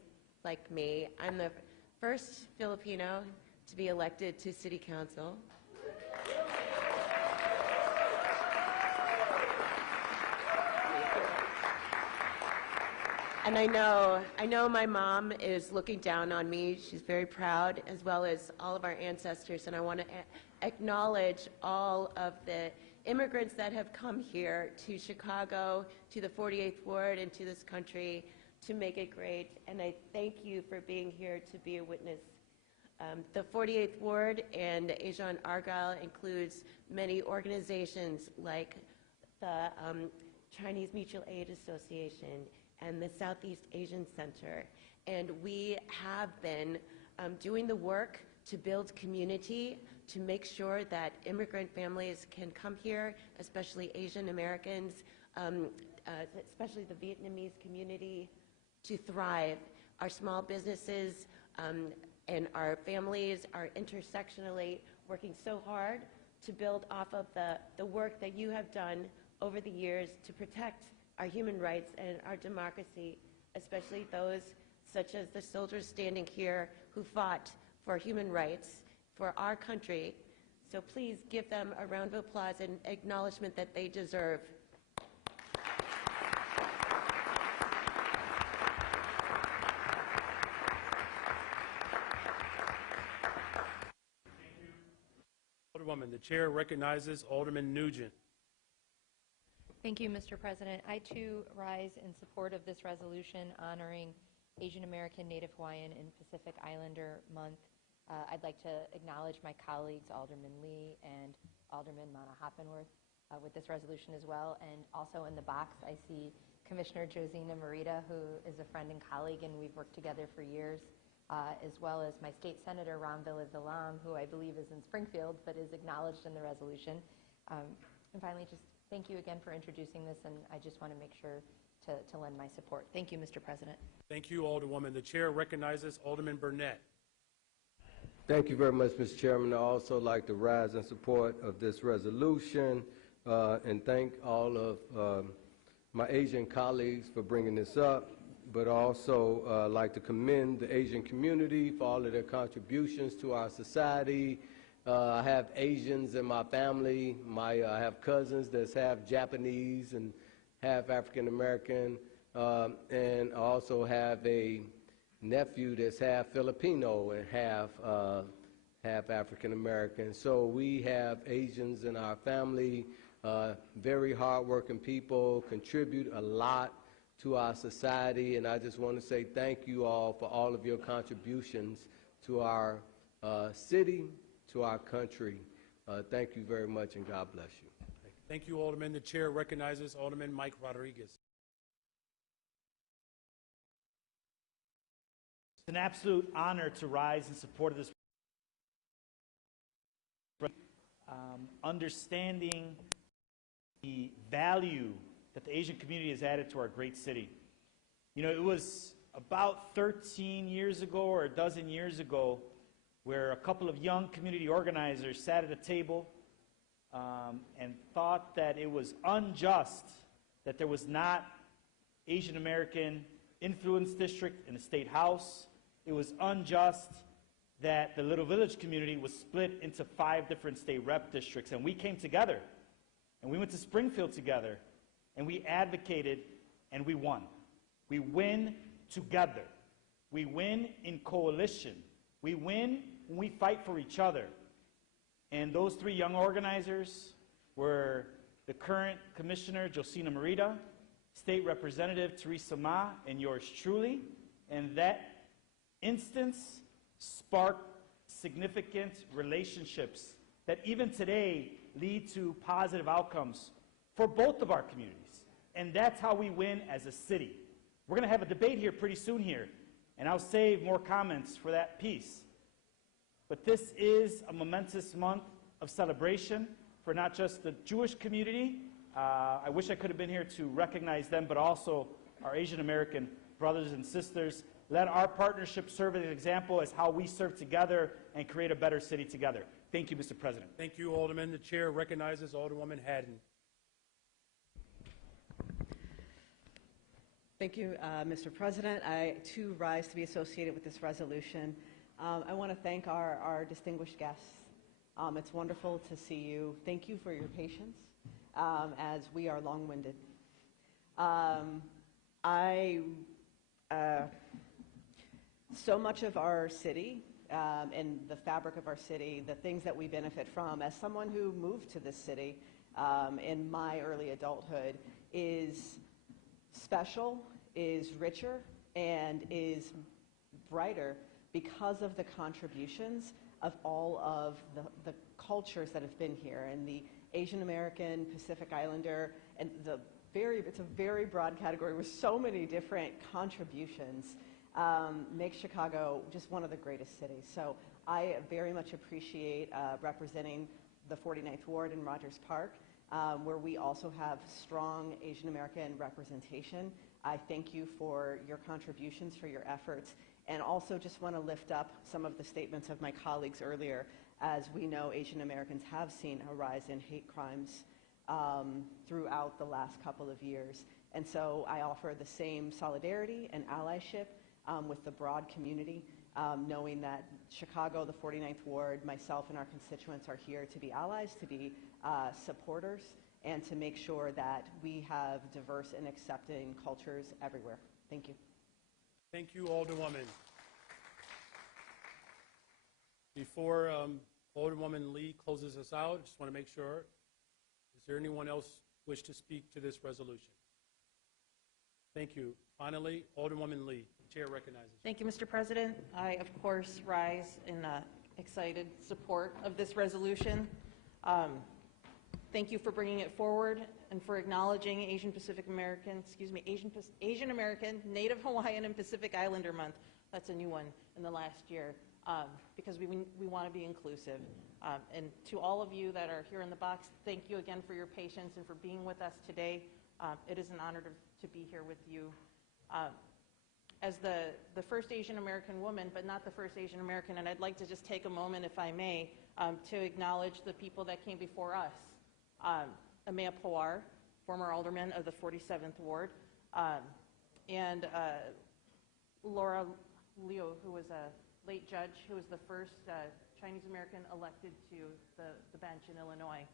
like me. I'm the first Filipino to be elected to City Council. And I know my mom is looking down on me. She's very proud, as well as all of our ancestors. And I want to acknowledge all of the immigrants that have come here to Chicago, to the 48th Ward, and to this country to make it great. And I thank you for being here to be a witness. The 48th Ward and Asia on Argyle includes many organizations like the Chinese Mutual Aid Association and the Southeast Asian Center. And we have been doing the work to build community, to make sure that immigrant families can come here, especially Asian Americans, especially the Vietnamese community, to thrive. Our small businesses and our families are intersectionally working so hard to build off of the work that you have done over the years to protect our human rights and our democracy, especially those such as the soldiers standing here who fought for human rights for our country. So please give them a round of applause and acknowledgement that they deserve. Alderwoman, the chair recognizes Alderman Nugent. Thank you, Mr. President. I too rise in support of this resolution honoring Asian American, Native Hawaiian, and Pacific Islander Month. I'd like to acknowledge my colleagues, Alderman Lee and Alderman Mana Hoppenworth, with this resolution as well. And also in the box, I see Commissioner Josina Morita, who is a friend and colleague, and we've worked together for years, as well as my state senator, Ram Villazalam, who I believe is in Springfield, but is acknowledged in the resolution. And finally, just thank you again for introducing this, and I just want to make sure to lend my support. Thank you, Mr. President. Thank you, Alderwoman. The chair recognizes Alderman Burnett. Thank you very much, Mr. Chairman. I'd also like to rise in support of this resolution and thank all of my Asian colleagues for bringing this up, but also like to commend the Asian community for all of their contributions to our society. I have Asians in my family. I have cousins that's half Japanese and half African American, and I also have a nephew that's half Filipino and half African American. So we have Asians in our family, very hardworking people, contribute a lot to our society, and I just want to say thank you all for all of your contributions to our city, to our country. Thank you very much, and God bless you. Thank you, Alderman. The chair recognizes Alderman Mike Rodriguez. It's an absolute honor to rise in support of this. Understanding the value that the Asian community has added to our great city. You know, it was about 13 years ago or a dozen years ago where a couple of young community organizers sat at a table and thought that it was unjust that there was not Asian American influence district in the state house. It was unjust that the Little Village community was split into 5 different state rep districts. And we came together, and we went to Springfield together, and we advocated, and we won. We win together. We win in coalition. We win when we fight for each other. And those 3 young organizers were the current Commissioner, Josina Morita, State Representative Teresa Ma, and yours truly. And that instance sparked significant relationships that even today lead to positive outcomes for both of our communities. And that's how we win as a city. We're going to have a debate here pretty soon here, and I'll save more comments for that piece. But this is a momentous month of celebration for not just the Jewish community. I wish I could have been here to recognize them, but also our Asian American brothers and sisters. Let our partnership serve as an example as how we serve together and create a better city together. Thank you, Mr. President. Thank you, Alderman. The chair recognizes Alderwoman Haddon. Thank you, Mr. President. I, too, rise to be associated with this resolution. I want to thank our distinguished guests. It's wonderful to see you. Thank you for your patience, as we are long-winded. So much of our city and the fabric of our city, the things that we benefit from, as someone who moved to this city in my early adulthood, is special, is richer, and is brighter because of the contributions of all of the cultures that have been here, and the Asian American, Pacific Islander, and it's a very broad category with so many different contributions, makes Chicago just one of the greatest cities. So I very much appreciate representing the 49th Ward in Rogers Park, where we also have strong Asian American representation. I thank you for your contributions, for your efforts, and also just want to lift up some of the statements of my colleagues earlier. As we know, Asian Americans have seen a rise in hate crimes throughout the last couple of years. And so I offer the same solidarity and allyship with the broad community, knowing that Chicago, the 49th Ward, myself and our constituents are here to be allies, to be supporters, and to make sure that we have diverse and accepting cultures everywhere. Thank you. Thank you, Alderwoman. Before Alderwoman Lee closes us out, I just want to make sure, is there anyone else wish to speak to this resolution? Thank you. Finally, Alderwoman Lee, Chair recognizes. Thank you, Mr. President. I, of course, rise in excited support of this resolution. Thank you for bringing it forward and for acknowledging Asian American, Native Hawaiian, and Pacific Islander Month. That's a new one in the last year, because we want to be inclusive. And to all of you that are here in the box, thank you again for your patience and for being with us today. It is an honor to be here with you. As the first Asian American woman, but not the first Asian American, and I'd like to just take a moment, if I may, to acknowledge the people that came before us. Amaya Pawar, former alderman of the 47th Ward, and Laura Leo, who was a late judge, who was the first Chinese American elected to the bench in Illinois.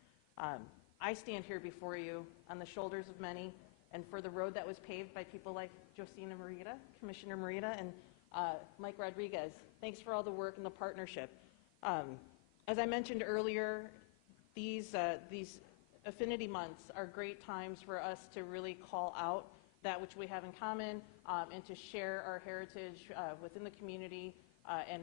I stand here before you on the shoulders of many, and for the road that was paved by people like Josina Morita, Commissioner Morita, and Mike Rodriguez. Thanks for all the work and the partnership. As I mentioned earlier, these affinity months are great times for us to really call out that which we have in common, and to share our heritage within the community and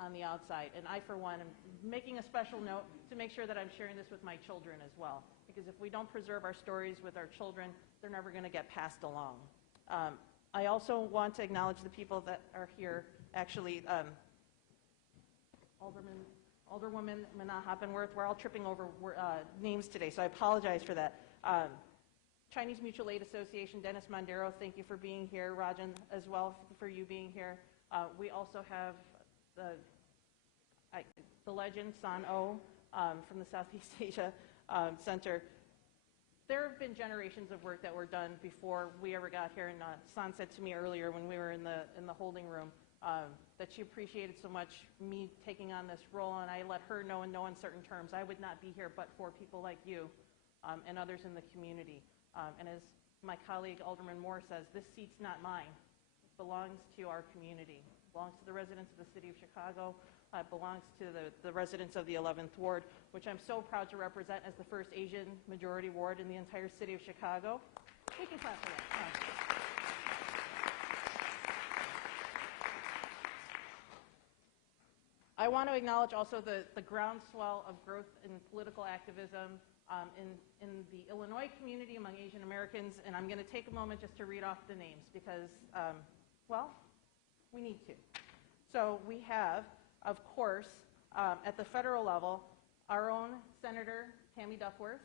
on the outside. And I, for one, am making a special note to make sure that I'm sharing this with my children as well, because if we don't preserve our stories with our children, they're never going to get passed along. I also want to acknowledge the people that are here, actually, Alderwoman Mana Hoppenworth. We're all tripping over names today, so I apologize for that. Chinese Mutual Aid Association, Dennis Mondero, thank you for being here. Rajan, as well, for you being here. We also have the legend, San O, from the Southeast Asia Center. There have been generations of work that were done before we ever got here, and San said to me earlier when we were in the holding room that she appreciated so much me taking on this role, and I let her know in no uncertain terms I would not be here but for people like you and others in the community. And as my colleague Alderman Moore says, this seat's not mine. It belongs to our community. It belongs to the residents of the city of Chicago. It belongs to the residents of the 11th Ward, which I'm so proud to represent as the first Asian majority ward in the entire city of Chicago. We can clap for that. I want to acknowledge also the groundswell of growth in political activism in the Illinois community among Asian Americans, and I'm going to take a moment just to read off the names because, well, we need to. So we have, of course, at the federal level, our own Senator Tammy Duckworth.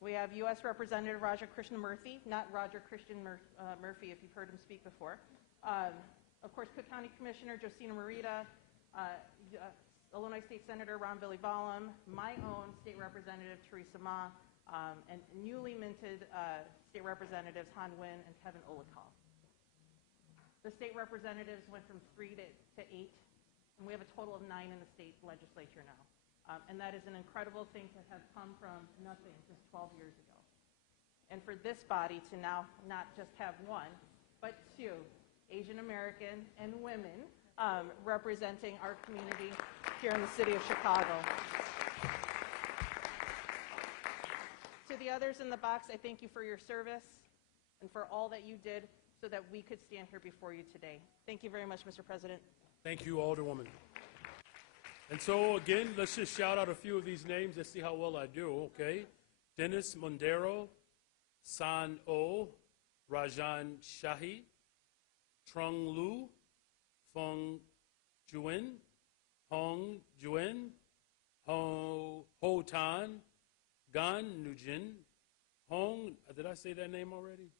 We have U.S. Representative Raja Krishnamurthy, not Roger Christian Murphy, if you've heard him speak before. Of course, Cook County Commissioner Josina Morita, Illinois State Senator Ron Villivalam, my own State Representative Teresa Ma, and newly minted State Representatives Han Nguyen and Kevin Olikoff. The state representatives went from 3 to 8, and we have a total of 9 in the state legislature now. And that is an incredible thing to have come from nothing just 12 years ago. And for this body to now not just have 1, but 2 Asian American and women representing our community here in the city of Chicago. To the others in the box, I thank you for your service and for all that you did so that we could stand here before you today. Thank you very much, Mr. President. Thank you, Alderwoman. And so, again, let's just shout out a few of these names. Let's see how well I do, okay? Dennis Mondero, San O, Rajan Shahi, Trung Lu, Feng Juin, Hong Juen, Ho Tan, Gan Nugin, Hong, did I say that name already?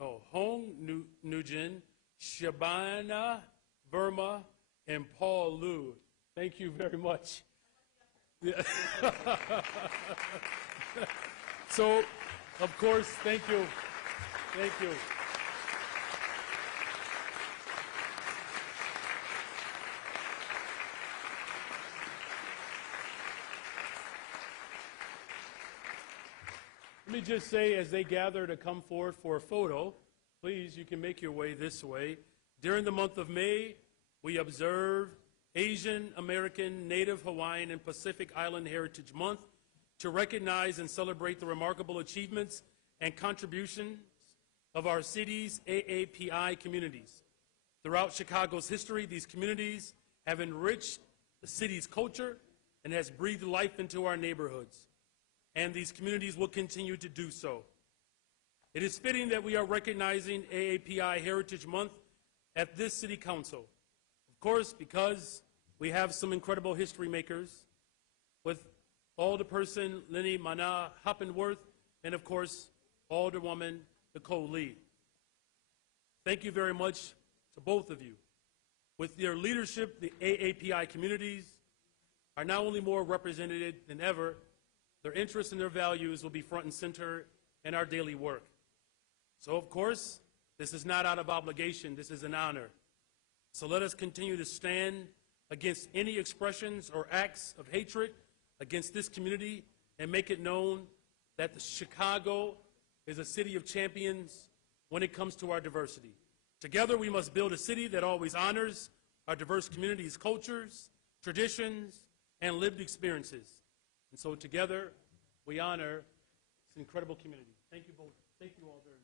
Oh, Hong Nugin, Shabana Verma, and Paul Liu. Thank you very much. Yeah. So, of course, thank you. Thank you. Let me just say, as they gather to come forward for a photo, please, you can make your way this way. During the month of May, we observe Asian American, Native Hawaiian, and Pacific Island Heritage Month to recognize and celebrate the remarkable achievements and contributions of our city's AAPI communities. Throughout Chicago's history, these communities have enriched the city's culture and has breathed life into our neighborhoods. And these communities will continue to do so. It is fitting that we are recognizing AAPI Heritage Month at this City Council. Of course, because we have some incredible history makers with Alderperson Lenny Mana Hoppenworth and, of course, Alderwoman Nicole Lee. Thank you very much to both of you. With your leadership, the AAPI communities are now only more represented than ever. Their interests and their values will be front and center in our daily work. So, of course, this is not out of obligation, this is an honor. So let us continue to stand against any expressions or acts of hatred against this community and make it known that Chicago is a city of champions when it comes to our diversity. Together, we must build a city that always honors our diverse communities' cultures, traditions, and lived experiences. And so together, we honor this incredible community. Thank you both. Thank you all very much.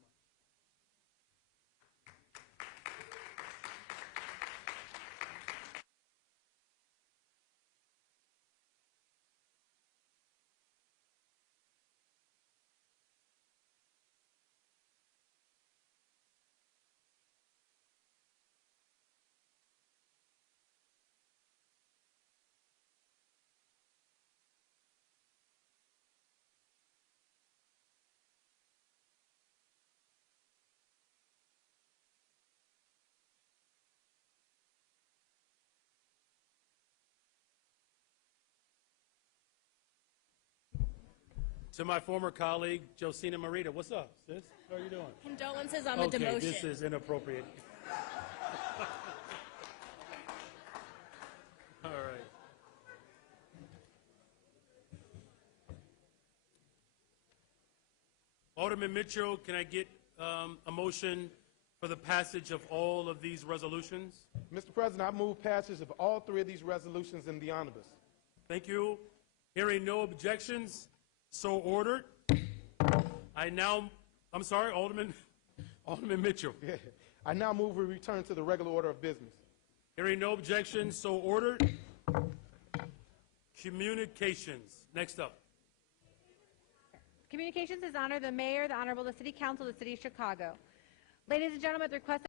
To my former colleague, Josina Marita. What's up, sis? How are you doing? Condolences on the Okay, demotion. this is inappropriate. All right. Alderman Mitchell, can I get a motion for the passage of all of these resolutions? Mr. President, I move passage of all three of these resolutions in the omnibus. Thank you. Hearing no objections, so ordered. I'm sorry, Alderman Mitchell. Yeah. I now move we return to the regular order of business. Hearing no objections, so ordered. Communications. Next up. Communications is honor the mayor, the honorable, the city council, the city of Chicago. Ladies and gentlemen, the request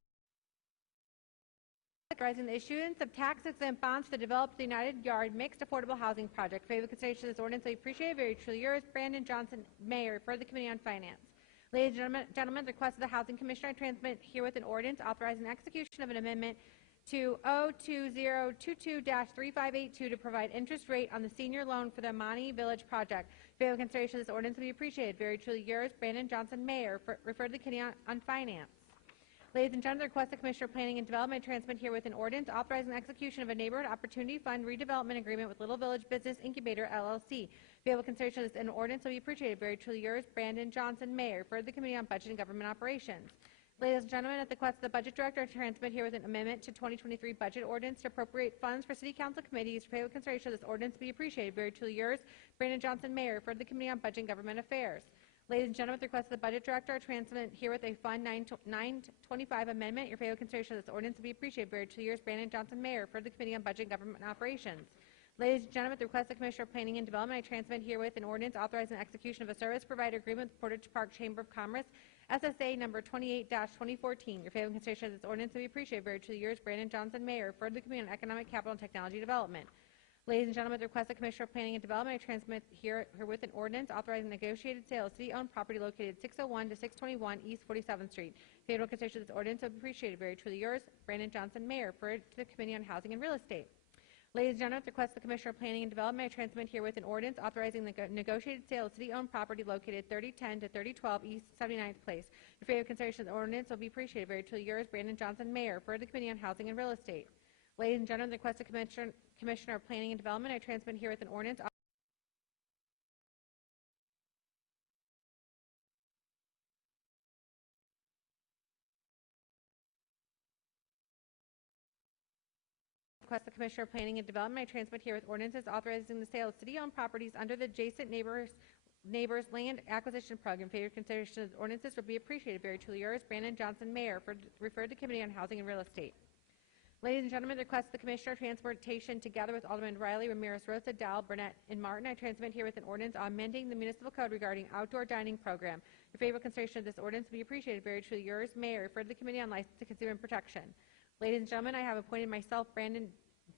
authorizing the issuance of tax-exempt bonds to develop the United Yard mixed affordable housing project. Favor consideration of this ordinance, I appreciate it. Very truly yours, Brandon Johnson, Mayor, for the Committee on Finance. Ladies and gentlemen, the request of the Housing Commissioner, I transmit herewith an ordinance authorizing execution of an amendment to 02022-3582 to provide interest rate on the senior loan for the Amani Village project. Favor consideration of this ordinance will be appreciated. Very truly yours, Brandon Johnson, Mayor, refer to the Committee on Finance. Ladies and gentlemen, the request of Commissioner of Planning and Development, transmit herewith an ordinance authorizing the execution of a Neighborhood Opportunity Fund redevelopment agreement with Little Village Business Incubator, LLC. Favor consideration of this ordinance will be appreciated. Very truly yours, Brandon Johnson, Mayor, refer to the Committee on Budget and Government Operations. Ladies and gentlemen, at the request of the Budget Director, I transmit here with an amendment to 2023 Budget Ordinance to appropriate funds for City Council committees. For consideration of this ordinance be appreciated. Very truly yours, Brandon Johnson, Mayor, for the Committee on Budget and Government Affairs. Ladies and gentlemen, at the request of the Budget Director, I transmit here with a Fund 925 amendment. Your favor consideration of this ordinance will be appreciated. Very truly yours, Brandon Johnson, Mayor, for the Committee on Budget and Government Operations. Ladies and gentlemen, at the request of the Commissioner of Planning and Development, I transmit herewith an ordinance authorizing the execution of a service provider agreement with Portage Park Chamber of Commerce, SSA number 28-2014. Your favorable consideration of this ordinance will be appreciated. Very truly yours, Brandon Johnson, Mayor, for the Committee on Economic, Capital, and Technology Development. Ladies and gentlemen, at the request of the Commissioner of Planning and Development, I transmit herewith an ordinance authorizing the negotiated sale of city-owned property located 601 to 621 East 47th Street. Favorable consideration of this ordinance will be appreciated. Very truly yours, Brandon Johnson, Mayor, for the Committee on Housing and Real Estate. Ladies and gentlemen, at the request of the Commissioner of Planning and Development, I transmit herewith an ordinance authorizing the negotiated sale of city-owned property located 3010 to 3012 East 79th Place. Your favorable consideration of the ordinance will be appreciated. Very truly yours, Brandon Johnson, Mayor, for the Committee on Housing and Real Estate. Ladies and gentlemen, at the request of the Commissioner of Planning and Development, I transmit herewith an ordinance request the Commissioner of Planning and Development, I transmit here with ordinances authorizing the sale of city-owned properties under the adjacent neighbors land acquisition program. Favorable consideration of the ordinances will be appreciated. Very truly yours, Brandon Johnson, Mayor, for referred to Committee on Housing and Real Estate. Ladies and gentlemen, the request of the Commissioner of Transportation, together with Alderman Riley, Ramirez, Rosa, Dow, Burnett, and Martin, I transmit here with an ordinance amending the municipal code regarding outdoor dining program. Your favorable consideration of this ordinance will be appreciated. Very truly yours, Mayor, for the Committee on Licensing, Consumer, and Protection. Ladies and gentlemen, I have appointed myself,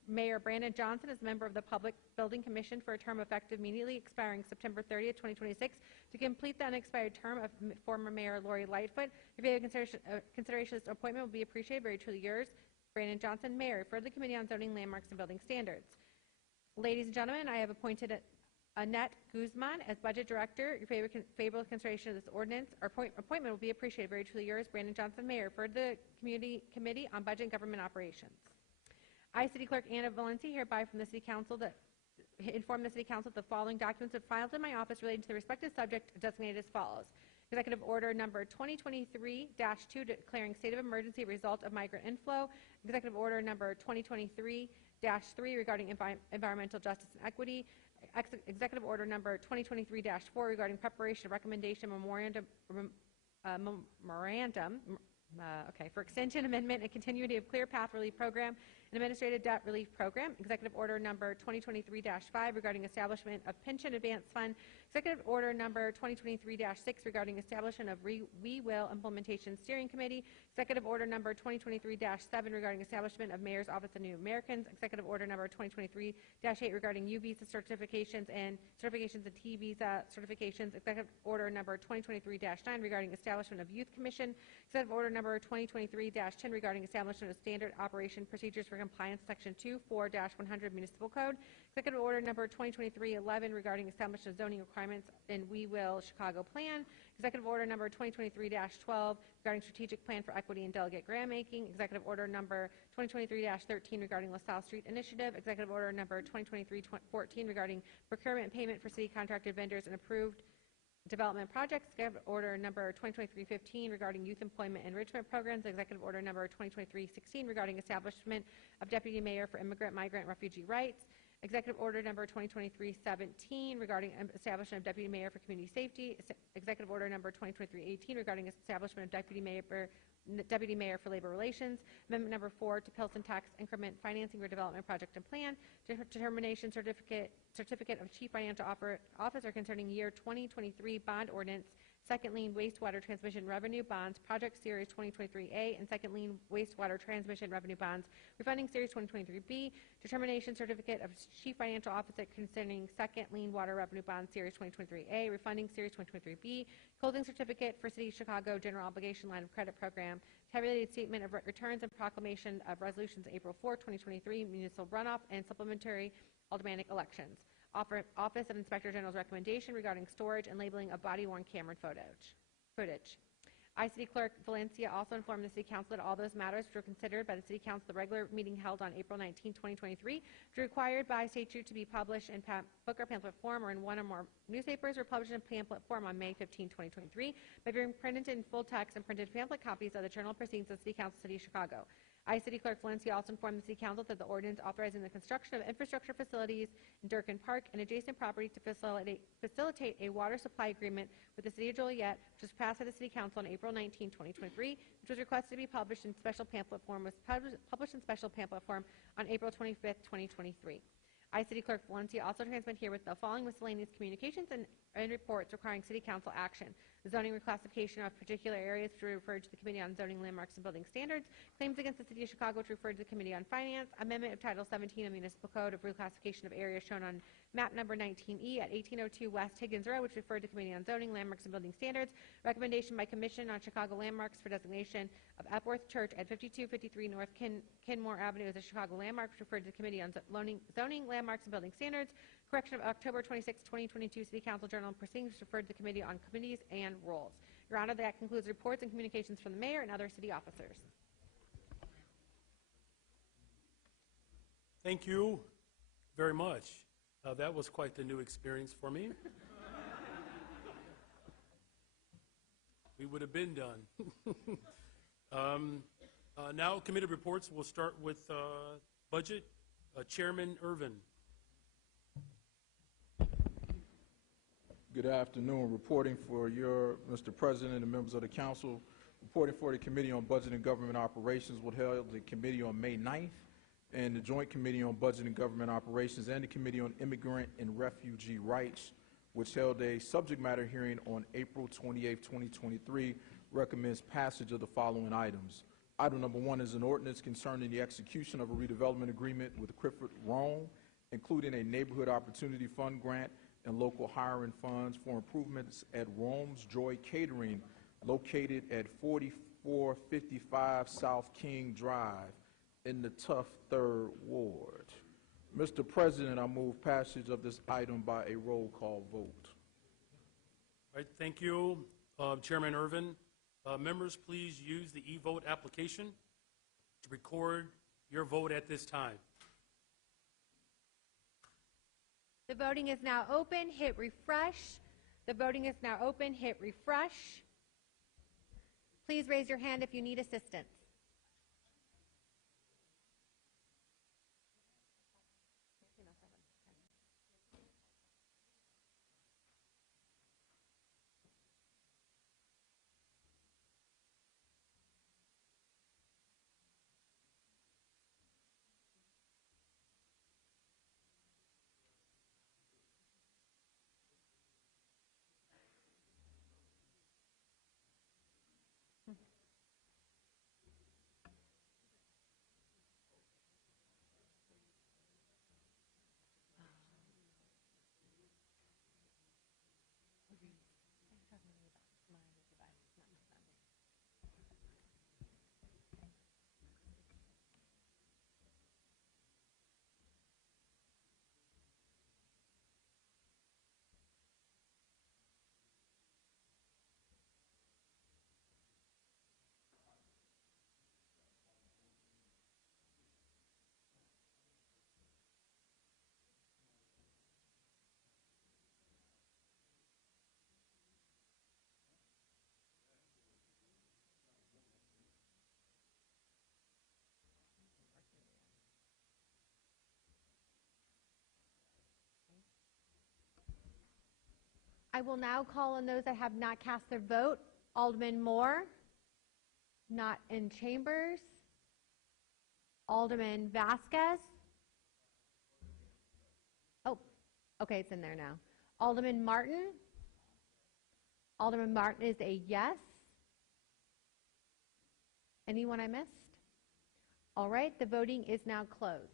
Mayor Brandon Johnson, as member of the Public Building Commission for a term effective immediately expiring September 30th, 2026, to complete the unexpired term of former Mayor Lori Lightfoot. Your favorable consideration of this appointment will be appreciated. Very truly yours, Brandon Johnson, Mayor, for the Committee on Zoning, Landmarks, and Building Standards. Ladies and gentlemen, I have appointed Annette Guzman as Budget Director. Your favorable consideration of this ordinance or appointment will be appreciated. Very truly yours, Brandon Johnson, Mayor, for the Committee on Budget and Government Operations. I, City Clerk Anna Valencia, hereby from the City Council inform the City Council that the following documents have filed in my office relating to the respective subject designated as follows. Executive Order Number 2023-2 declaring state of emergency result of migrant inflow. Executive Order Number 2023-3 regarding environmental justice and equity. Executive Order Number 2023-4 regarding preparation of recommendation memorandum for extension, amendment, and continuity of Clear Path Relief Program and Administrative Debt Relief Program. Executive Order Number 2023-5 regarding establishment of Pension Advance Fund. Executive Order Number 2023-6 regarding establishment of We Will Implementation Steering Committee. Executive Order Number 2023-7 regarding establishment of Mayor's Office of New Americans. Executive Order Number 2023-8 regarding U visa certifications and T visa certifications. Executive Order Number 2023-9 regarding establishment of Youth Commission. Executive Order Number 2023-10 regarding establishment of standard operation procedures for compliance Section 24-100 Municipal Code. Executive Order Number 2023-11 regarding establishment of zoning requirements in We Will Chicago Plan. Executive Order Number 2023-12 regarding strategic plan for equity and delegate grant making. Executive Order Number 2023-13 regarding LaSalle Street Initiative. Executive Order Number 2023-14 regarding procurement and payment for city contracted vendors and approved development projects. Executive Order Number 2023-15 regarding youth employment enrichment programs. Executive Order Number 2023-16 regarding establishment of Deputy Mayor for Immigrant, Migrant, Refugee Rights. Executive Order Number 2023-17 regarding establishment of Deputy Mayor for Community Safety. Executive Order Number 2023-18 regarding establishment of Deputy Mayor for Labor Relations. Amendment Number 4 to Pilsen Tax Increment Financing Redevelopment Project and Plan. Determination Certificate of Chief Financial Officer concerning year 2023 bond ordinance. Second lien wastewater transmission revenue bonds, Project Series 2023A, and second lien wastewater transmission revenue bonds, refunding Series 2023B. Determination Certificate of Chief Financial Officer concerning second lien water revenue bonds, Series 2023A, refunding Series 2023B. Closing Certificate for City of Chicago General Obligation Line of Credit Program. Tabulated Statement of Returns and Proclamation of Resolutions April 4, 2023, Municipal Runoff and Supplementary Aldermanic Elections. Office of Inspector General's recommendation regarding storage and labeling of body-worn camera footage. I, City Clerk Valencia, also informed the City Council that all those matters which were considered by the City Council at the regular meeting held on April 19, 2023, which are required by statute to be published in book or pamphlet form or in one or more newspapers, were published in pamphlet form on May 15, 2023, by being printed in full text and printed pamphlet copies of the Journal of Proceedings of the City Council, City of Chicago. I, City Clerk Valencia, also informed the City Council that the ordinance authorizing the construction of infrastructure facilities in Durkin Park and adjacent property to facilitate a water supply agreement with the City of Joliet, which was passed by the City Council on April 19, 2023, which was requested to be published in special pamphlet form, was published in special pamphlet form on April 25, 2023. I, City Clerk Valencia, also transmit here with the following miscellaneous communications and reports requiring City Council action. The zoning reclassification of particular areas, which were referred to the Committee on Zoning, Landmarks, and Building Standards. Claims against the City of Chicago, which referred to the Committee on Finance. Amendment of Title 17 of Municipal Code of reclassification of areas shown on map number 19E at 1802 West Higgins Road, which referred to Committee on Zoning, Landmarks, and Building Standards. Recommendation by Commission on Chicago Landmarks for designation of Epworth Church at 5253 North Kenmore Avenue as a Chicago landmark, which referred to the Committee on Zoning, Landmarks, and Building Standards. Correction of October 26, 2022 City Council Journal Proceedings, which referred to the Committee on Committees and Rules. Your Honor, that concludes reports and communications from the Mayor and other city officers. Thank you very much. That was quite the new experience for me. We would have been done. Now, committee reports. We'll start with budget. Chairman Irvin. Good afternoon. Reporting for your, Mr. President and members of the council. Reporting for the Committee on Budget and Government Operations was held the committee on May 9th, and the Joint Committee on Budget and Government Operations and the Committee on Immigrant and Refugee Rights, which held a subject matter hearing on April 28, 2023, recommends passage of the following items. Item number 1 is an ordinance concerning the execution of a redevelopment agreement with Clifford Rome, including a Neighborhood Opportunity Fund grant and local hiring funds for improvements at Rome's Joy Catering, located at 4455 South King Drive in the Tough 3rd Ward. Mr. President, I move passage of this item by a roll call vote. All right, thank you, Chairman Irvin. Members, please use the e-vote application to record your vote at this time. The voting is now open. Hit refresh. The voting is now open. Hit refresh. Please raise your hand if you need assistance. I will now call on those that have not cast their vote. Alderman Moore, not in chambers. Alderman Vasquez. Oh, okay, it's in there now. Alderman Martin. Alderman Martin is a yes. Anyone I missed? All right, the voting is now closed.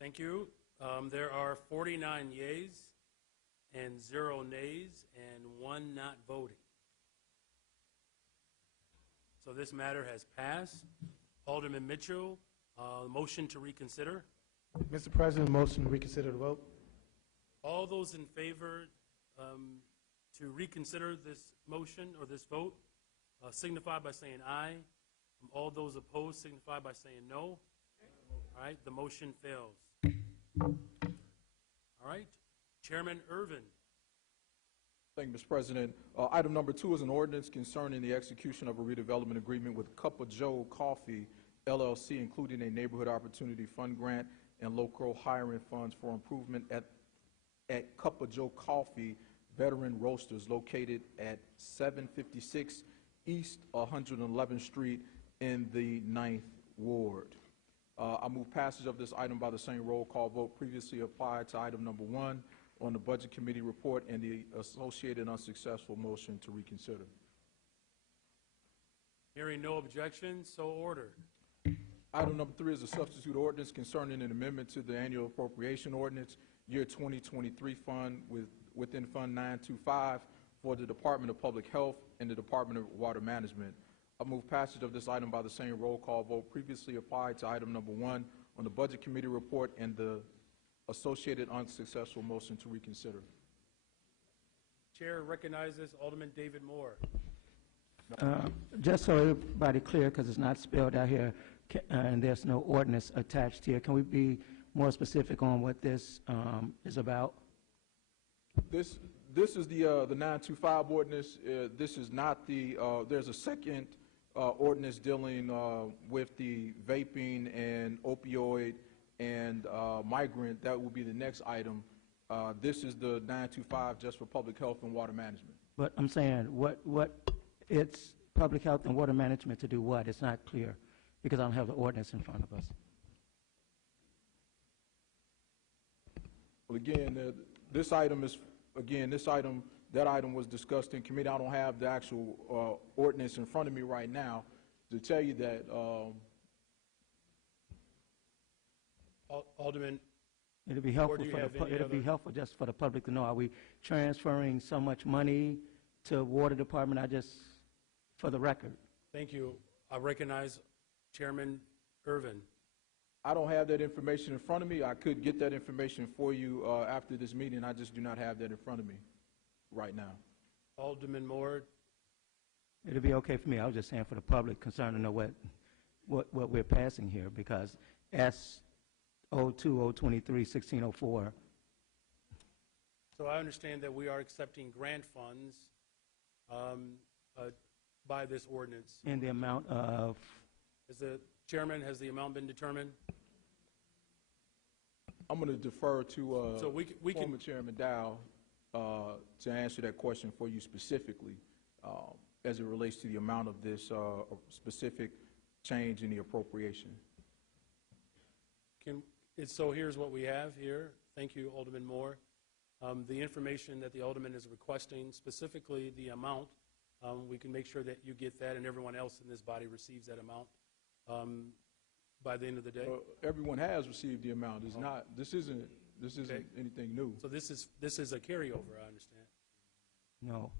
Thank you. There are 49 yeas and 0 nays and 1 not voting. So this matter has passed. Alderman Mitchell, motion to reconsider. Mr. President, motion to reconsider the vote. All those in favor to reconsider this motion or this vote signify by saying aye. All those opposed signify by saying no. All right, the motion fails. All right, Chairman Irvin. Thank you, Mr. President. Item number 2 is an ordinance concerning the execution of a redevelopment agreement with Cup of Joe Coffee, LLC, including a Neighborhood Opportunity Fund grant and local hiring funds for improvement at Cup of Joe Coffee, veteran roasters located at 756 East 111th Street in the 9th Ward. I move passage of this item by the same roll call vote previously applied to item number 1 on the Budget Committee report and the associated unsuccessful motion to reconsider. Hearing no objections, so ordered. Item number 3 is a substitute ordinance concerning an amendment to the annual appropriation ordinance, year 2023 fund within Fund 925 for the Department of Public Health and the Department of Water Management. I move passage of this item by the same roll call vote previously applied to item number 1 on the Budget Committee report and the associated unsuccessful motion to reconsider. Chair recognizes Alderman David Moore. Just so everybody clear, because it's not spelled out here, and there's no ordinance attached here, can we be more specific on what this is about? This is the 925 ordinance. This is not the, there's a second ordinance dealing with the vaping and opioid and migrant. That will be the next item. This is the 925 just for public health and water management. But I'm saying, what it's public health and water management to do what? It's not clear, because I don't have the ordinance in front of us. Well, again, this item is, that item was discussed in committee. I don't have the actual ordinance in front of me right now to tell you that. Alderman, It'll be helpful helpful just for the public to know. Are we transferring so much money to water department? For the record. thank you. I recognize Chairman Irvin. I don't have that information in front of me. I could get that information for you after this meeting. I just do not have that in front of me right now. Alderman Moore. It'll be okay for me. I was just saying for the public concerned to know what we're passing here, because S02023-1604. So I understand that we are accepting grant funds by this ordinance. In the amount of? Chairman, has the amount been determined? I'm going to defer to so we former Chairman Dow to answer that question for you specifically as it relates to the amount of this specific change in the appropriation. So here's what we have here. Thank you, Alderman Moore. The information that the Alderman is requesting, specifically the amount, we can make sure that you get that and everyone else in this body receives that amount by the end of the day. Everyone has received the amount. It's not. This isn't anything new. So this is a carryover. I understand. No.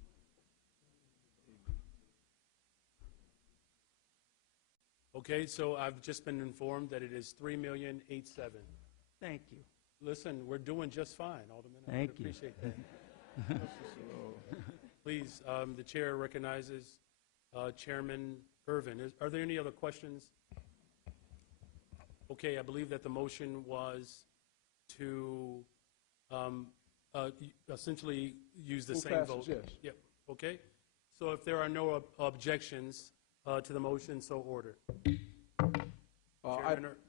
Okay. So I've just been informed that it is $3,087,000. Thank you. Listen, we're doing just fine, Alderman. Thank you. I appreciate that. Please, the chair recognizes Chairman Irvin. Are there any other questions? Okay, I believe that the motion was to essentially use the same vote. Yes. Yep. Okay. So if there are no objections to the motion, so ordered.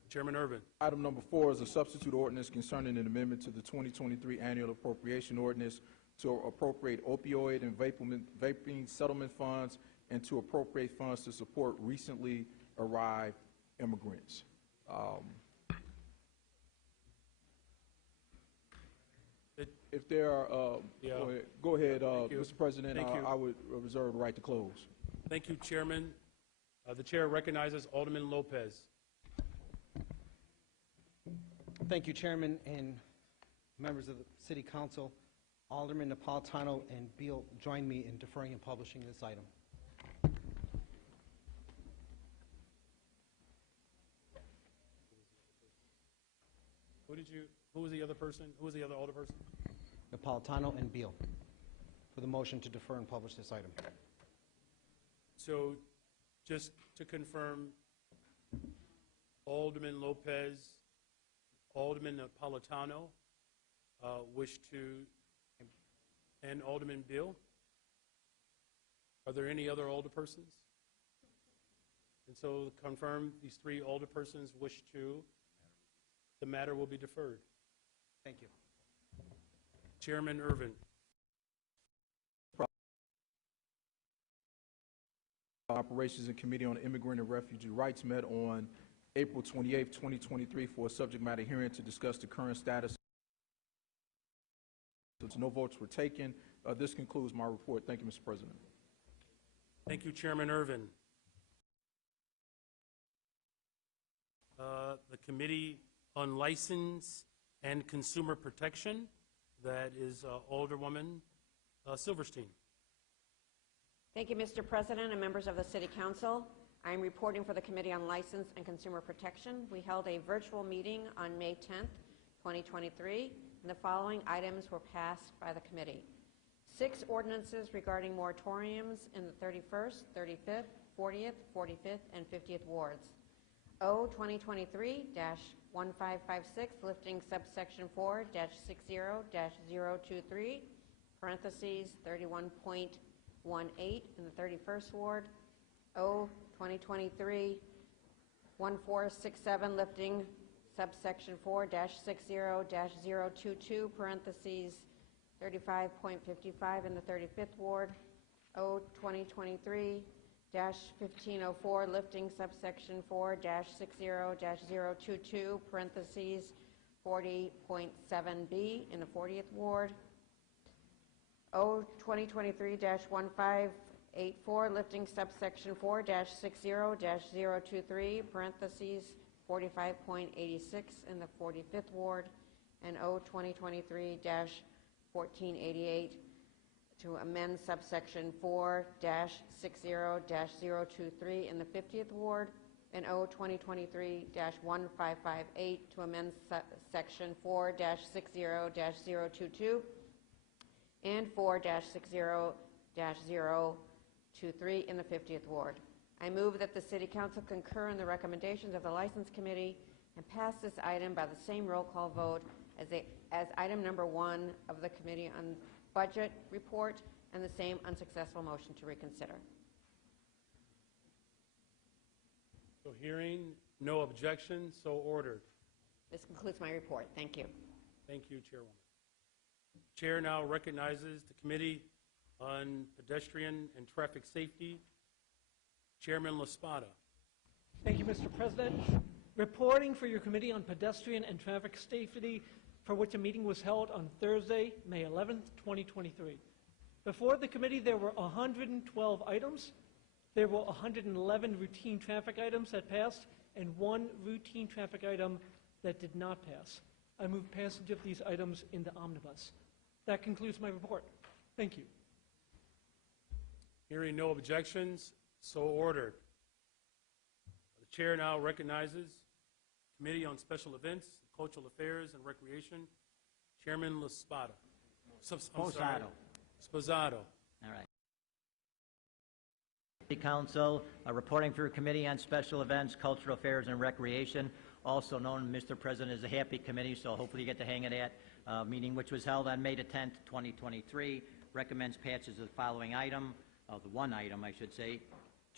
Chairman Irvin. Item number 4 is a substitute ordinance concerning an amendment to the 2023 annual appropriation ordinance to appropriate opioid and vaping settlement funds and to appropriate funds to support recently arrived immigrants. If there are, go ahead, Mr. President. I would reserve the right to close. Thank you, Chairman. The chair recognizes Alderman Lopez. Thank you, Chairman and members of the City Council. Alderman Napolitano and Beal join me in deferring and publishing this item. Who was the other person? Who was the other alder person? Napolitano and Beal for the motion to defer and publish this item. So just to confirm, Alderman Lopez, Alderman Napolitano wish to, and Alderman Beal. Are there any other alderpersons? And so confirm these 3 alderpersons wish to, the matter will be deferred. Thank you. Chairman Irvin. Operations and Committee on Immigrant and Refugee Rights met on April 28, 2023 for a subject matter hearing to discuss the current status. Since no votes were taken, this concludes my report. Thank you, Mr. President. Thank you, Chairman Irvin. The Committee on License and Consumer Protection, that is Alderwoman Silverstein. Thank you, Mr. President and members of the City Council. I am reporting for the Committee on License and Consumer Protection. We held a virtual meeting on May 10th, 2023, and the following items were passed by the committee. 6 ordinances regarding moratoriums in the 31st, 35th, 40th, 45th, and 50th wards. O 2023-1556, lifting subsection 4-60-023, parentheses 31.18 in the 31st ward. O 2023-1467, lifting subsection 4-60-022, parentheses 35.55 in the 35th ward. O 2023-1504, lifting subsection 4-60-022, parentheses 40.7b in the 40th ward. O 2023-1584, lifting subsection 4-60-023, parentheses 45.86 in the 45th ward. And O 2023-1488, to amend subsection 4-60-023 in the 50th ward, and O 2023-1558 to amend section 4-60-022 and 4-60-023 in the 50th ward. I move that the City Council concur in the recommendations of the License Committee and pass this item by the same roll call vote as item number 1 of the Committee on Budget report, and the same unsuccessful motion to reconsider. So hearing no objection, so ordered. This concludes my report. Thank you. Thank you, Chairwoman. Chair now recognizes the Committee on Pedestrian and Traffic Safety, Chairman LaSpada. Thank you, Mr. President. Reporting for your Committee on Pedestrian and Traffic Safety, for which a meeting was held on Thursday, May 11th, 2023. Before the committee, there were 112 items. There were 111 routine traffic items that passed and 1 routine traffic item that did not pass. I move passage of these items in the omnibus. That concludes my report. Thank you. Hearing no objections, so ordered. The Chair now recognizes Committee on Special Events, Cultural Affairs, and Recreation, Chairman LaSpada. Sposato. All right. City Council, reporting for Committee on Special Events, Cultural Affairs, and Recreation, also known, Mr. President, as a happy committee, so hopefully you get to hang of that. Meeting which was held on May the 10th, 2023, recommends passage of the following item, the one item, I should say,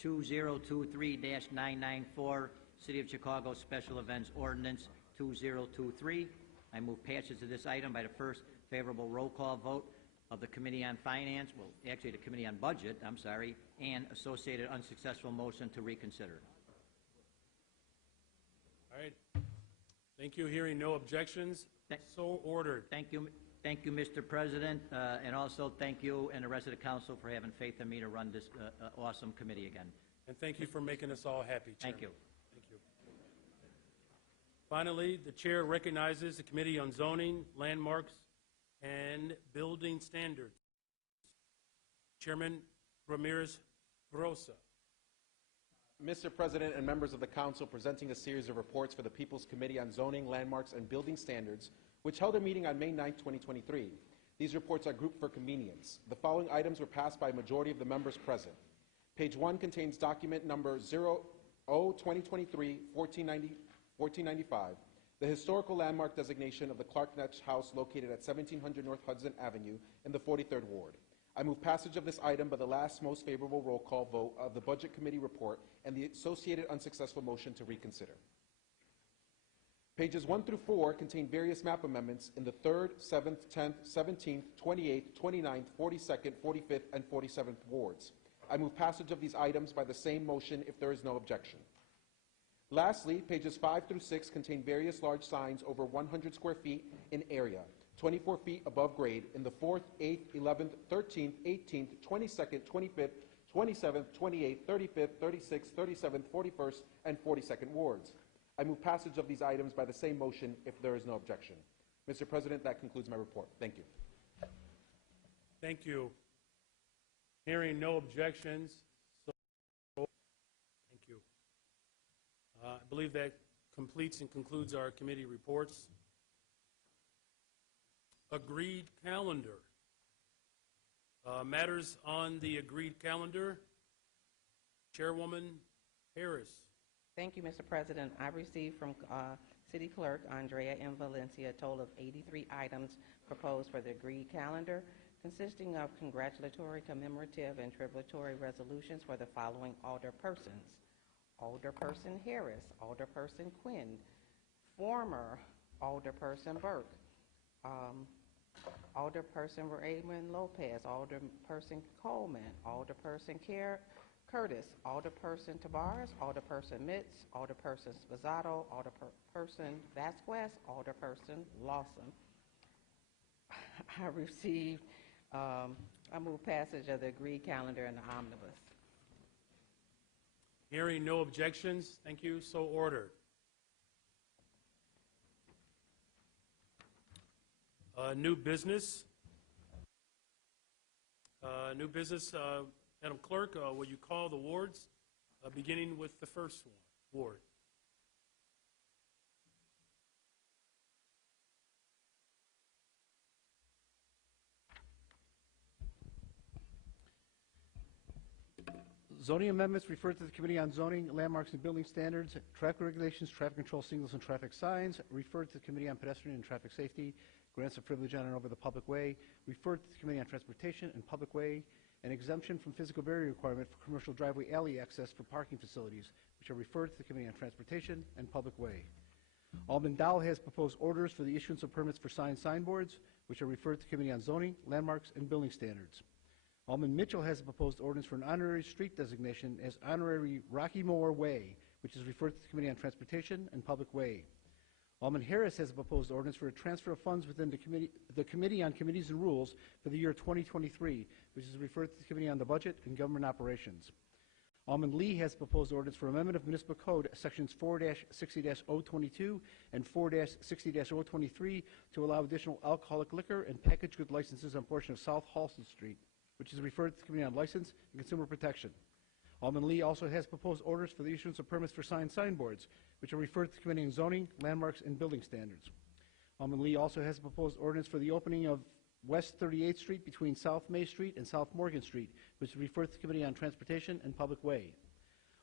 2023-994, City of Chicago Special Events Ordinance 2023. I move passage of this item by the first favorable roll call vote of the Committee on Finance, well, actually the Committee on Budget, I'm sorry, and associated unsuccessful motion to reconsider. All right. Thank you. Hearing no objections, so ordered. Thank you, Mr. President, and also thank you and the rest of the council for having faith in me to run this awesome committee again. And thank you for making us all happy, Chairman. Thank you. Thank you. Finally, the Chair recognizes the Committee on Zoning, Landmarks, and Building Standards. Chairman Ramirez Grossa. Mr. President and members of the Council, presenting a series of reports for the People's Committee on Zoning, Landmarks, and Building Standards, which held a meeting on May 9, 2023. These reports are grouped for convenience. The following items were passed by a majority of the members present. Page 1 contains document number 0-2023-1495, the historical landmark designation of the Clark Netsch House located at 1700 North Hudson Avenue in the 43rd Ward. I move passage of this item by the last most favorable roll call vote of the Budget Committee report and the associated unsuccessful motion to reconsider. Pages 1 through 4 contain various map amendments in the 3rd, 7th, 10th, 17th, 28th, 29th, 42nd, 45th, and 47th wards. I move passage of these items by the same motion if there is no objection. Lastly, pages 5 through 6 contain various large signs over 100 square feet in area, 24 feet above grade in the 4th, 8th, 11th, 13th, 18th, 22nd, 25th, 27th, 28th, 35th, 36th, 37th, 41st, and 42nd wards. I move passage of these items by the same motion if there is no objection. Mr. President, that concludes my report. Thank you. Thank you. Hearing no objections, thank you. I believe that completes and concludes our committee reports. Agreed calendar. Matters on the agreed calendar. Chairwoman Harris. Thank you, Mr. President. I received from City Clerk Andrea M. Valencia a total of 83 items proposed for the agreed calendar, consisting of congratulatory, commemorative, and tributary resolutions for the following alderpersons: Alderperson Harris, Alderperson Quinn, former Alderperson Burke, Alderperson Raymond Lopez, Alderperson Coleman, Alderperson Curtis, Alderperson Tavares, Alderperson Mitz, Alderperson Spazzato, Alderperson Vasquez, Alderperson Lawson. I received, I move passage of the agreed calendar in the omnibus. Hearing no objections, thank you, so ordered. New business. Madam Clerk, will you call the wards, beginning with the first ward? Zoning amendments referred to the Committee on Zoning, Landmarks, and Building Standards. Traffic regulations, traffic control signals, and traffic signs referred to the Committee on Pedestrian and Traffic Safety. Grants of privilege on and over the public way referred to the Committee on Transportation and Public Way. An exemption from physical barrier requirement for commercial driveway alley access for parking facilities, which are referred to the Committee on Transportation and Public Way. Alderman Dowell has proposed orders for the issuance of permits for signboards, which are referred to the Committee on Zoning, Landmarks, and Building Standards. Alderman Mitchell has a proposed ordinance for an honorary street designation as Honorary Rocky Moore Way, which is referred to the Committee on Transportation and Public Way. Alderman Harris has a proposed ordinance for a transfer of funds within the Committee on Committees and Rules for the year 2023, which is referred to the Committee on the Budget and Government Operations. Alderman Lee has a proposed ordinance for amendment of Municipal Code Sections 4-60-022 and 4-60-023 to allow additional alcoholic liquor and packaged good licenses on a portion of South Halsted Street, which is referred to the Committee on License and Consumer Protection. Alderman Lee also has proposed orders for the issuance of permits for signboards, which are referred to the Committee on Zoning, Landmarks, and Building Standards. Alderman Lee also has a proposed ordinance for the opening of West 38th Street between South May Street and South Morgan Street, which is referred to the Committee on Transportation and Public Way.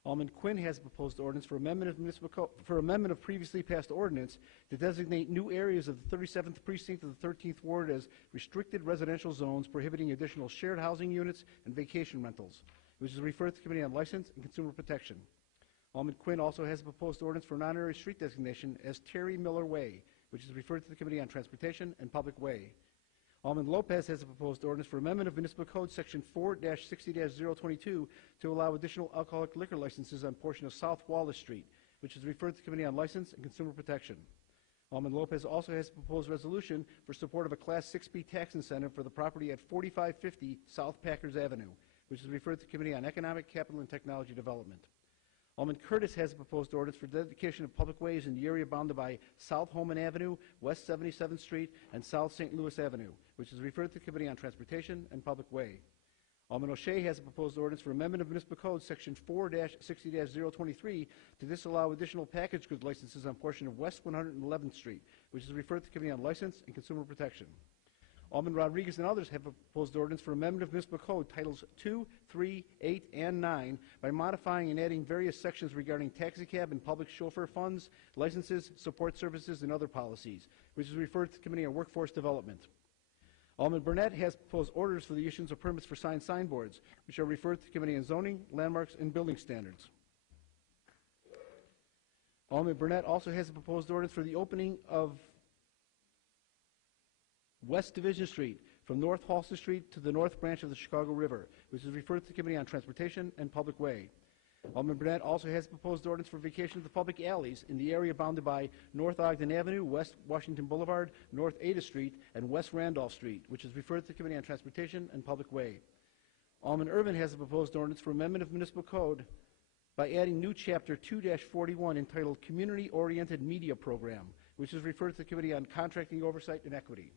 Alderman Quinn has a proposed ordinance for amendment of municipal code, for amendment of previously passed ordinance to designate new areas of the 37th precinct of the 13th ward as restricted residential zones, prohibiting additional shared housing units and vacation rentals, which is referred to the Committee on License and Consumer Protection. Alderman Quinn also has a proposed ordinance for an honorary street designation as Terry Miller Way, which is referred to the Committee on Transportation and Public Way. Alderman Lopez has a proposed ordinance for amendment of Municipal Code Section 4-60-022 to allow additional alcoholic liquor licenses on portion of South Wallace Street, which is referred to the Committee on License and Consumer Protection. Alderman Lopez also has a proposed resolution for support of a Class 6B tax incentive for the property at 4550 South Packers Avenue, which is referred to the Committee on Economic, Capital, and Technology Development. Alderman Curtis has a proposed ordinance for dedication of public ways in the area bounded by South Holman Avenue, West 77th Street, and South St. Louis Avenue, which is referred to the Committee on Transportation and Public Way. Alderman O'Shea has a proposed ordinance for amendment of Municipal Code Section 4-60-023 to disallow additional packaged goods licenses on portion of West 111th Street, which is referred to the Committee on License and Consumer Protection. Alderman Rodriguez and others have a proposed ordinance for amendment of Municipal Code Titles 2, 3, 8, and 9 by modifying and adding various sections regarding taxicab and public chauffeur funds, licenses, support services, and other policies, which is referred to the Committee on Workforce Development. Alderman Burnett has proposed orders for the issuance of permits for signboards, which are referred to the Committee on Zoning, Landmarks, and Building Standards. Alderman Burnett also has a proposed ordinance for the opening of West Division Street from North Halsted Street to the North Branch of the Chicago River, which is referred to the Committee on Transportation and Public Way. Alderman Burnett also has a proposed ordinance for vacation of the public alleys in the area bounded by North Ogden Avenue, West Washington Boulevard, North Ada Street, and West Randolph Street, which is referred to the Committee on Transportation and Public Way. Alderman Irvin has a proposed ordinance for amendment of municipal code by adding new Chapter 2-41 entitled Community-Oriented Media Program, which is referred to the Committee on Contracting, Oversight, and Equity.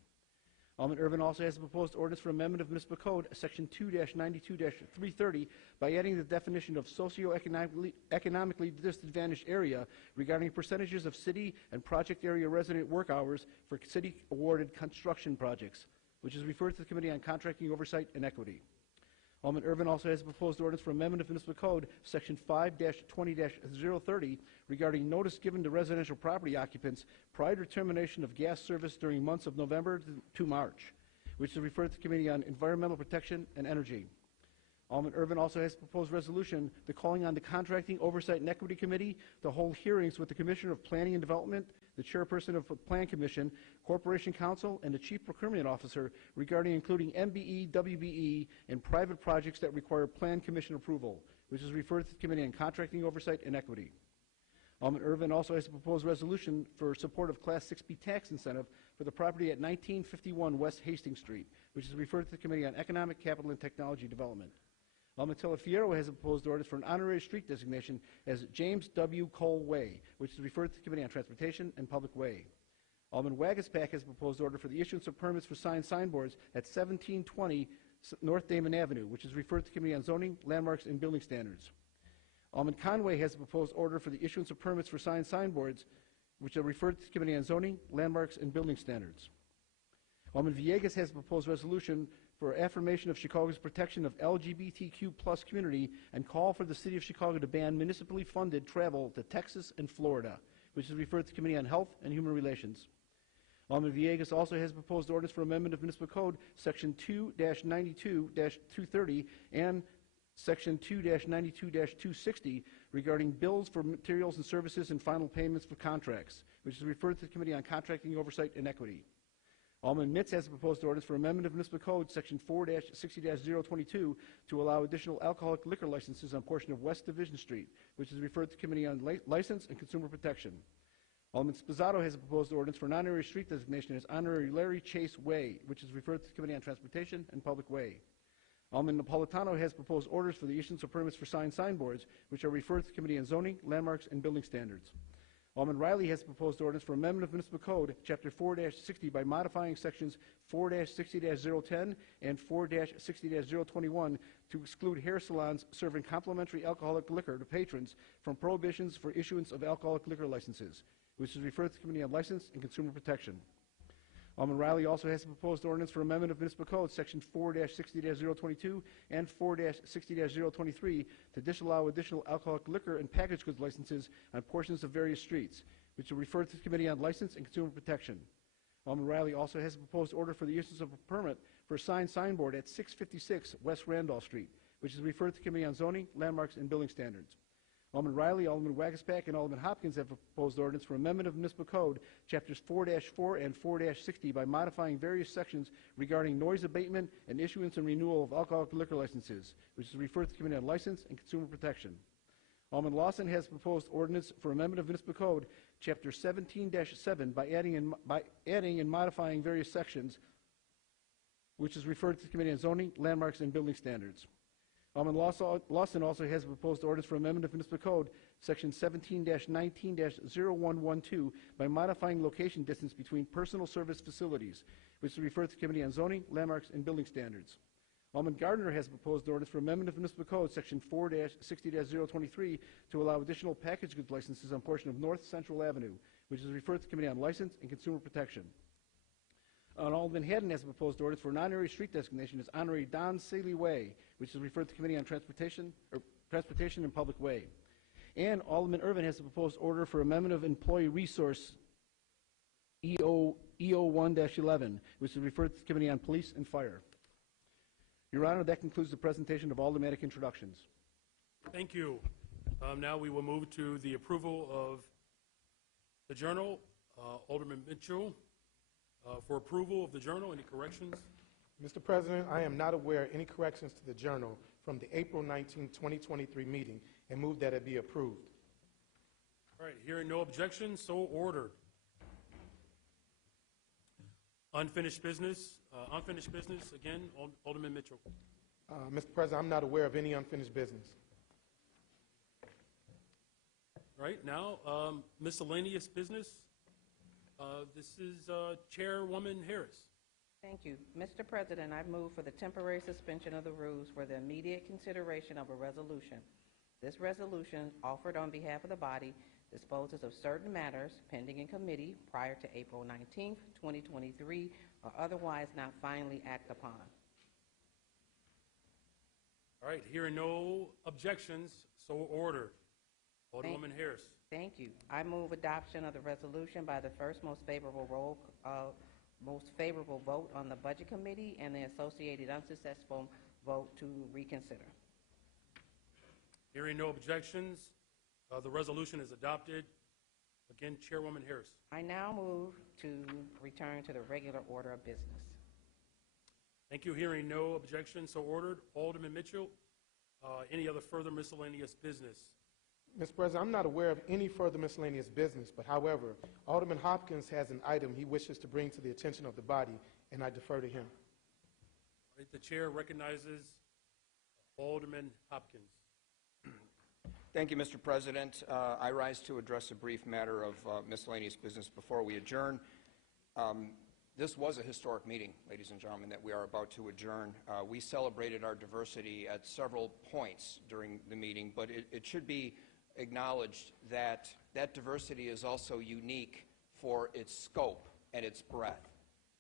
Alderman Irvin also has a proposed ordinance for amendment of municipal code, Section 2-92-330, by adding the definition of socioeconomically disadvantaged area regarding percentages of city and project area resident work hours for city-awarded construction projects, which is referred to the Committee on Contracting, Oversight, and Equity. Alderman Irvin also has a proposed ordinance for amendment of municipal code, Section 5-20-030, regarding notice given to residential property occupants prior to termination of gas service during months of November to March, which is referred to the Committee on Environmental Protection and Energy. Alderman Irvin also has a proposed resolution the calling on the Contracting, Oversight, and Equity Committee to hold hearings with the Commissioner of Planning and Development, the Chairperson of the Plan Commission, Corporation Counsel, and the Chief Procurement Officer regarding including MBE, WBE, and private projects that require Plan Commission approval, which is referred to the Committee on Contracting, Oversight, and Equity. Alderman Irvin also has a proposed resolution for support of Class 6B tax incentive for the property at 1951 West Hastings Street, which is referred to the Committee on Economic, Capital, and Technology Development. Alderman Telefiero has a proposed ordinance for an honorary street designation as James W. Cole Way, which is referred to the Committee on Transportation and Public Way. Alderman Wagaspack has a proposed order for the issuance of permits for signboards at 1720 North Damon Avenue, which is referred to the Committee on Zoning, Landmarks, and Building Standards. Alderman Conway has a proposed order for the issuance of permits for signboards, which are referred to the Committee on Zoning, Landmarks, and Building Standards. Alderman Villegas has a proposed resolution for affirmation of Chicago's protection of LGBTQ+ community and call for the City of Chicago to ban municipally funded travel to Texas and Florida, which is referred to the Committee on Health and Human Relations. Alderman Villegas also has proposed ordinance for amendment of municipal code, Section 2-92-230 and Section 2-92-260 regarding bills for materials and services and final payments for contracts, which is referred to the Committee on Contracting, Oversight, and Equity. Alderman Mitz has a proposed ordinance for amendment of municipal code, Section 4-60-022, to allow additional alcoholic liquor licenses on a portion of West Division Street, which is referred to the Committee on License and Consumer Protection. Alderman Sposato has a proposed ordinance for an honorary street designation as Honorary Larry Chase Way, which is referred to the Committee on Transportation and Public Way. Alderman Napolitano has proposed orders for the issuance of permits for signboards, which are referred to the Committee on Zoning, Landmarks, and Building Standards. Alderman Riley has proposed ordinance for amendment of municipal code, Chapter 4-60, by modifying sections 4-60-010 and 4-60-021 to exclude hair salons serving complimentary alcoholic liquor to patrons from prohibitions for issuance of alcoholic liquor licenses, which is referred to the Committee on License and Consumer Protection. Alderman Riley also has a proposed ordinance for amendment of municipal code, Section 4-60-022 and 4-60-023, to disallow additional alcoholic liquor and packaged goods licenses on portions of various streets, which are referred to the Committee on License and Consumer Protection. Alderman Riley also has a proposed order for the issuance of a permit for a signboard at 656 West Randolph Street, which is referred to the Committee on Zoning, Landmarks, and Building Standards. Alderman Riley, Alderman Wagaspack, and Alderman Hopkins have proposed ordinance for amendment of municipal code, Chapters 4-4 and 4-60, by modifying various sections regarding noise abatement and issuance and renewal of alcoholic liquor licenses, which is referred to the Committee on License and Consumer Protection. Alderman Lawson has proposed ordinance for amendment of municipal code, Chapter 17-7, by adding and modifying various sections, which is referred to the Committee on Zoning, Landmarks, and Building Standards. Alderman Lawson also has a proposed ordinance for amendment of municipal code, Section 17-19-0112, by modifying location distance between personal service facilities, which is referred to the Committee on Zoning, Landmarks, and Building Standards. Alderman Gardner has a proposed ordinance for amendment of municipal code, Section 4-60-023, to allow additional packaged goods licenses on a portion of North Central Avenue, which is referred to the Committee on License and Consumer Protection. Alderman Haddon has a proposed ordinance for an honorary street designation as Honorary Don Saley Way, which is referred to the Committee on Transportation and Public Way. And Alderman Irvin has a proposed order for amendment of employee resource EO1-11, which is referred to the Committee on Police and Fire. Your Honor, that concludes the presentation of aldermanic introductions. Thank you. Now we will move to the approval of the journal. Alderman Mitchell, for approval of the journal, any corrections? Mr. President, I am not aware of any corrections to the journal from the April 19, 2023 meeting and move that it be approved. All right, hearing no objection, so ordered. Unfinished business, again, Alderman Mitchell. Mr. President, I'm not aware of any unfinished business. All right, now, miscellaneous business. This is Chairwoman Harris. Thank you. Mr. President, I move for the temporary suspension of the rules for the immediate consideration of a resolution. This resolution, offered on behalf of the body, disposes of certain matters pending in committee prior to April 19, 2023, or otherwise not finally acted upon. All right, hearing no objections, so ordered. Alderwoman Harris. Thank you. I move adoption of the resolution by the first most favorable vote on the Budget Committee and the associated unsuccessful vote to reconsider. Hearing no objections, the resolution is adopted. Again, Chairwoman Harris. I now move to return to the regular order of business. Thank you. Hearing no objections, so ordered. Alderman Mitchell, any other further miscellaneous business? Mr. President, I'm not aware of any further miscellaneous business, but however, Alderman Hopkins has an item he wishes to bring to the attention of the body, and I defer to him. All right, the chair recognizes Alderman Hopkins. Thank you, Mr. President. I rise to address a brief matter of miscellaneous business before we adjourn. This was a historic meeting, ladies and gentlemen, that we are about to adjourn. We celebrated our diversity at several points during the meeting, but it should be acknowledged that that diversity is also unique for its scope and its breadth.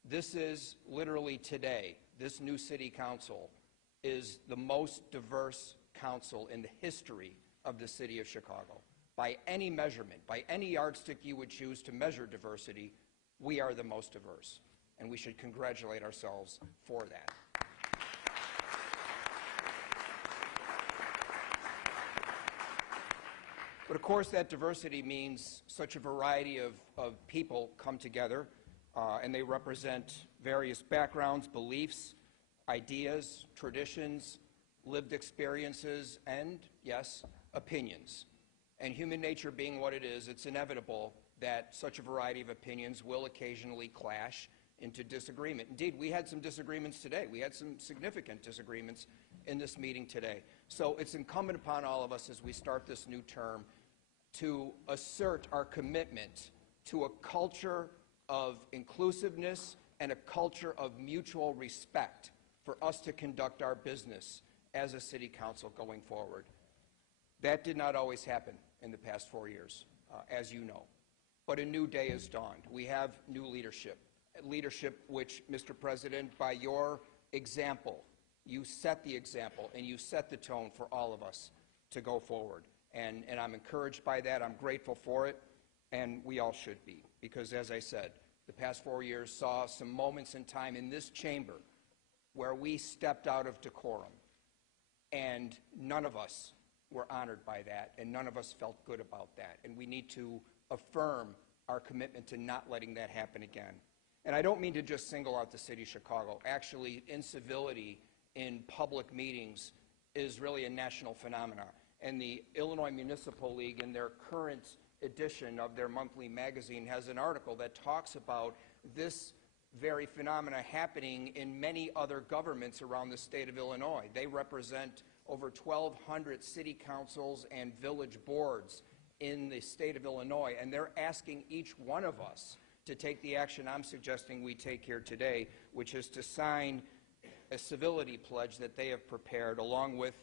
This is literally today, this new city council is the most diverse council in the history of the city of Chicago. By any measurement, by any yardstick you would choose to measure diversity, we are the most diverse, and we should congratulate ourselves for that. But of course, that diversity means such a variety of people come together, and they represent various backgrounds, beliefs, ideas, traditions, lived experiences, and, yes, opinions. And human nature being what it is, it's inevitable that such a variety of opinions will occasionally clash into disagreement. Indeed, we had some disagreements today. We had some significant disagreements in this meeting today. So it's incumbent upon all of us as we start this new term to assert our commitment to a culture of inclusiveness and a culture of mutual respect for us to conduct our business as a city council going forward. That did not always happen in the past 4 years, as you know. But a new day has dawned. We have new leadership which, Mr. President, by your example, you set the example and you set the tone for all of us to go forward. And I'm encouraged by that. I'm grateful for it, and we all should be. Because, as I said, the past 4 years saw some moments in time in this chamber where we stepped out of decorum, and none of us were honored by that, and none of us felt good about that. And we need to affirm our commitment to not letting that happen again. And I don't mean to just single out the city of Chicago. Actually, incivility in public meetings is really a national phenomenon. And the Illinois Municipal League, in their current edition of their monthly magazine, has an article that talks about this very phenomena happening in many other governments around the state of Illinois. They represent over 1,200 city councils and village boards in the state of Illinois, and they're asking each one of us to take the action I'm suggesting we take here today, which is to sign a civility pledge that they have prepared along with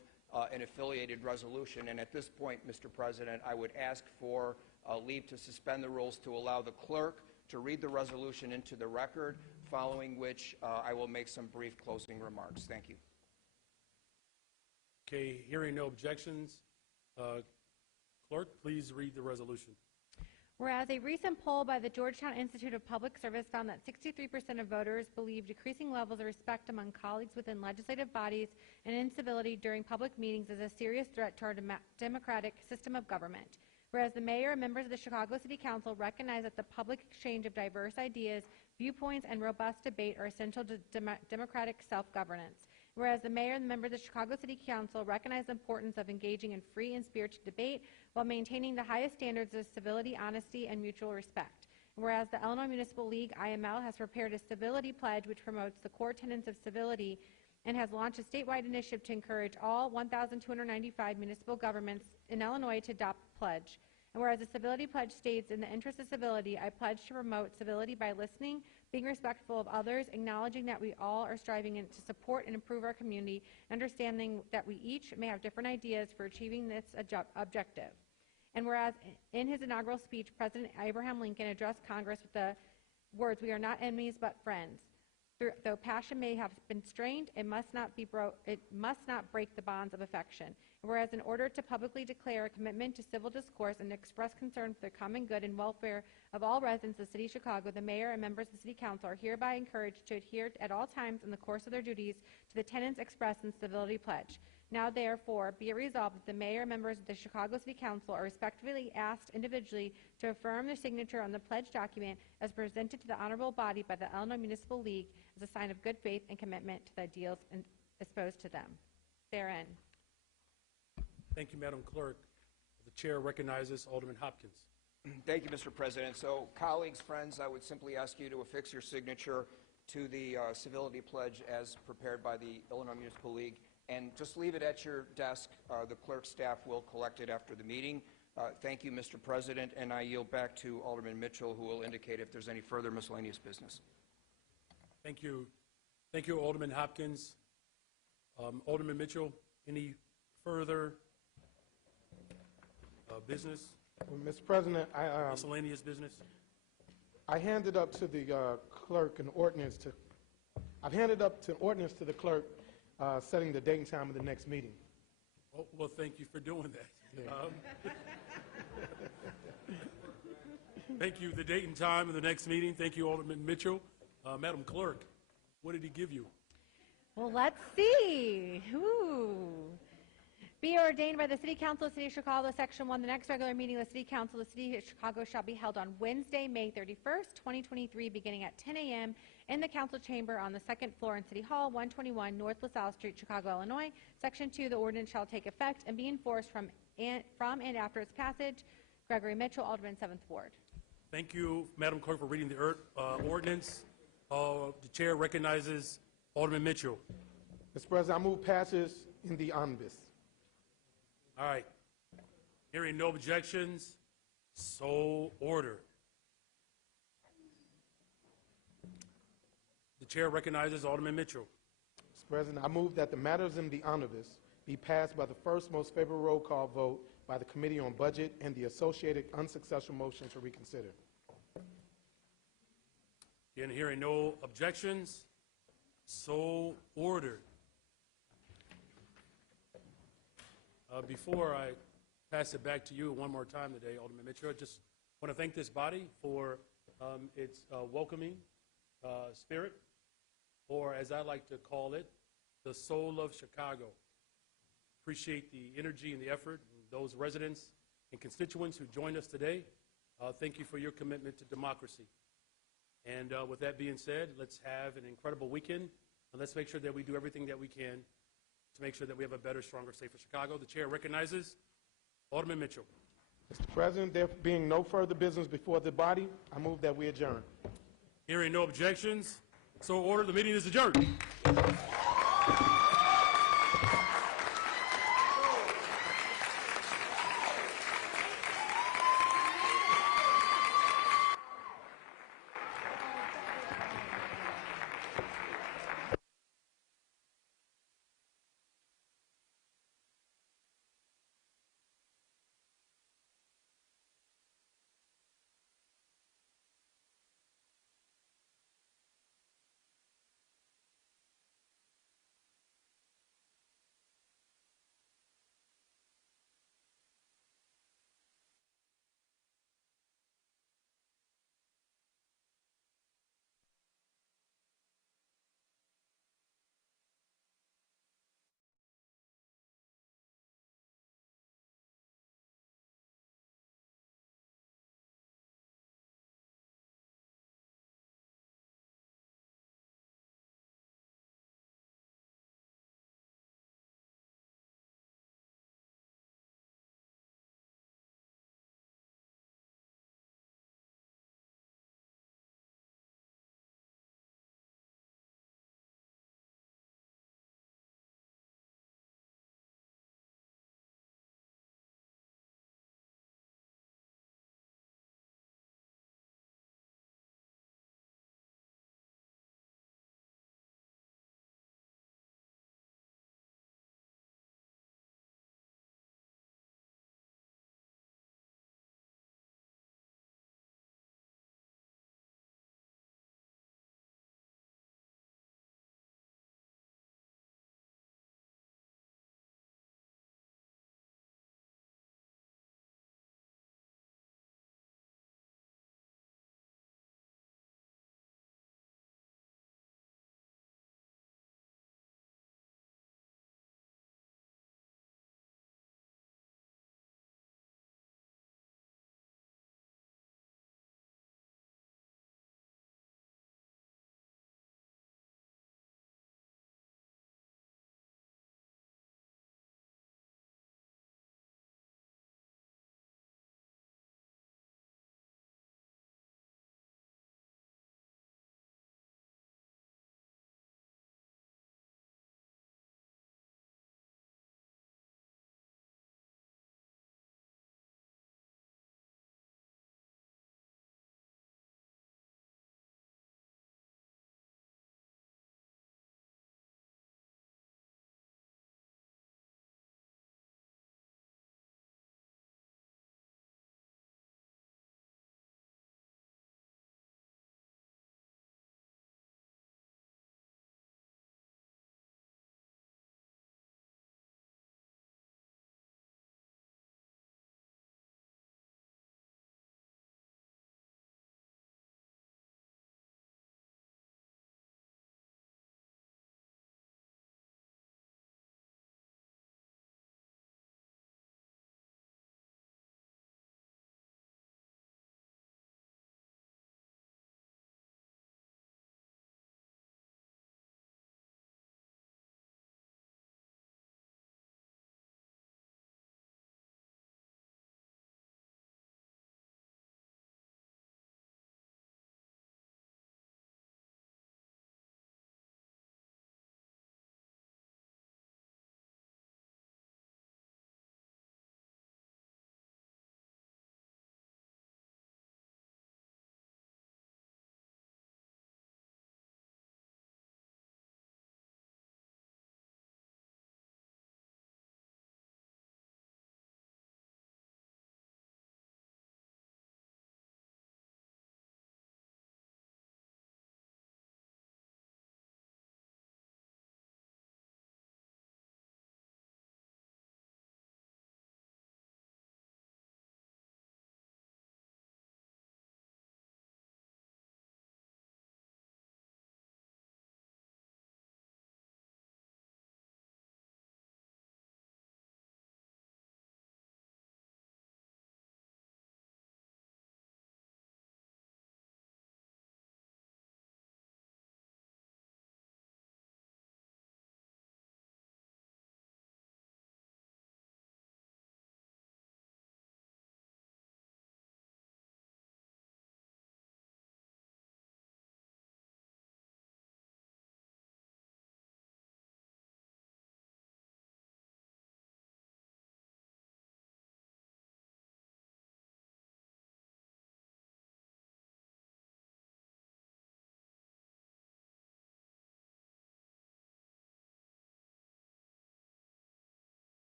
an affiliated resolution. And at this point, Mr. President, I would ask for leave to suspend the rules to allow the clerk to read the resolution into the record, following which I will make some brief closing remarks. Thank you. Okay, hearing no objections, clerk, please read the resolution. Whereas a recent poll by the Georgetown Institute of Public Service found that 63% of voters believe decreasing levels of respect among colleagues within legislative bodies and incivility during public meetings is a serious threat to our democratic system of government. Whereas the mayor and members of the Chicago City Council recognize that the public exchange of diverse ideas, viewpoints, and robust debate are essential to democratic self-governance. Whereas the mayor and members of the Chicago City Council recognize the importance of engaging in free and spirited debate while maintaining the highest standards of civility, honesty, and mutual respect. Whereas the Illinois Municipal League, IML, has prepared a civility pledge which promotes the core tenets of civility and has launched a statewide initiative to encourage all 1,295 municipal governments in Illinois to adopt the pledge. And whereas the civility pledge states, in the interest of civility, I pledge to promote civility by listening, being respectful of others, acknowledging that we all are striving to support and improve our community, understanding that we each may have different ideas for achieving this objective. And whereas in his inaugural speech, President Abraham Lincoln addressed Congress with the words, "We are not enemies but friends. Though passion may have been strained, it must not break the bonds of affection." And whereas in order to publicly declare a commitment to civil discourse and express concern for the common good and welfare of all residents of the City of Chicago, the mayor and members of the City Council are hereby encouraged to adhere at all times in the course of their duties to the tenets expressed in the civility pledge. Now, therefore, be it resolved that the mayor and members of the Chicago City Council are respectively asked individually to affirm their signature on the pledge document as presented to the honorable body by the Illinois Municipal League as a sign of good faith and commitment to the ideals exposed to them. Therein. Thank you, Madam Clerk. The chair recognizes Alderman Hopkins. Thank you, Mr. President. So, colleagues, friends, I would simply ask you to affix your signature to the civility pledge as prepared by the Illinois Municipal League, and just leave it at your desk. The clerk staff will collect it after the meeting. Thank you, Mr. President, and I yield back to Alderman Mitchell, who will indicate if there's any further miscellaneous business. Thank you. Thank you, Alderman Hopkins. Alderman Mitchell, any further business? Well, Mr. President, miscellaneous business? I handed up to the clerk an ordinance to, I've handed up an ordinance to the clerk setting the date and time of the next meeting. Oh, well, thank you for doing that. Yeah. Thank you. The date and time of the next meeting. Thank you, Alderman Mitchell. Madam Clerk, what did he give you? Well, let's see. Ooh. Be ordained by the City Council of the City of Chicago, Section 1, the next regular meeting of the City Council of the City of Chicago shall be held on Wednesday, May 31st, 2023, beginning at 10 a.m. in the Council Chamber on the second floor in City Hall, 121 North LaSalle Street, Chicago, Illinois. Section 2, the ordinance shall take effect and be enforced from and after its passage. Gregory Mitchell, Alderman, 7th Ward. Thank you, Madam Clerk, for reading the ordinance. The chair recognizes Alderman Mitchell. Mr. President, I move passage in the omnibus. All right. Hearing no objections, so ordered. The chair recognizes Alderman Mitchell. Mr. President, I move that the matters in the omnibus be passed by the first most favorable roll call vote by the Committee on Budget and the associated unsuccessful motion to reconsider. Again, hearing no objections, so ordered. Before I pass it back to you one more time today, Alderman Mitchell, I just want to thank this body for its welcoming spirit, or as I like to call it, the soul of Chicago. Appreciate the energy and the effort, and those residents and constituents who joined us today. Thank you for your commitment to democracy. And with that being said, let's have an incredible weekend, and let's make sure that we do everything that we can to make sure that we have a better, stronger, safer Chicago. The chair recognizes Alderman Mitchell. Mr. President, there being no further business before the body, I move that we adjourn. Hearing no objections, so ordered. The meeting is adjourned.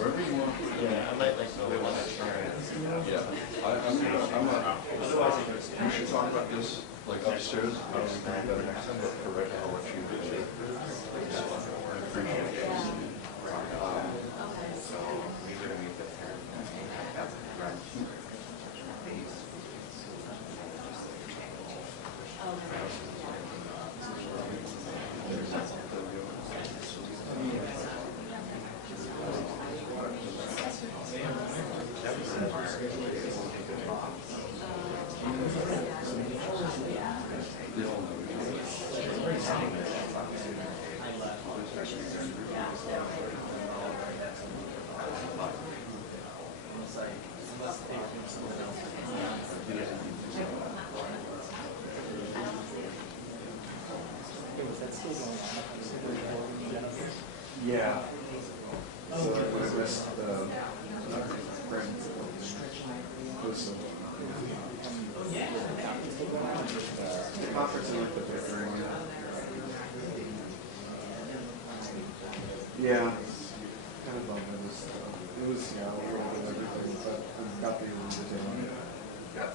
Yeah, I might like to know what I Yeah, we should talk about this like upstairs. I don't think that next time, but for right now, what you do. I appreciate it. Yeah. So I missed the conference in like the fifth ring. Yeah. Kind of bummed. It was Seattle and everything, but we got the invitation. Yeah.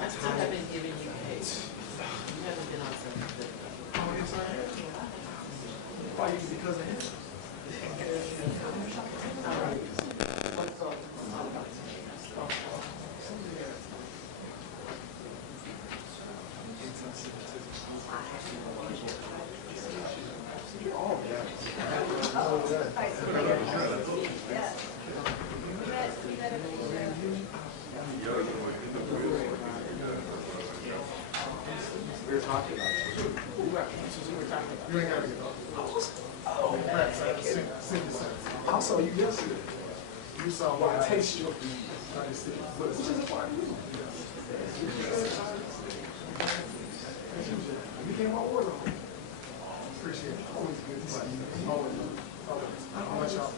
I still haven't given you cake. You haven't been on something. Oh, yes, I have. Why? Because of him. We were talking about it. You ain't got to get up. Oh, also, you missed it. You saw what I taste your food. Which is a part of you. You came on order. Appreciate it. Always good to see you. Always. How much y'all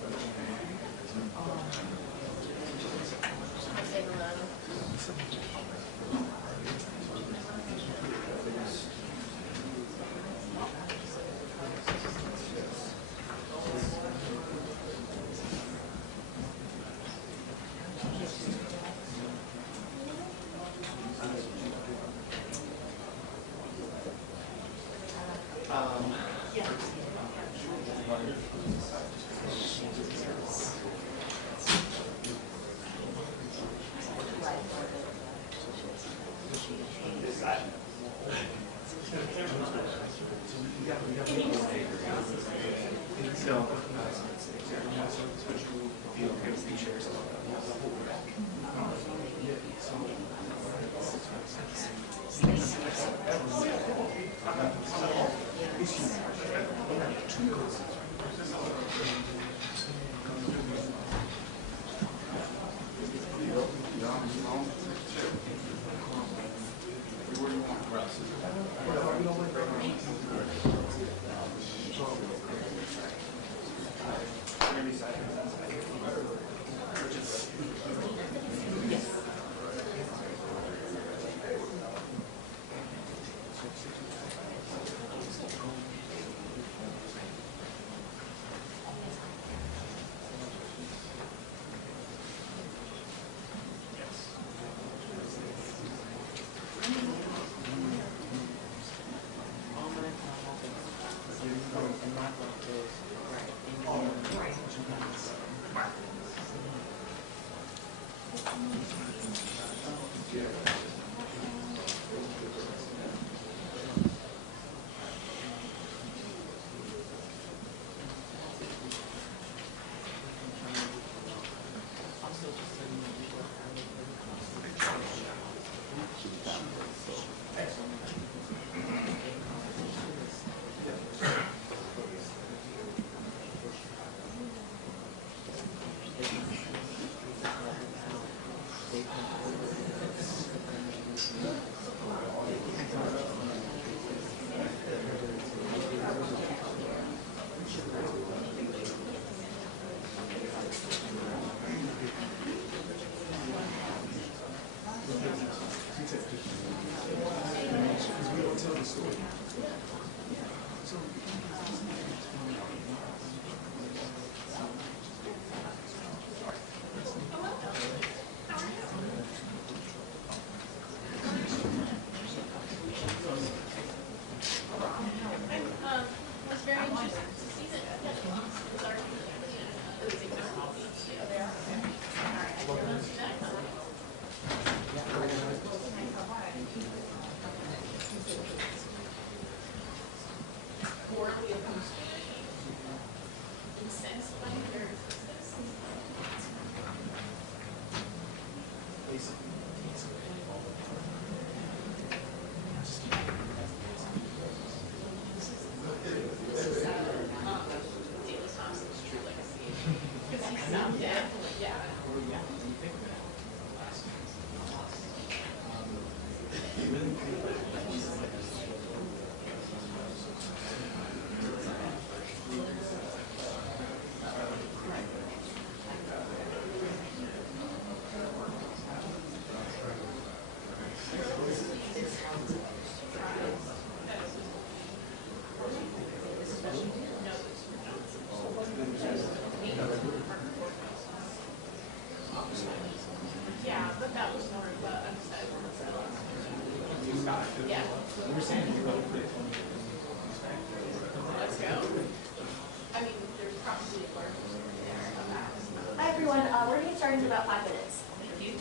Hi, everyone. We're going to get started in about 5 minutes. Thank you.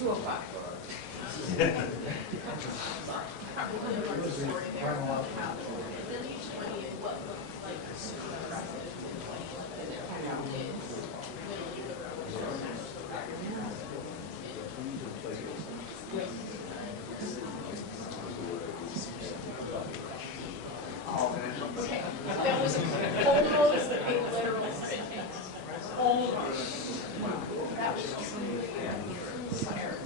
2:05. Okay, that was almost a literal sentence. Almost. That was fire.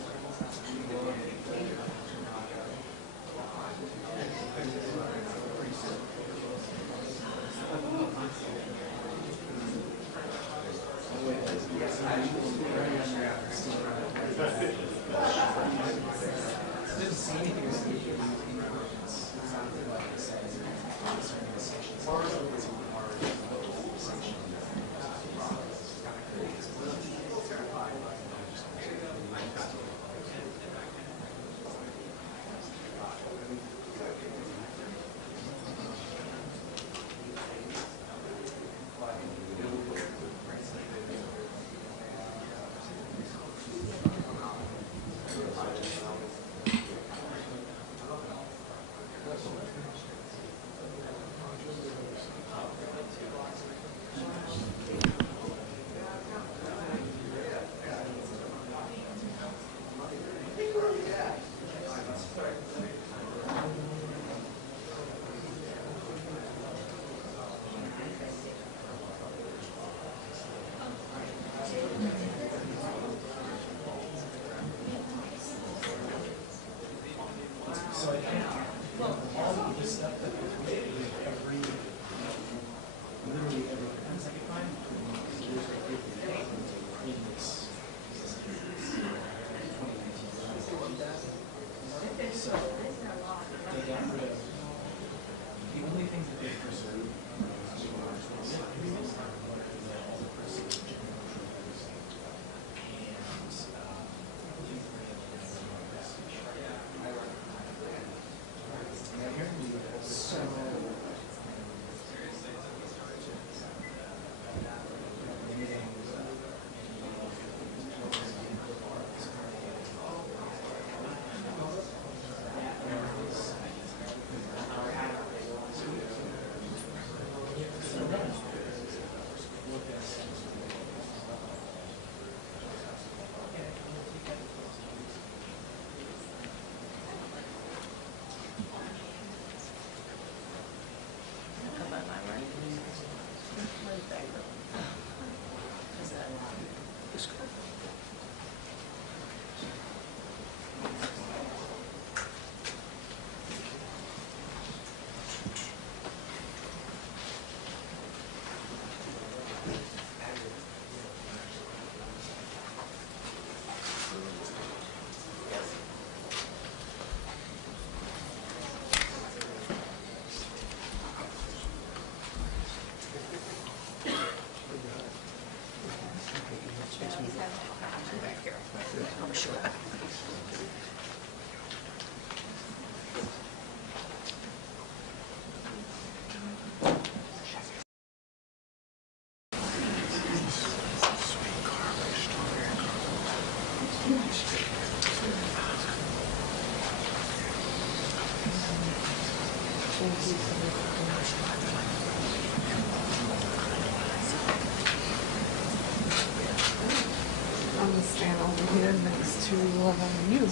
call on you. I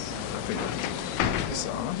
think it's on.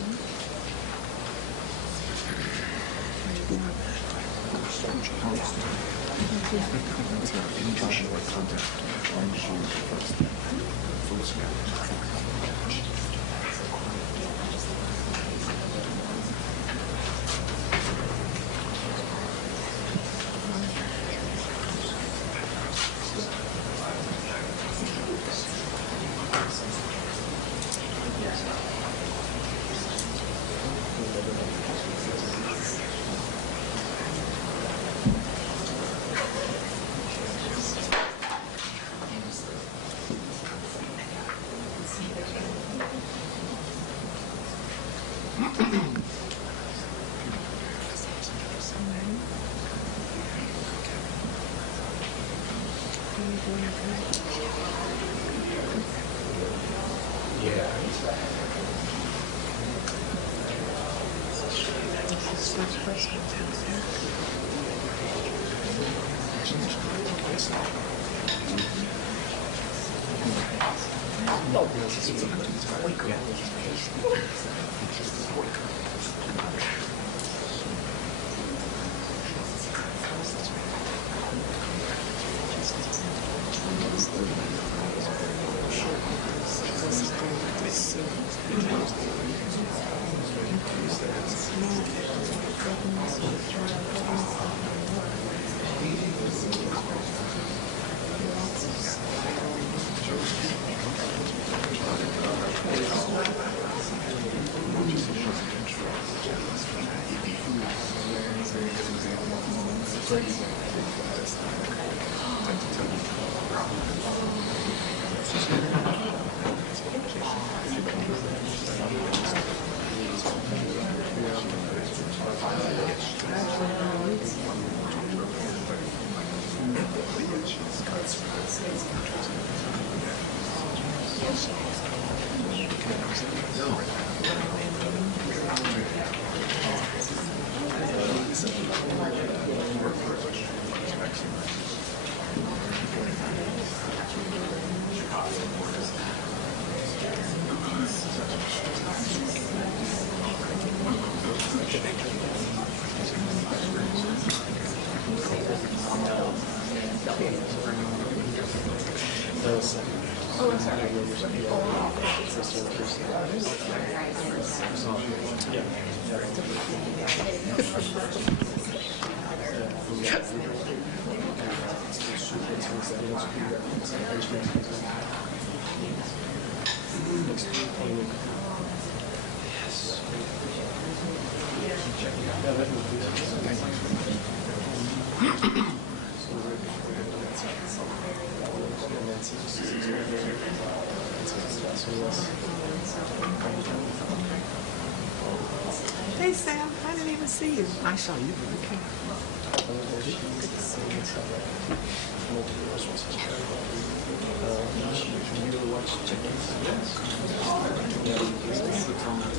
Hey Sam, I didn't even see you. I saw you. Okay.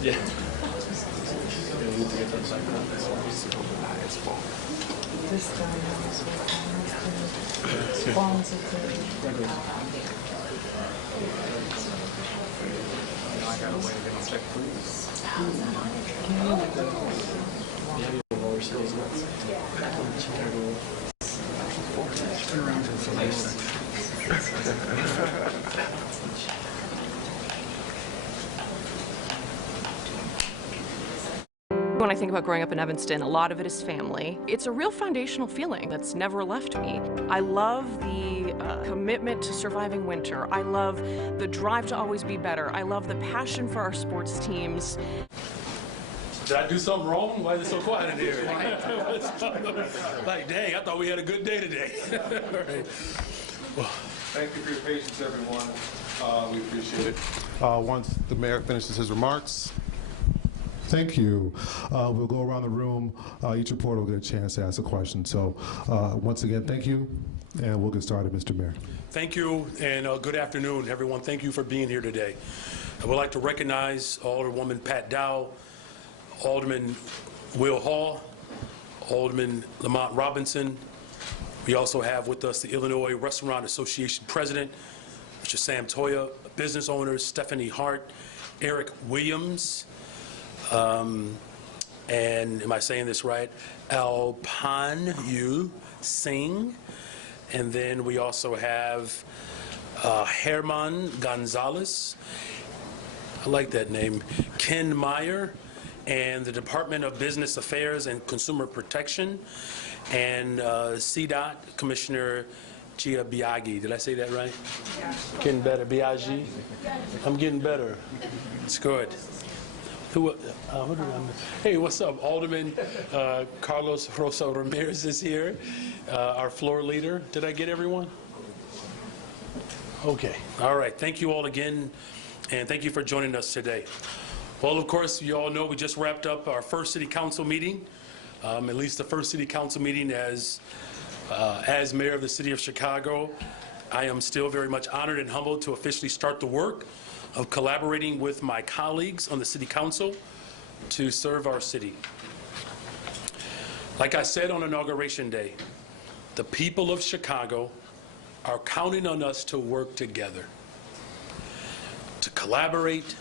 Yeah. This guy knows what bonds of the I got away and check please. When I think about growing up in Evanston, a lot of it is family. It's a real foundational feeling that's never left me. I love the commitment to surviving winter. I love the drive to always be better. I love the passion for our sports teams. Did I do something wrong? Why is it so quiet in here? Like, dang, I thought we had a good day today. All right. Well, Thank you for your patience, everyone. We appreciate it. Once the mayor finishes his remarks. Thank you. We'll go around the room. Each reporter will get a chance to ask a question. So once again, thank you, and we'll get started, Mr. Mayor. thank you, and good afternoon, everyone. Thank you for being here today. I would like to recognize Alderwoman Pat Dow, Alderman Will Hall, Alderman Lamont Robinson. We also have with us the Illinois Restaurant Association President, Mr. Sam Toya, business owners Stephanie Hart, Eric Williams, and am I saying this right? Alpanyu Singh. And then we also have Herman Gonzalez. I like that name. Ken Meyer, and the Department of Business Affairs and Consumer Protection, and CDOT Commissioner Gia Biagi. Did I say that right? Yeah. Getting better. Biagi? I'm getting better. It's good. Who did I miss? Hey, what's up? Alderman Carlos Rosa Ramirez is here, our floor leader. Did I get everyone? Okay. All right. Thank you all again, and thank you for joining us today. Well, of course, you all know we just wrapped up our first City Council meeting, at least the first City Council meeting as mayor of the City of Chicago. I am still very much honored and humbled to officially start the work of collaborating with my colleagues on the City Council to serve our city. Like I said on Inauguration Day, the people of Chicago are counting on us to work together, to collaborate,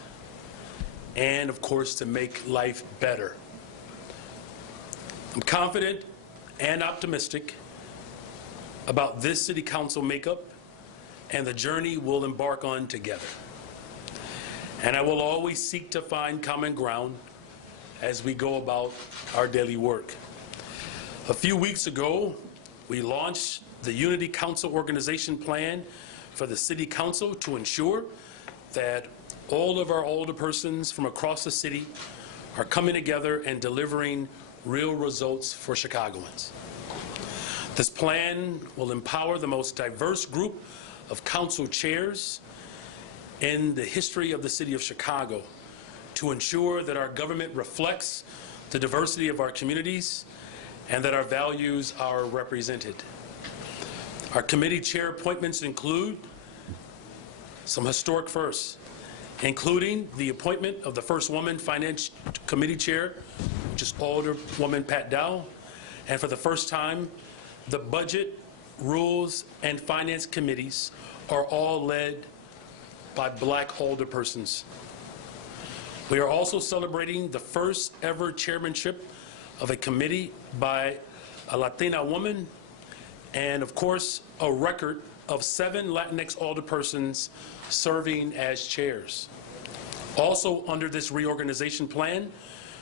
and of course to make life better. I'm confident and optimistic about this City Council makeup and the journey we'll embark on together. And I will always seek to find common ground as we go about our daily work. A few weeks ago, we launched the Unity Council Organization Plan for the City Council to ensure that all of our alderpersons from across the city are coming together and delivering real results for Chicagoans. This plan will empower the most diverse group of council chairs in the history of the city of Chicago to ensure that our government reflects the diversity of our communities and that our values are represented. Our committee chair appointments include some historic firsts, including the appointment of the first woman Finance Committee Chair, which is Alderwoman Pat Dow, and for the first time, the Budget, Rules, and Finance Committees are all led by Black alderpersons. We are also celebrating the first ever chairmanship of a committee by a Latina woman, and of course, a record of 7 Latinx alderpersons serving as chairs. Also, under this reorganization plan,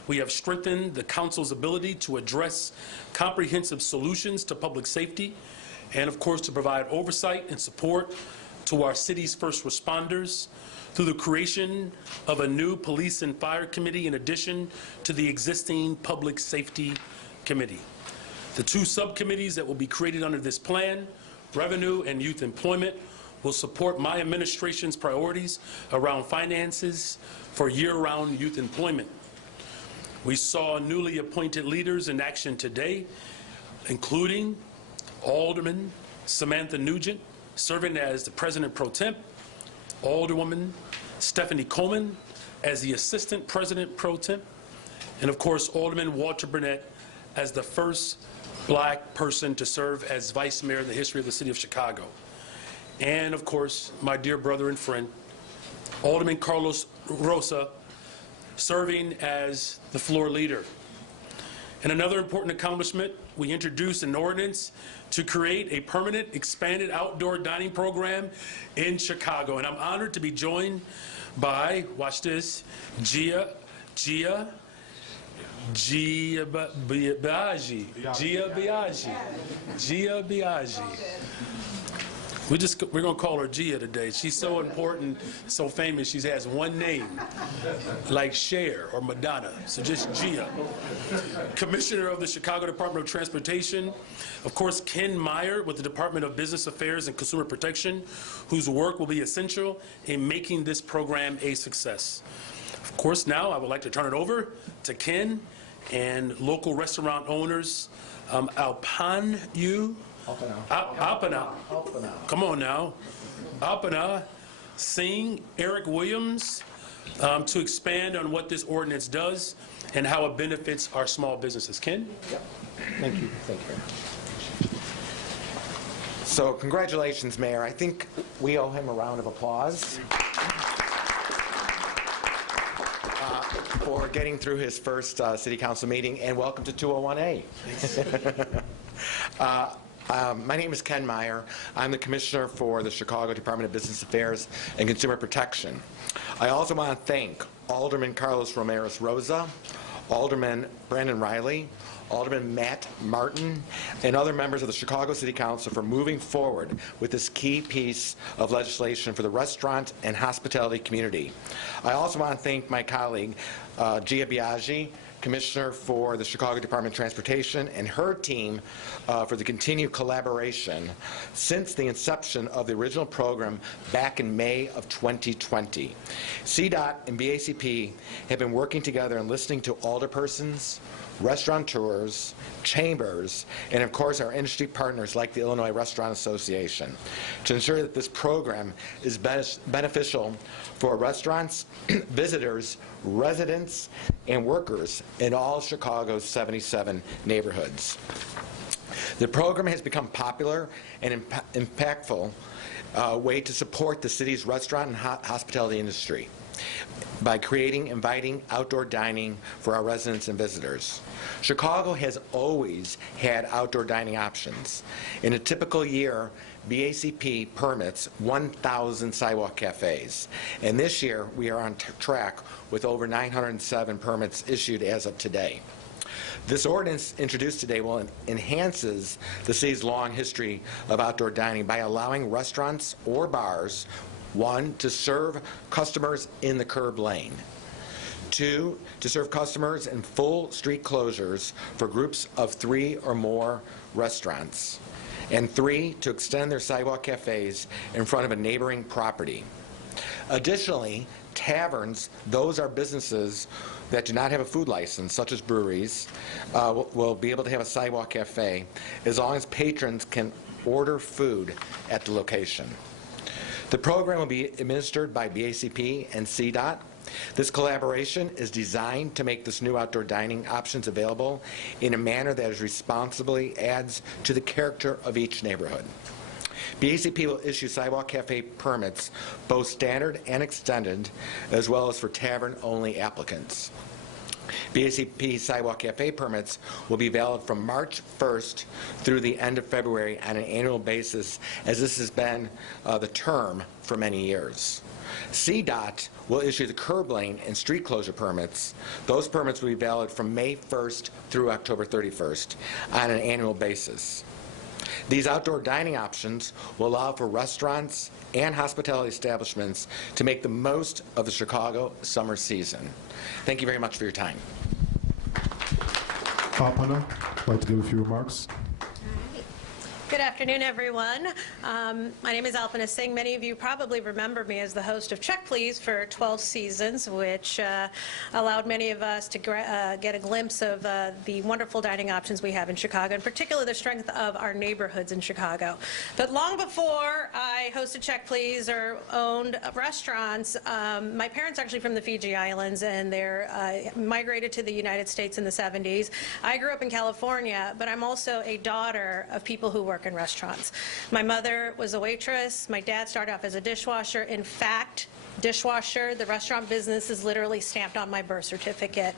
we have strengthened the council's ability to address comprehensive solutions to public safety and, of course, to provide oversight and support to our city's first responders through the creation of a new police and fire committee in addition to the existing public safety committee. The 2 subcommittees that will be created under this plan, revenue and youth employment, will support my administration's priorities around finances for year-round youth employment. We saw newly appointed leaders in action today, including Alderman Samantha Nugent, serving as the President Pro Temp, Alderwoman Stephanie Coleman as the Assistant President Pro Temp, and of course, Alderman Walter Burnett as the first Black person to serve as Vice Mayor in the history of the City of Chicago. And of course, my dear brother and friend, Alderman Carlos Rosa, serving as the floor leader. And another important accomplishment, we introduced an ordinance to create a permanent expanded outdoor dining program in Chicago. And I'm honored to be joined by, watch this, Gia Biagi. We're going to call her Gia today. She's so important, so famous, she has one name, like Cher or Madonna, so just Gia. Commissioner of the Chicago Department of Transportation. Of course, Ken Meyer with the Department of Business Affairs and Consumer Protection, whose work will be essential in making this program a success. Of course, now I would like to turn it over to Ken and local restaurant owners, Alpanyu. Apana. Come on now. Apana, Singh, Eric Williams, to expand on what this ordinance does and how it benefits our small businesses. Ken? Yep. Thank you. Thank you. So congratulations, Mayor. I think we owe him a round of applause. for getting through his first City Council meeting, and welcome to 201A. My name is Ken Meyer. I'm the Commissioner for the Chicago Department of Business Affairs and Consumer Protection. I also want to thank Alderman Carlos Ramirez Rosa, Alderman Brandon Riley, Alderman Matt Martin, and other members of the Chicago City Council for moving forward with this key piece of legislation for the restaurant and hospitality community. I also want to thank my colleague, Gia Biaggi, Commissioner for the Chicago Department of Transportation, and her team for the continued collaboration since the inception of the original program back in May of 2020. CDOT and BACP have been working together and listening to alderpersons, restaurateurs, chambers, and of course our industry partners like the Illinois Restaurant Association to ensure that this program is beneficial for restaurants, visitors, residents, and workers in all Chicago's 77 neighborhoods. The program has become popular and impactful way to support the city's restaurant and hospitality industry by creating inviting outdoor dining for our residents and visitors. Chicago has always had outdoor dining options. In a typical year, BACP permits 1,000 sidewalk cafes, and this year we are on track with over 907 permits issued as of today. This ordinance introduced today will enhances the city's long history of outdoor dining by allowing restaurants or bars, 1, to serve customers in the curb lane, 2, to serve customers in full street closures for groups of 3 or more restaurants, and 3, to extend their sidewalk cafes in front of a neighboring property. Additionally, taverns, those are businesses that do not have a food license, such as breweries, will be able to have a sidewalk cafe as long as patrons can order food at the location. The program will be administered by BACP and CDOT. This collaboration is designed to make this new outdoor dining options available in a manner that is responsibly adds to the character of each neighborhood. BACP will issue sidewalk cafe permits, both standard and extended, as well as for tavern-only applicants. BACP sidewalk cafe permits will be valid from March 1st through the end of February on an annual basis, as this has been the term for many years. CDOT will issue the curb lane and street closure permits. Those permits will be valid from May 1st through October 31st on an annual basis. These outdoor dining options will allow for restaurants and hospitality establishments to make the most of the Chicago summer season. Thank you very much for your time. Alpana, I'd like to give a few remarks. Good afternoon, everyone. My name is Alpana Singh. Many of you probably remember me as the host of Check Please for 12 seasons, which allowed many of us to get a glimpse of the wonderful dining options we have in Chicago, in particular the strength of our neighborhoods in Chicago. But long before I hosted Check Please or owned restaurants, my parents are actually from the Fiji Islands, and they're migrated to the United States in the 70s. I grew up in California, but I'm also a daughter of people who work in restaurants. My mother was a waitress. My dad started off as a dishwasher. In fact, dishwasher, the restaurant business is literally stamped on my birth certificate.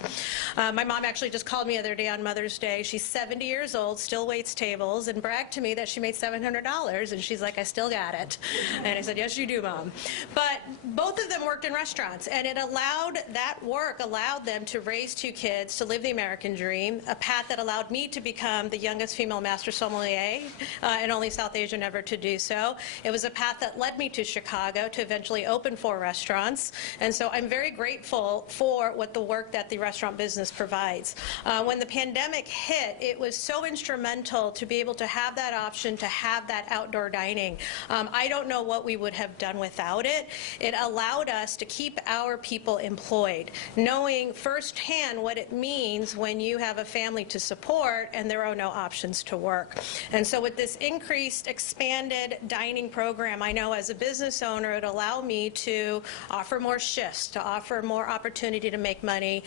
My mom actually just called me the other day on Mother's Day. She's 70 years old, still waits tables, and bragged to me that she made $700, and she's like, I still got it. And I said, yes, you do, Mom. But both of them worked in restaurants, and it that work allowed them to raise 2 kids, to live the American dream, a path that allowed me to become the youngest female master sommelier, and only South Asia never to do so. It was a path that led me to Chicago to eventually open 4 restaurants, and so I'm very grateful for what the work that the restaurant business provides. When the pandemic hit, it was so instrumental to be able to have that option, to have that outdoor dining. I don't know what we would have done without it. It allowed us to keep our people employed, knowing firsthand what it means when you have a family to support and there are no options to work. And so with this increased, expanded dining program, I know as a business owner, it allowed me to to offer more shifts, to offer more opportunity to make money,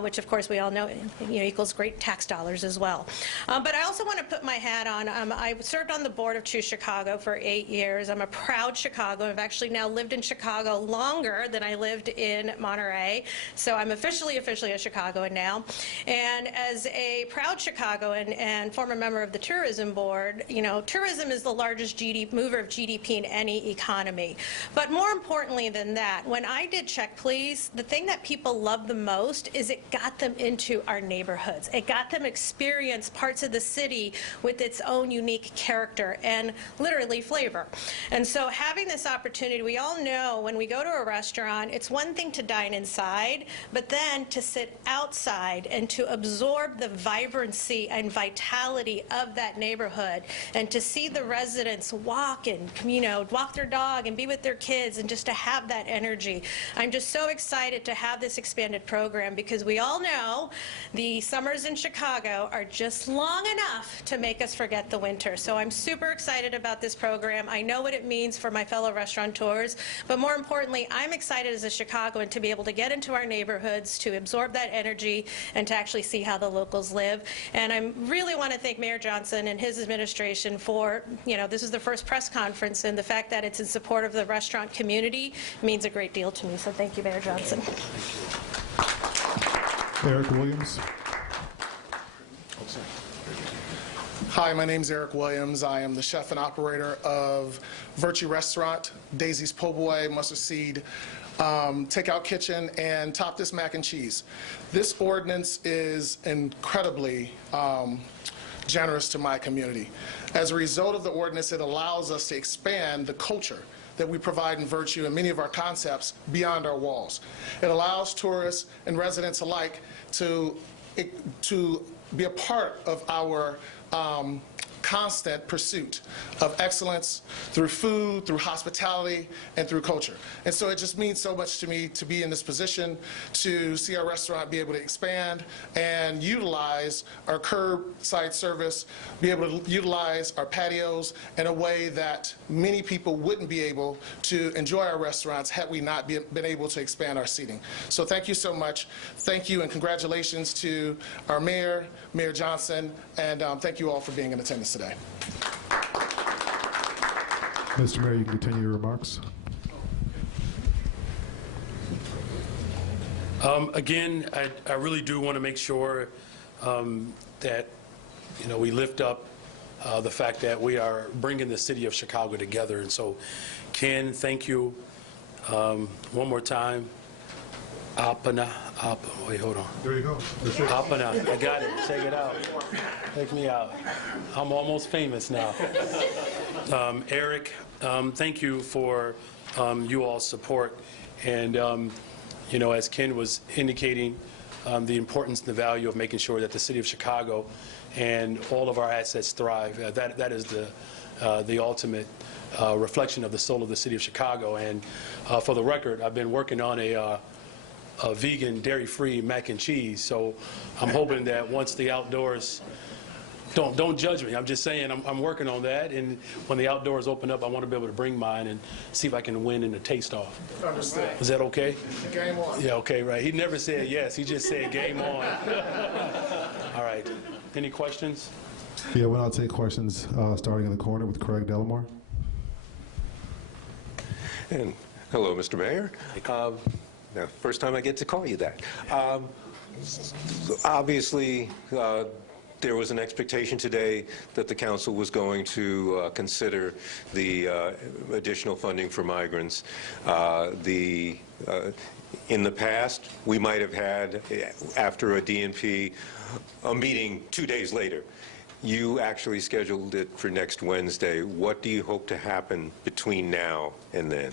which of course we all know, equals great tax dollars as well. But I also want to put my hat on. I served on the board of Choose Chicago for 8 years. I'm a proud Chicagoan. I've actually now lived in Chicago longer than I lived in Monterey, so I'm officially a Chicagoan now. And as a proud Chicagoan and former member of the tourism board, tourism is the largest mover of GDP in any economy. But more importantly than that, when I did Check Please, the thing that people love the most is it got them into our neighborhoods. It got them experience parts of the city with its own unique character and literally flavor. And so having this opportunity, we all know when we go to a restaurant, it's one thing to dine inside, but then to sit outside and to absorb the vibrancy and vitality of that neighborhood, and to see the residents walk and walk their dog and be with their kids, and just to have that energy. I'm just so excited to have this expanded program, because we all know the summers in Chicago are just long enough to make us forget the winter. So I'm super excited about this program. I know what it means for my fellow restaurateurs, but more importantly, I'm excited as a Chicagoan to be able to get into our neighborhoods, to absorb that energy, and to actually see how the locals live. And I really want to thank Mayor Johnson and his administration for, this is the first press conference, and the fact that it's in support of the restaurant community means a great deal to me. So thank you, Mayor Johnson. Eric Williams. Hi, my name is Eric Williams. I am the chef and operator of Virtue Restaurant, Daisy's Po' Boy, Mustard Seed, Takeout Kitchen, and Top This Mac and Cheese. This ordinance is incredibly generous to my community. As a result of the ordinance, it allows us to expand the culture that we provide in Virtue and many of our concepts beyond our walls. It allows tourists and residents alike to be a part of our constant pursuit of excellence through food, through hospitality, and through culture. And so it just means so much to me to be in this position, to see our restaurant be able to expand and utilize our curbside service, be able to utilize our patios in a way that many people wouldn't be able to enjoy our restaurants had we not been able to expand our seating. So thank you so much. Thank you and congratulations to our mayor, Mayor Johnson, and thank you all for being in attendance today. Mr. Mayor, you can continue your remarks. Again, I really do want to make sure that we lift up the fact that we are bringing the city of Chicago together. And so, Ken, thank you one more time. Wait, hold on. There you go. Apana, I got it. Check it out. Take me out. I'm almost famous now. Eric, thank you for you all's support. And, as Ken was indicating, the importance and the value of making sure that the city of Chicago and all of our assets thrive. That is the ultimate reflection of the soul of the city of Chicago. And for the record, I've been working on a vegan, dairy-free mac and cheese. So I'm hoping that once the outdoors, don't judge me. I'm just saying I'm working on that. And when the outdoors open up, I want to be able to bring mine and see if I can win in the taste-off. Understood. Is that okay? Game on. Yeah, okay, right. He never said yes. He just said game on. All right. Any questions? Yeah, well, I'll take questions starting in the corner with Craig Delamore. And hello, Mr. Mayor. Now, first time I get to call you that. Obviously, there was an expectation today that the council was going to consider the additional funding for migrants. In the past, we might have had, after a DNP, a meeting 2 days later. You actually scheduled it for next Wednesday. What do you hope to happen between now and then?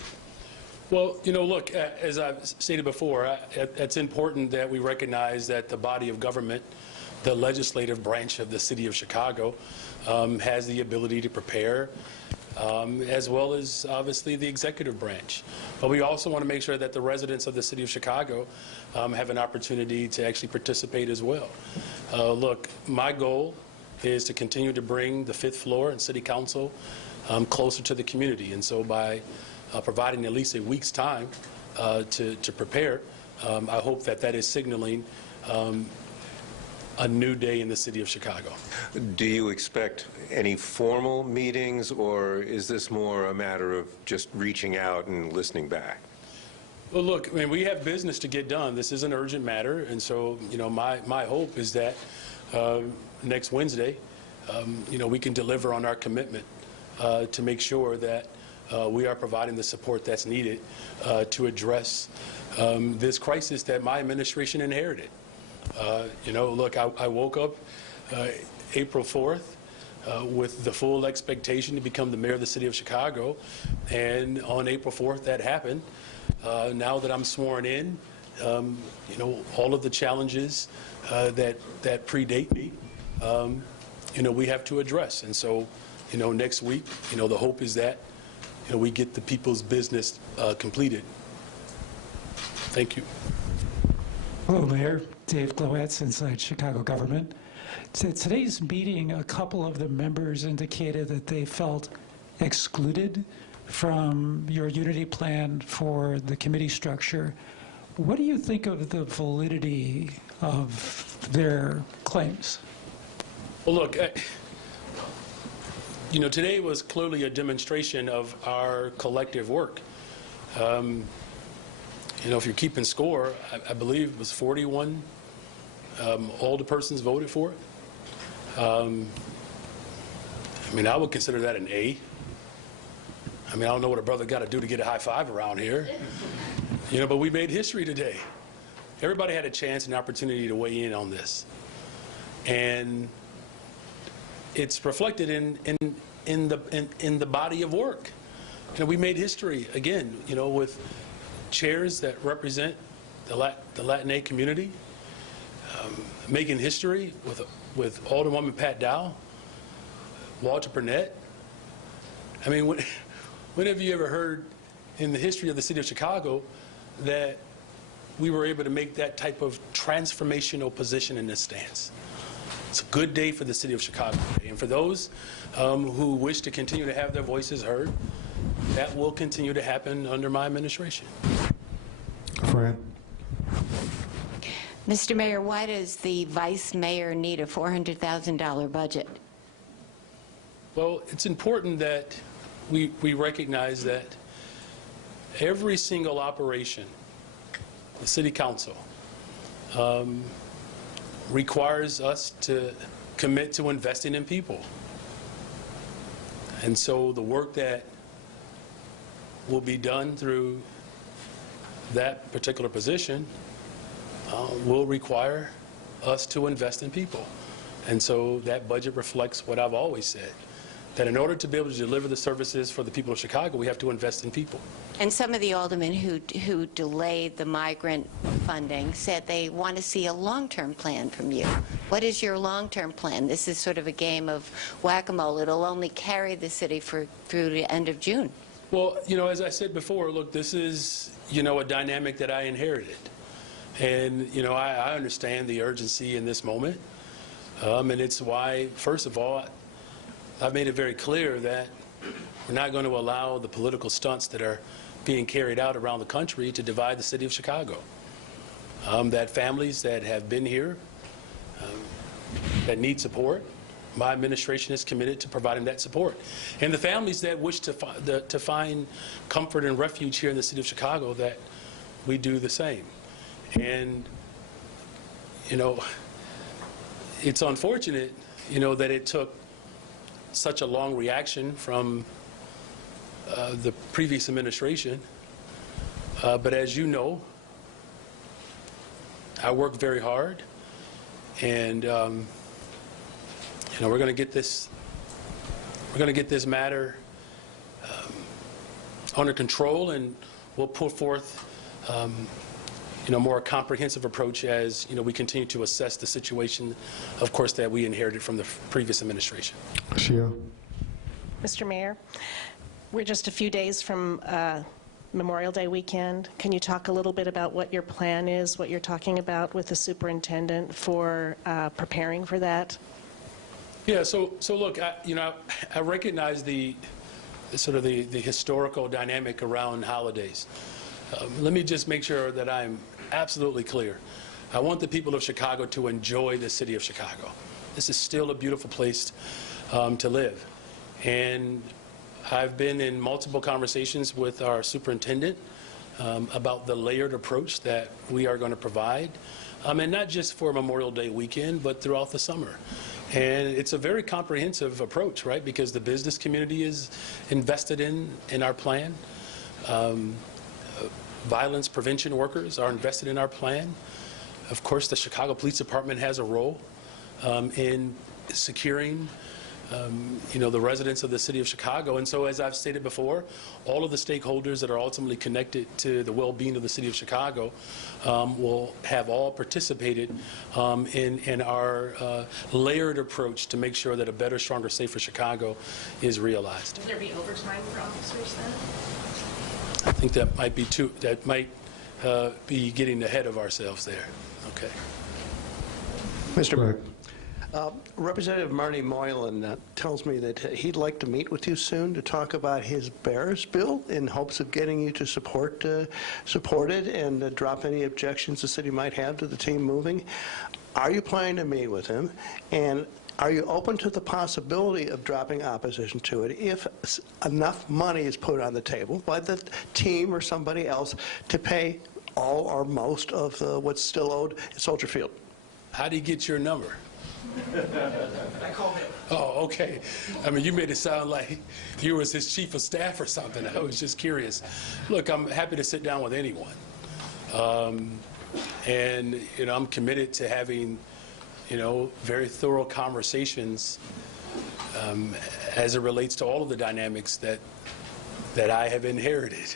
Well, look, as I've stated before, it's important that we recognize that the body of government, the legislative branch of the city of Chicago, has the ability to prepare, as well as, obviously, the executive branch. But we also want to make sure that the residents of the city of Chicago have an opportunity to actually participate as well. Look, my goal is to continue to bring the fifth floor and city council closer to the community. And so by providing at least a week's time to prepare. I hope that that is signaling a new day in the city of Chicago. Do you expect any formal meetings, or is this more a matter of just reaching out and listening back? Well, look, I mean, we have business to get done. This is an urgent matter, and so, my hope is that next Wednesday, we can deliver on our commitment to make sure that we are providing the support that's needed to address this crisis that my administration inherited. Look, I woke up April 4th with the full expectation to become the mayor of the city of Chicago, and on April 4th that happened. Now that I'm sworn in, all of the challenges that predate me, we have to address. And so, next week, the hope is that we get the people's business completed. Thank you. Hello, Mayor. Dave Glowetz, Inside Chicago Government. At today's meeting, a couple of the members indicated that they felt excluded from your unity plan for the committee structure. What do you think of the validity of their claims? Well, look, today was clearly a demonstration of our collective work. If you're keeping score, I believe it was 41 alderpersons voted for it. I would consider that an A. I don't know what a brother got to do to get a high five around here. But we made history today. Everybody had a chance and opportunity to weigh in on this. And it's reflected in the body of work. We made history, again, with chairs that represent the Latinx community, making history with Alderwoman Pat Dow, Walter Burnett. When have you ever heard in the history of the city of Chicago that we were able to make that type of transformational position in this stance? It's a good day for the city of Chicago. And for those who wish to continue to have their voices heard, that will continue to happen under my administration. Fran. Mr. Mayor, why does the vice mayor need a $400,000 budget? Well, it's important that we recognize that every single operation, the city council, requires us to commit to investing in people. And so the work that will be done through that particular position will require us to invest in people. And so that budget reflects what I've always said, that in order to be able to deliver the services for the people of Chicago, we have to invest in people. And some of the aldermen who delayed the migrant funding said they want to see a long-term plan from you. What is your long-term plan? This is sort of a game of whack-a-mole. It'll only carry the city through the end of June. Well, as I said before, look, this is, a dynamic that I inherited. And, I understand the urgency in this moment. And it's why, first of all, I've made it very clear that we're not going to allow the political stunts that are being carried out around the country to divide the city of Chicago. That families that have been here, that need support, my administration is committed to providing that support. And the families that wish to find comfort and refuge here in the city of Chicago, that we do the same. And, it's unfortunate, that it took such a long reaction from the previous administration. But as you know, I worked very hard, and we're going to get this matter under control, and we'll put forth more comprehensive approach as we continue to assess the situation, of course, that we inherited from the previous administration. Shia. Mr. Mayor, we're just a few days from Memorial Day weekend. Can you talk a little bit about what your plan is, what you're talking about with the superintendent for preparing for that? Yeah. So look, I recognize the sort of the historical dynamic around holidays. Let me just make sure that I'm absolutely clear. I want the people of Chicago to enjoy the city of Chicago. This is still a beautiful place to live. And I've been in multiple conversations with our superintendent about the layered approach that we are going to provide, and not just for Memorial Day weekend, but throughout the summer. And it's a very comprehensive approach, right? Because the business community is invested in our plan. Violence prevention workers are invested in our plan. Of course, the Chicago Police Department has a role in securing the residents of the city of Chicago. And so, as I've stated before, all of the stakeholders that are ultimately connected to the well-being of the city of Chicago will have all participated in our layered approach to make sure that a better, stronger, safer Chicago is realized. Will there be overtime for officers then? I think that might be getting ahead of ourselves there. Okay. Mr. Mayor. Representative Marty Moylan tells me that he'd like to meet with you soon to talk about his Bears bill in hopes of getting you to support it and drop any objections the city might have to the team moving. Are you planning to meet with him? And are you open to the possibility of dropping opposition to it if enough money is put on the table by the team or somebody else to pay all or most of what's still owed at Soldier Field? How do you get your number? I called him. Oh, okay. I mean, you made it sound like you was his chief of staff or something. I was just curious. Look, I'm happy to sit down with anyone. And, I'm committed to having, very thorough conversations as it relates to all of the dynamics that I have inherited.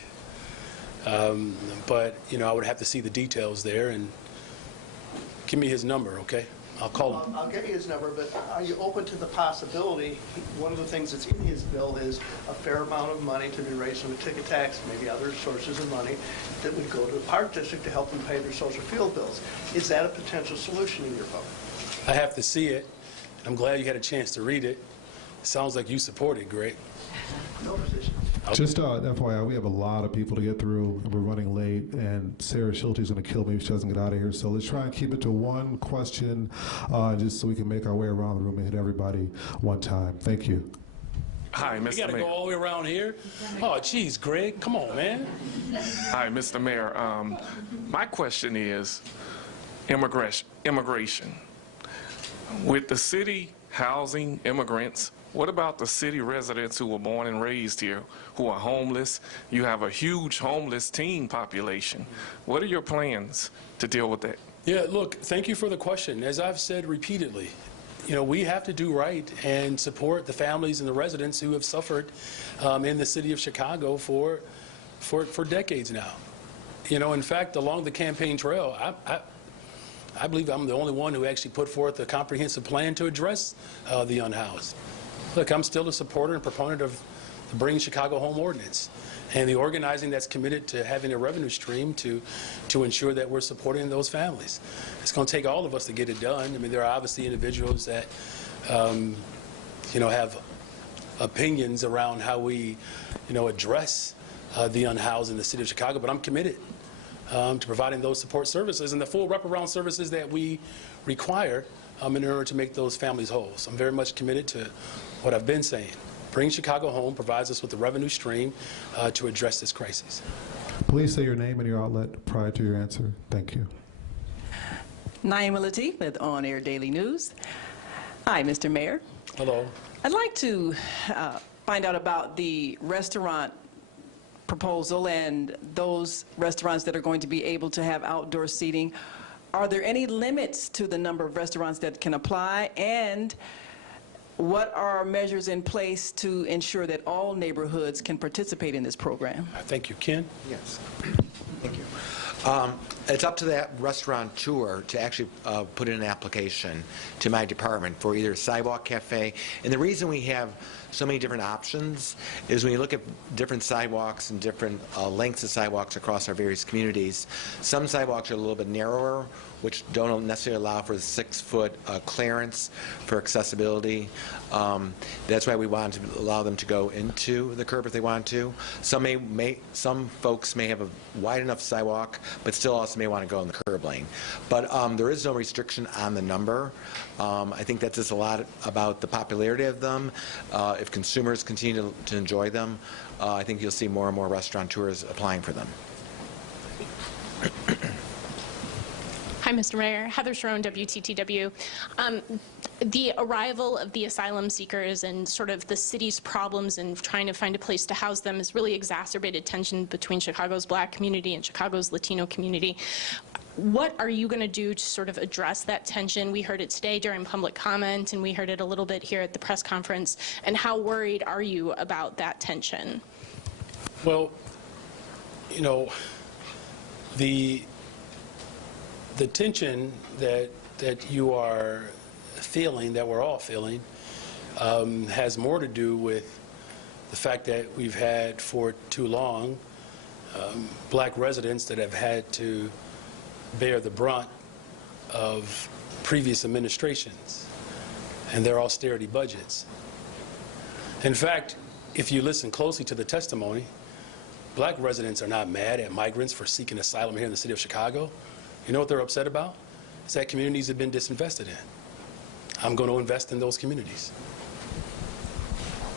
But, I would have to see the details there, and give me his number, okay? I'll call him. I'll get you his number, but are you open to the possibility, one of the things that's in his bill is a fair amount of money to be raised from the ticket tax, maybe other sources of money, that would go to the Park District to help them pay their Soldier Field bills. Is that a potential solution in your vote? I have to see it. I'm glad you had a chance to read it. It sounds like you support it, Greg. No position. Just FYI, we have a lot of people to get through, and we're running late, and Sarah Schulte is going to kill me if she doesn't get out of here. So let's try and keep it to one question, just so we can make our way around the room and hit everybody one time. Thank you. Hi, Mr. Mayor. You got to go all the way around here? Oh, geez, Greg, come on, man. Hi, Mr. Mayor. My question is immigration. With the city housing immigrants, what about the city residents who were born and raised here, who are homeless? You have a huge homeless teen population. What are your plans to deal with that? Yeah, look, thank you for the question. As I've said repeatedly, we have to do right and support the families and the residents who have suffered in the city of Chicago for decades now. In fact, along the campaign trail, I believe I'm the only one who actually put forth a comprehensive plan to address the unhoused. Look, I'm still a supporter and proponent of the Bring Chicago Home ordinance and the organizing that's committed to having a revenue stream to ensure that we're supporting those families. It's going to take all of us to get it done. I mean, there are obviously individuals that, have opinions around how we, address the unhoused in the city of Chicago, but I'm committed to providing those support services and the full wraparound services that we require in order to make those families whole. So I'm very much committed to what I've been saying. Bring Chicago Home provides us with the revenue stream to address this crisis. Please say your name and your outlet prior to your answer. Thank you. Naima Latif with On Air Daily News. Hi, Mr. Mayor. Hello. I'd like to find out about the restaurant proposal and those restaurants that are going to be able to have outdoor seating. Are there any limits to the number of restaurants that can apply? And what are measures in place to ensure that all neighborhoods can participate in this program? Thank you. Ken? Yes. Thank you. It's up to that restaurateur to actually put in an application to my department for either a sidewalk cafe. And the reason we have so many different options is when you look at different sidewalks and different lengths of sidewalks across our various communities, some sidewalks are a little bit narrower, which don't necessarily allow for the 6-foot clearance for accessibility. That's why we want to allow them to go into the curb if they want to. Some folks may have a wide enough sidewalk, but still also may want to go in the curb lane. But there is no restriction on the number. I think that's just a lot about the popularity of them. If consumers continue to enjoy them, I think you'll see more and more restaurateurs applying for them. Hi, Mr. Mayor. Heather Sharon, WTTW. The arrival of the asylum seekers and sort of the city's problems in trying to find a place to house them has really exacerbated tension between Chicago's Black community and Chicago's Latino community. What are you going to do to sort of address that tension? We heard it today during public comment, and we heard it a little bit here at the press conference. And how worried are you about that tension? Well, you know, the tension that you are feeling, that we're all feeling, has more to do with the fact that we've had for too long Black residents that have had to bear the brunt of previous administrations and their austerity budgets. In fact, if you listen closely to the testimony, Black residents are not mad at migrants for seeking asylum here in the city of Chicago. You know what they're upset about? It's that communities have been disinvested in. I'm going to invest in those communities.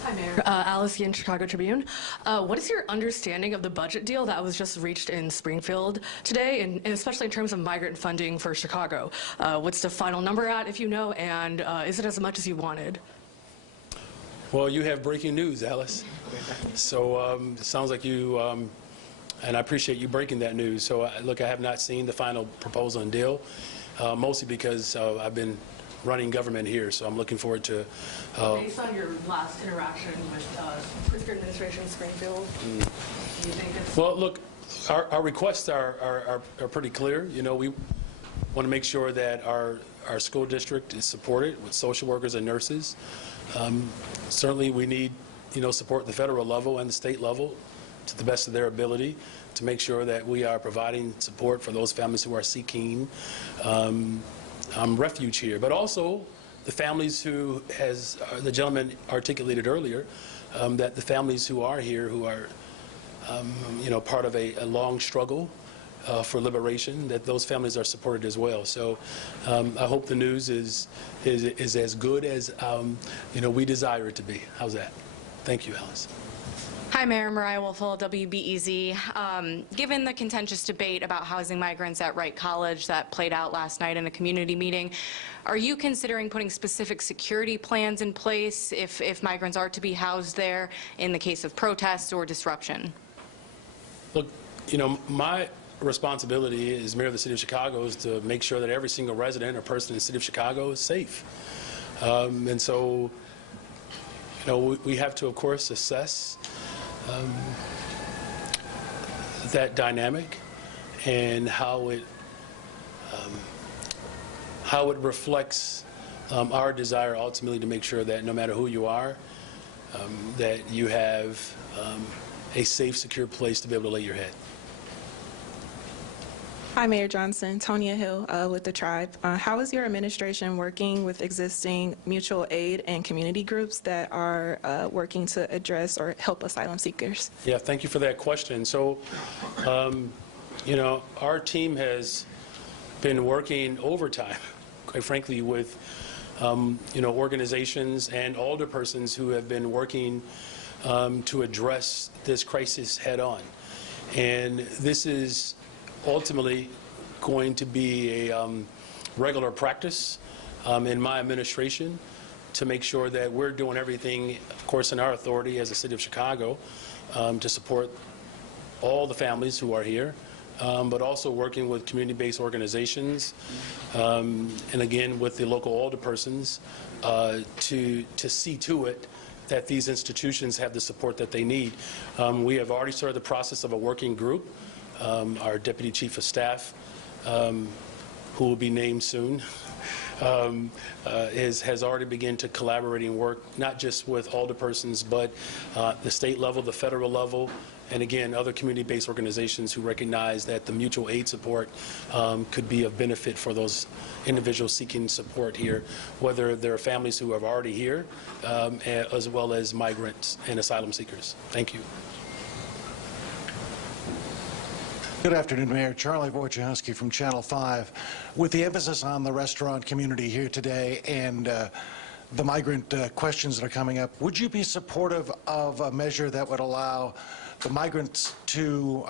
Hi, Mayor. Alice Yin, Chicago Tribune. What is your understanding of the budget deal that was just reached in Springfield today, and especially in terms of migrant funding for Chicago? What's the final number at, if you know, and is it as much as you wanted? Well, you have breaking news, Alice. So it sounds like you, and I appreciate you breaking that news. So look, I have not seen the final proposal and deal, mostly because I've been running government here, so I'm looking forward to... Based on your last interaction with Pritzker administration in Springfield, do you think it's... Well, look, our requests are pretty clear. You know, we want to make sure that our school district is supported with social workers and nurses. Certainly, we need, you know, support at the federal level and the state level to the best of their ability to make sure that we are providing support for those families who are seeking refuge here, but also the families who, as the gentleman articulated earlier, that the families who are here, who are, you know, part of a long struggle for liberation, that those families are supported as well. So I hope the news is as good as, you know, we desire it to be. How's that? Thank you, Alice. Hi, Mayor Mariah Wolfel, WBEZ. Given the contentious debate about housing migrants at Wright College that played out last night in a community meeting, are you considering putting specific security plans in place if migrants are to be housed there in the case of protests or disruption? Look, you know, my responsibility as mayor of the city of Chicago is to make sure that every single resident or person in the city of Chicago is safe. And so, you know, we have to, of course, assess that dynamic and how it reflects our desire ultimately to make sure that no matter who you are, that you have a safe, secure place to be able to lay your head. Hi, Mayor Johnson. Tonya Hill with the Tribe. How is your administration working with existing mutual aid and community groups that are working to address or help asylum seekers? Yeah, thank you for that question. So, you know, our team has been working overtime, quite frankly, with, you know, organizations and alderpersons who have been working to address this crisis head on. And this is ultimately going to be a regular practice in my administration to make sure that we're doing everything, of course, in our authority as the city of Chicago to support all the families who are here, but also working with community-based organizations and again with the local alderpersons to see to it that these institutions have the support that they need. We have already started the process of a working group our Deputy Chief of Staff, who will be named soon, has already begun to collaborate and work not just with alderpersons, but the state level, the federal level, and again, other community-based organizations who recognize that the mutual aid support could be of benefit for those individuals seeking support here, whether they're families who are already here, as well as migrants and asylum seekers. Thank you. Good afternoon, Mayor. Charlie Wojciechowski from Channel 5. With the emphasis on the restaurant community here today and the migrant questions that are coming up, would you be supportive of a measure that would allow the migrants to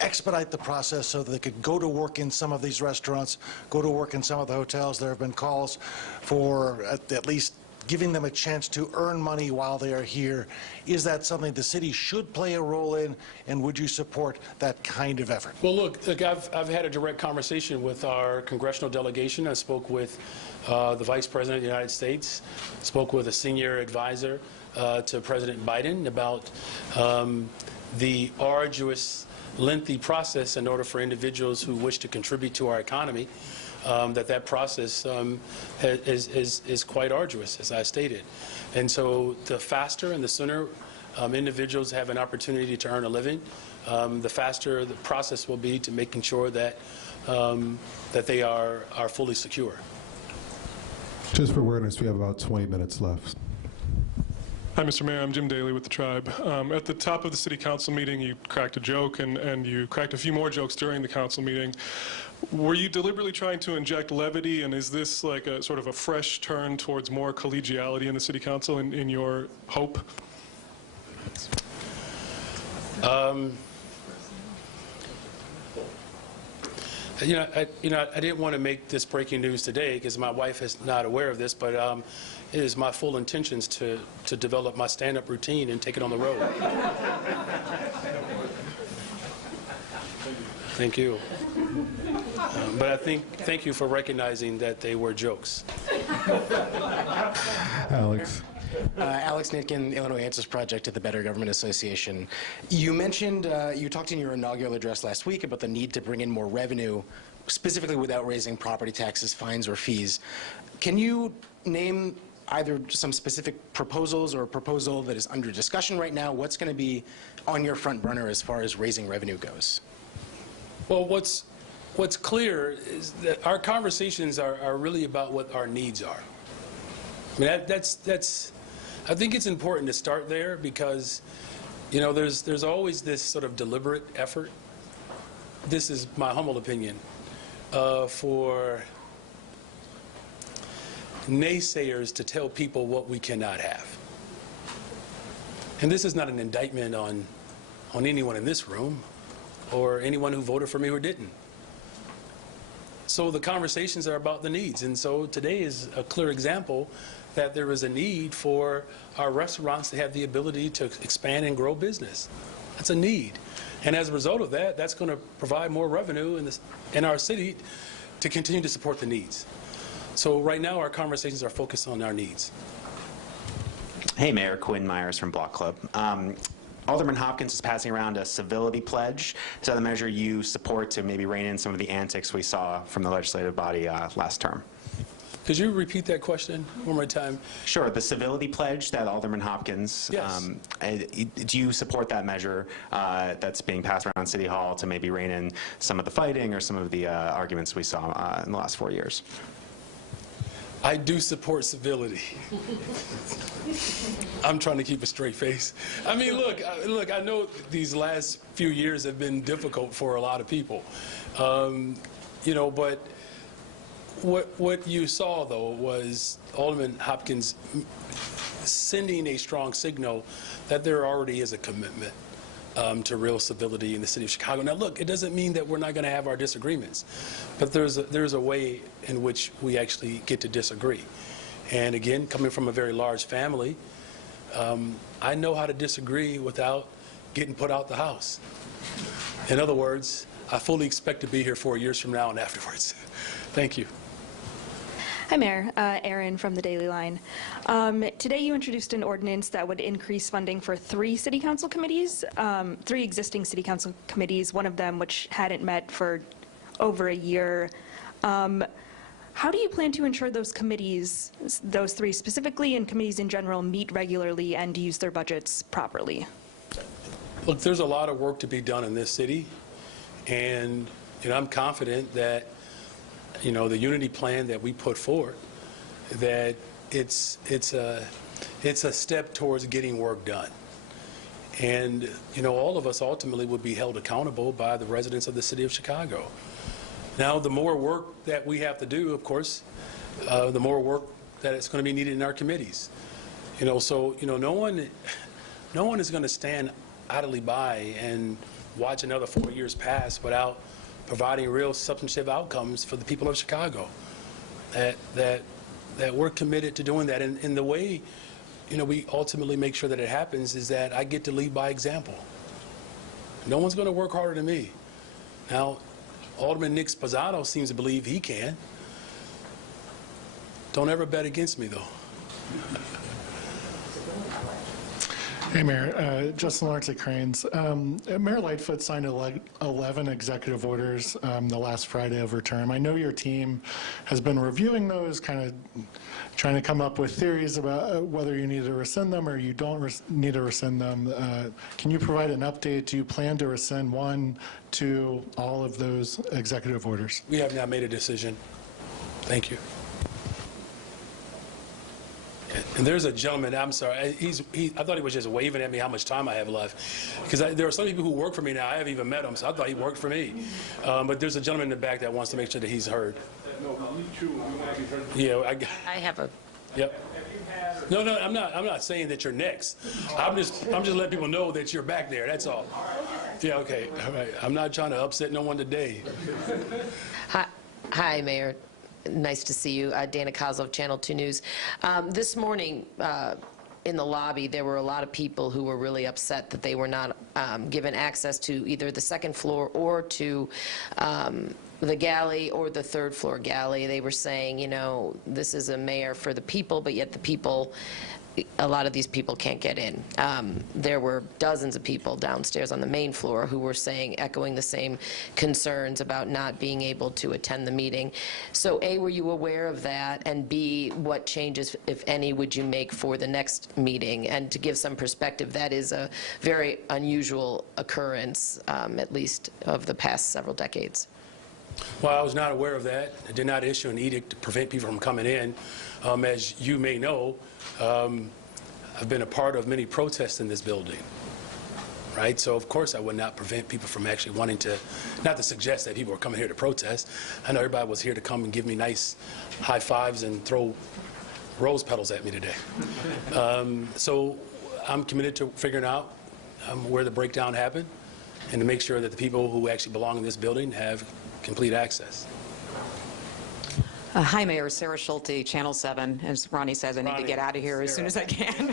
expedite the process so that they could go to work in some of these restaurants, go to work in some of the hotels? There have been calls for at least giving them a chance to earn money while they are here. Is that something the city should play a role in, and would you support that kind of effort? Well, look, I've had a direct conversation with our congressional delegation. I spoke with the Vice President of the United States, spoke with a senior advisor to President Biden about the arduous, lengthy process in order for individuals who wish to contribute to our economy. That process is quite arduous, as I stated. And so the faster and the sooner individuals have an opportunity to earn a living, the faster the process will be to making sure that, that they are fully secure. Just for awareness, we have about 20 minutes left. Hi, Mr. Mayor. I'm Jim Daly with the Tribe. At the top of the City Council meeting, you cracked a joke, and you cracked a few more jokes during the council meeting. Were you deliberately trying to inject levity, and is this like a sort of a fresh turn towards more collegiality in the City Council in your hope? I didn't want to make this breaking news today because my wife is not aware of this, but it is my full intentions to develop my stand-up routine and take it on the road. Thank you. But thank you for recognizing that they were jokes. Alex. Alex Nitkin, Illinois Answers Project at the Better Government Association. You mentioned, you talked in your inaugural address last week about the need to bring in more revenue, specifically without raising property taxes, fines, or fees. Can you name either some specific proposals or a proposal that is under discussion right now? What's going to be on your front burner as far as raising revenue goes? Well, what's clear is that our conversations are really about what our needs are. I mean, I think it's important to start there because, you know, there's always this sort of deliberate effort. This is my humble opinion for naysayers to tell people what we cannot have. And this is not an indictment on anyone in this room or anyone who voted for me or didn't. So the conversations are about the needs. And so today is a clear example that there is a need for our restaurants to have the ability to expand and grow business. That's a need. And as a result of that, that's going to provide more revenue in our city to continue to support the needs. So right now, our conversations are focused on our needs. Hey, Mayor. Quinn Myers from Block Club. Alderman Hopkins is passing around a civility pledge. Is that a measure you support to maybe rein in some of the antics we saw from the legislative body last term? Could you repeat that question one more time? Sure. The civility pledge that Alderman Hopkins, yes. Do you support that measure that's being passed around City Hall to maybe rein in some of the fighting or some of the arguments we saw in the last 4 years? I do support civility. I'm trying to keep a straight face. I mean, look, I know these last few years have been difficult for a lot of people. You know, but what you saw, though, was Alderman Hopkins sending a strong signal that there already is a commitment to real civility in the city of Chicago. Now, look, it doesn't mean that we're not going to have our disagreements, but there's a way in which we actually get to disagree. And again, coming from a very large family, I know how to disagree without getting put out the house. In other words, I fully expect to be here 4 years from now and afterwards. Thank you. Hi, Mayor. Erin from the Daily Line. Today you introduced an ordinance that would increase funding for 3 city council committees, 3 existing city council committees, one of them which hadn't met for over a year. How do you plan to ensure those committees, those 3 specifically, and committees in general, meet regularly and use their budgets properly? Look, there's a lot of work to be done in this city, and I'm confident that the unity plan that we put forward, that it's a step towards getting work done. And all of us ultimately would be held accountable by the residents of the city of Chicago. Now, the more work that we have to do, of course, the more work that it's going to be needed in our committees. So no one is going to stand idly by and watch another 4 years pass without providing real substantive outcomes for the people of Chicago. That we're committed to doing that. And the way we ultimately make sure that it happens is that I get to lead by example. No one's going to work harder than me. Now, Alderman Nick Sposato seems to believe he can. Don't ever bet against me, though. Hey, Mayor. Justin Lawrence at Cranes. Mayor Lightfoot signed 11 executive orders the last Friday of her term. I know your team has been reviewing those, kind of trying to come up with theories about whether you need to rescind them or you don't need to rescind them. Can you provide an update? Do you plan to rescind 1, 2, all of those executive orders? We have not made a decision. Thank you. And there's a gentleman, I'm sorry, I thought he was just waving at me how much time I have left. Because there are some people who work for me now, I haven't even met him, so I thought he worked for me. But there's a gentleman in the back that wants to make sure that he's heard. Yeah, I have a... Yep. No, I'm not saying that you're next. I'm just letting people know that you're back there, that's all. Yeah, okay, all right. I'm not trying to upset no one today. Hi, Mayor. Nice to see you. Dana Kozlov, Channel 2 News. This morning in the lobby, there were a lot of people who were really upset that they were not given access to either the second floor or to the galley or the third floor galley. They were saying, this is a mayor for the people, but yet the people, a lot of these people can't get in. There were dozens of people downstairs on the main floor who were saying, echoing the same concerns about not being able to attend the meeting. So A, were you aware of that? And B, what changes, if any, would you make for the next meeting? And to give some perspective, that is a very unusual occurrence, at least of the past several decades. Well, I was not aware of that. I did not issue an edict to prevent people from coming in. As you may know, I've been a part of many protests in this building, right? So, of course, I would not prevent people from actually wanting to, not to suggest that people were coming here to protest. I know everybody was here to come and give me nice high fives and throw rose petals at me today. So I'm committed to figuring out where the breakdown happened and to make sure that the people who actually belong in this building have complete access. Hi, Mayor. Sarah Schulte, Channel 7. As Ronnie says, I need to get out of here as soon as I can.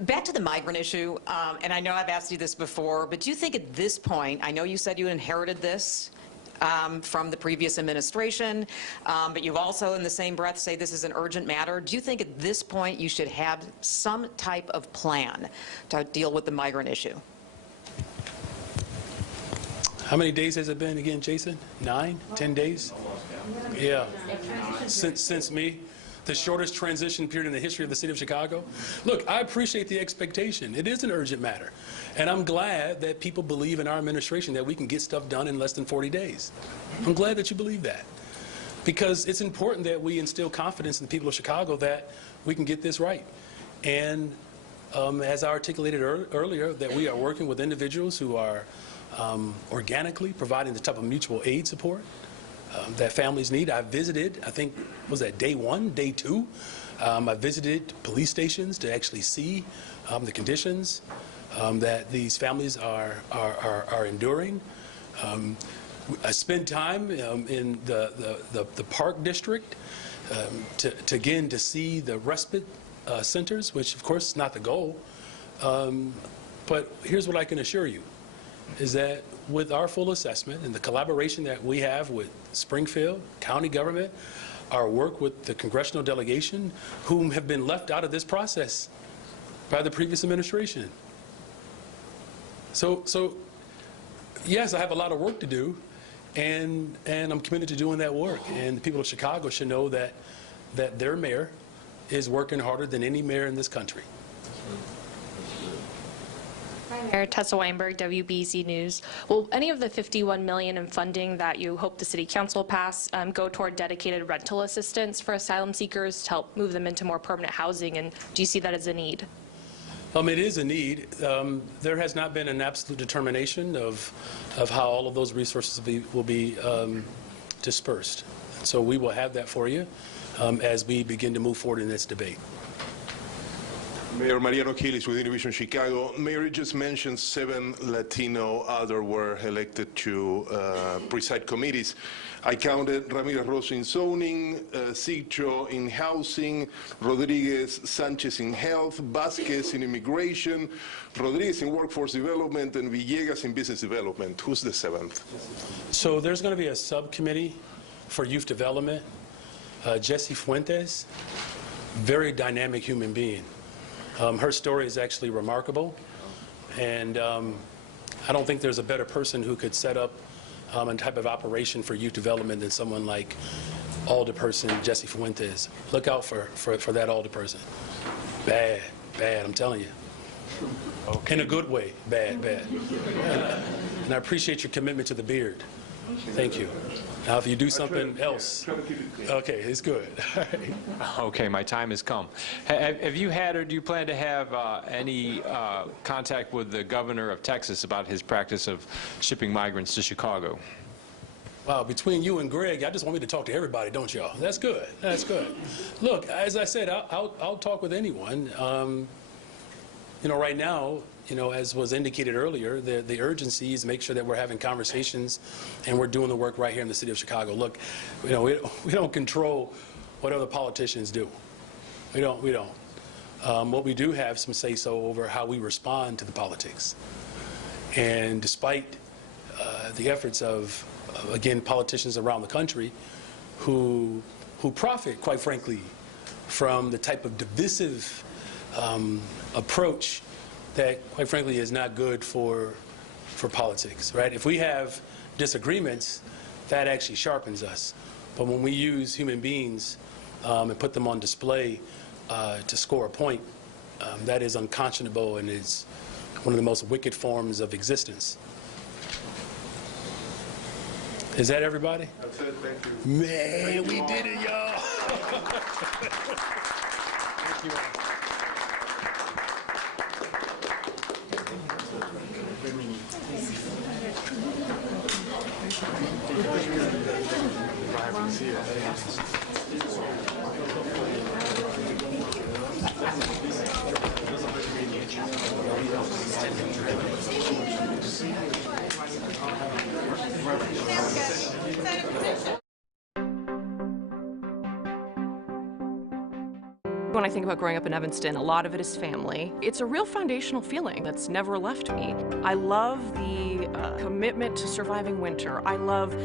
Back to the migrant issue, and I know I've asked you this before, but do you think at this point, I know you said you inherited this from the previous administration, but you've also in the same breath say this is an urgent matter. Do you think at this point you should have some type of plan to deal with the migrant issue? How many days has it been again, Jason? 9, 10 days? Yeah. Since me, the shortest transition period in the history of the city of Chicago. Look, I appreciate the expectation. It is an urgent matter. And I'm glad that people believe in our administration that we can get stuff done in less than 40 days. I'm glad that you believe that. Because it's important that we instill confidence in the people of Chicago that we can get this right. And as I articulated earlier, that we are working with individuals who are organically providing the type of mutual aid support that families need. I visited, I think, was that day 1, day 2? I visited police stations to actually see the conditions that these families are enduring. I spent time in the Park District to see the respite centers, which of course is not the goal. But here's what I can assure you. is that with our full assessment and the collaboration that we have with Springfield, county government, our work with the congressional delegation, whom have been left out of this process by the previous administration. So yes, I have a lot of work to do, and I'm committed to doing that work. And the people of Chicago should know that their mayor is working harder than any mayor in this country. Mayor Tessa Weinberg, WBZ News. Will any of the $51 million in funding that you hope the City Council pass go toward dedicated rental assistance for asylum seekers to help move them into more permanent housing, and do you see that as a need? It is a need. There has not been an absolute determination of how all of those resources will be dispersed. So we will have that for you as we begin to move forward in this debate. Mayor Mariano Quiles with Univision Chicago. Mayor, you just mentioned 7 Latino others were elected to preside committees. I counted Ramirez Rosso in zoning, Ciccio in housing, Rodriguez Sanchez in health, Vasquez in immigration, Rodriguez in workforce development, and Villegas in business development. Who's the 7th? So there's going to be a subcommittee for youth development. Jessie Fuentes, very dynamic human being. Her story is actually remarkable, and I don't think there's a better person who could set up a type of operation for youth development than someone like Alderperson Jessie Fuentes. Look out for that Alderperson. Bad, I'm telling you. Okay. In a good way, bad. And I appreciate your commitment to the beard. Thank you. Now, if you do something else, okay, it's good. Okay, my time has come. Have you had or do you plan to have any contact with the governor of Texas about his practice of shipping migrants to Chicago? Wow, between you and Greg, I just want me to talk to everybody, don't y'all? That's good. That's good. Look, as I said, I'll talk with anyone. Right now, as was indicated earlier, the urgency is to make sure that we're having conversations and we're doing the work right here in the city of Chicago. Look, we don't control what other politicians do. We don't. What we do have some say-so over how we respond to the politics. And despite the efforts of, again, politicians around the country who profit, quite frankly, from the type of divisive approach that, quite frankly, is not good for politics, right? If we have disagreements, that actually sharpens us. But when we use human beings and put them on display to score a point, that is unconscionable and is one of the most wicked forms of existence. Is that everybody? That's it, thank you. Man, we did it, y'all. Thank you. When I think about growing up in Evanston, a lot of it is family. It's a real foundational feeling that's never left me. I love the commitment to surviving winter. I love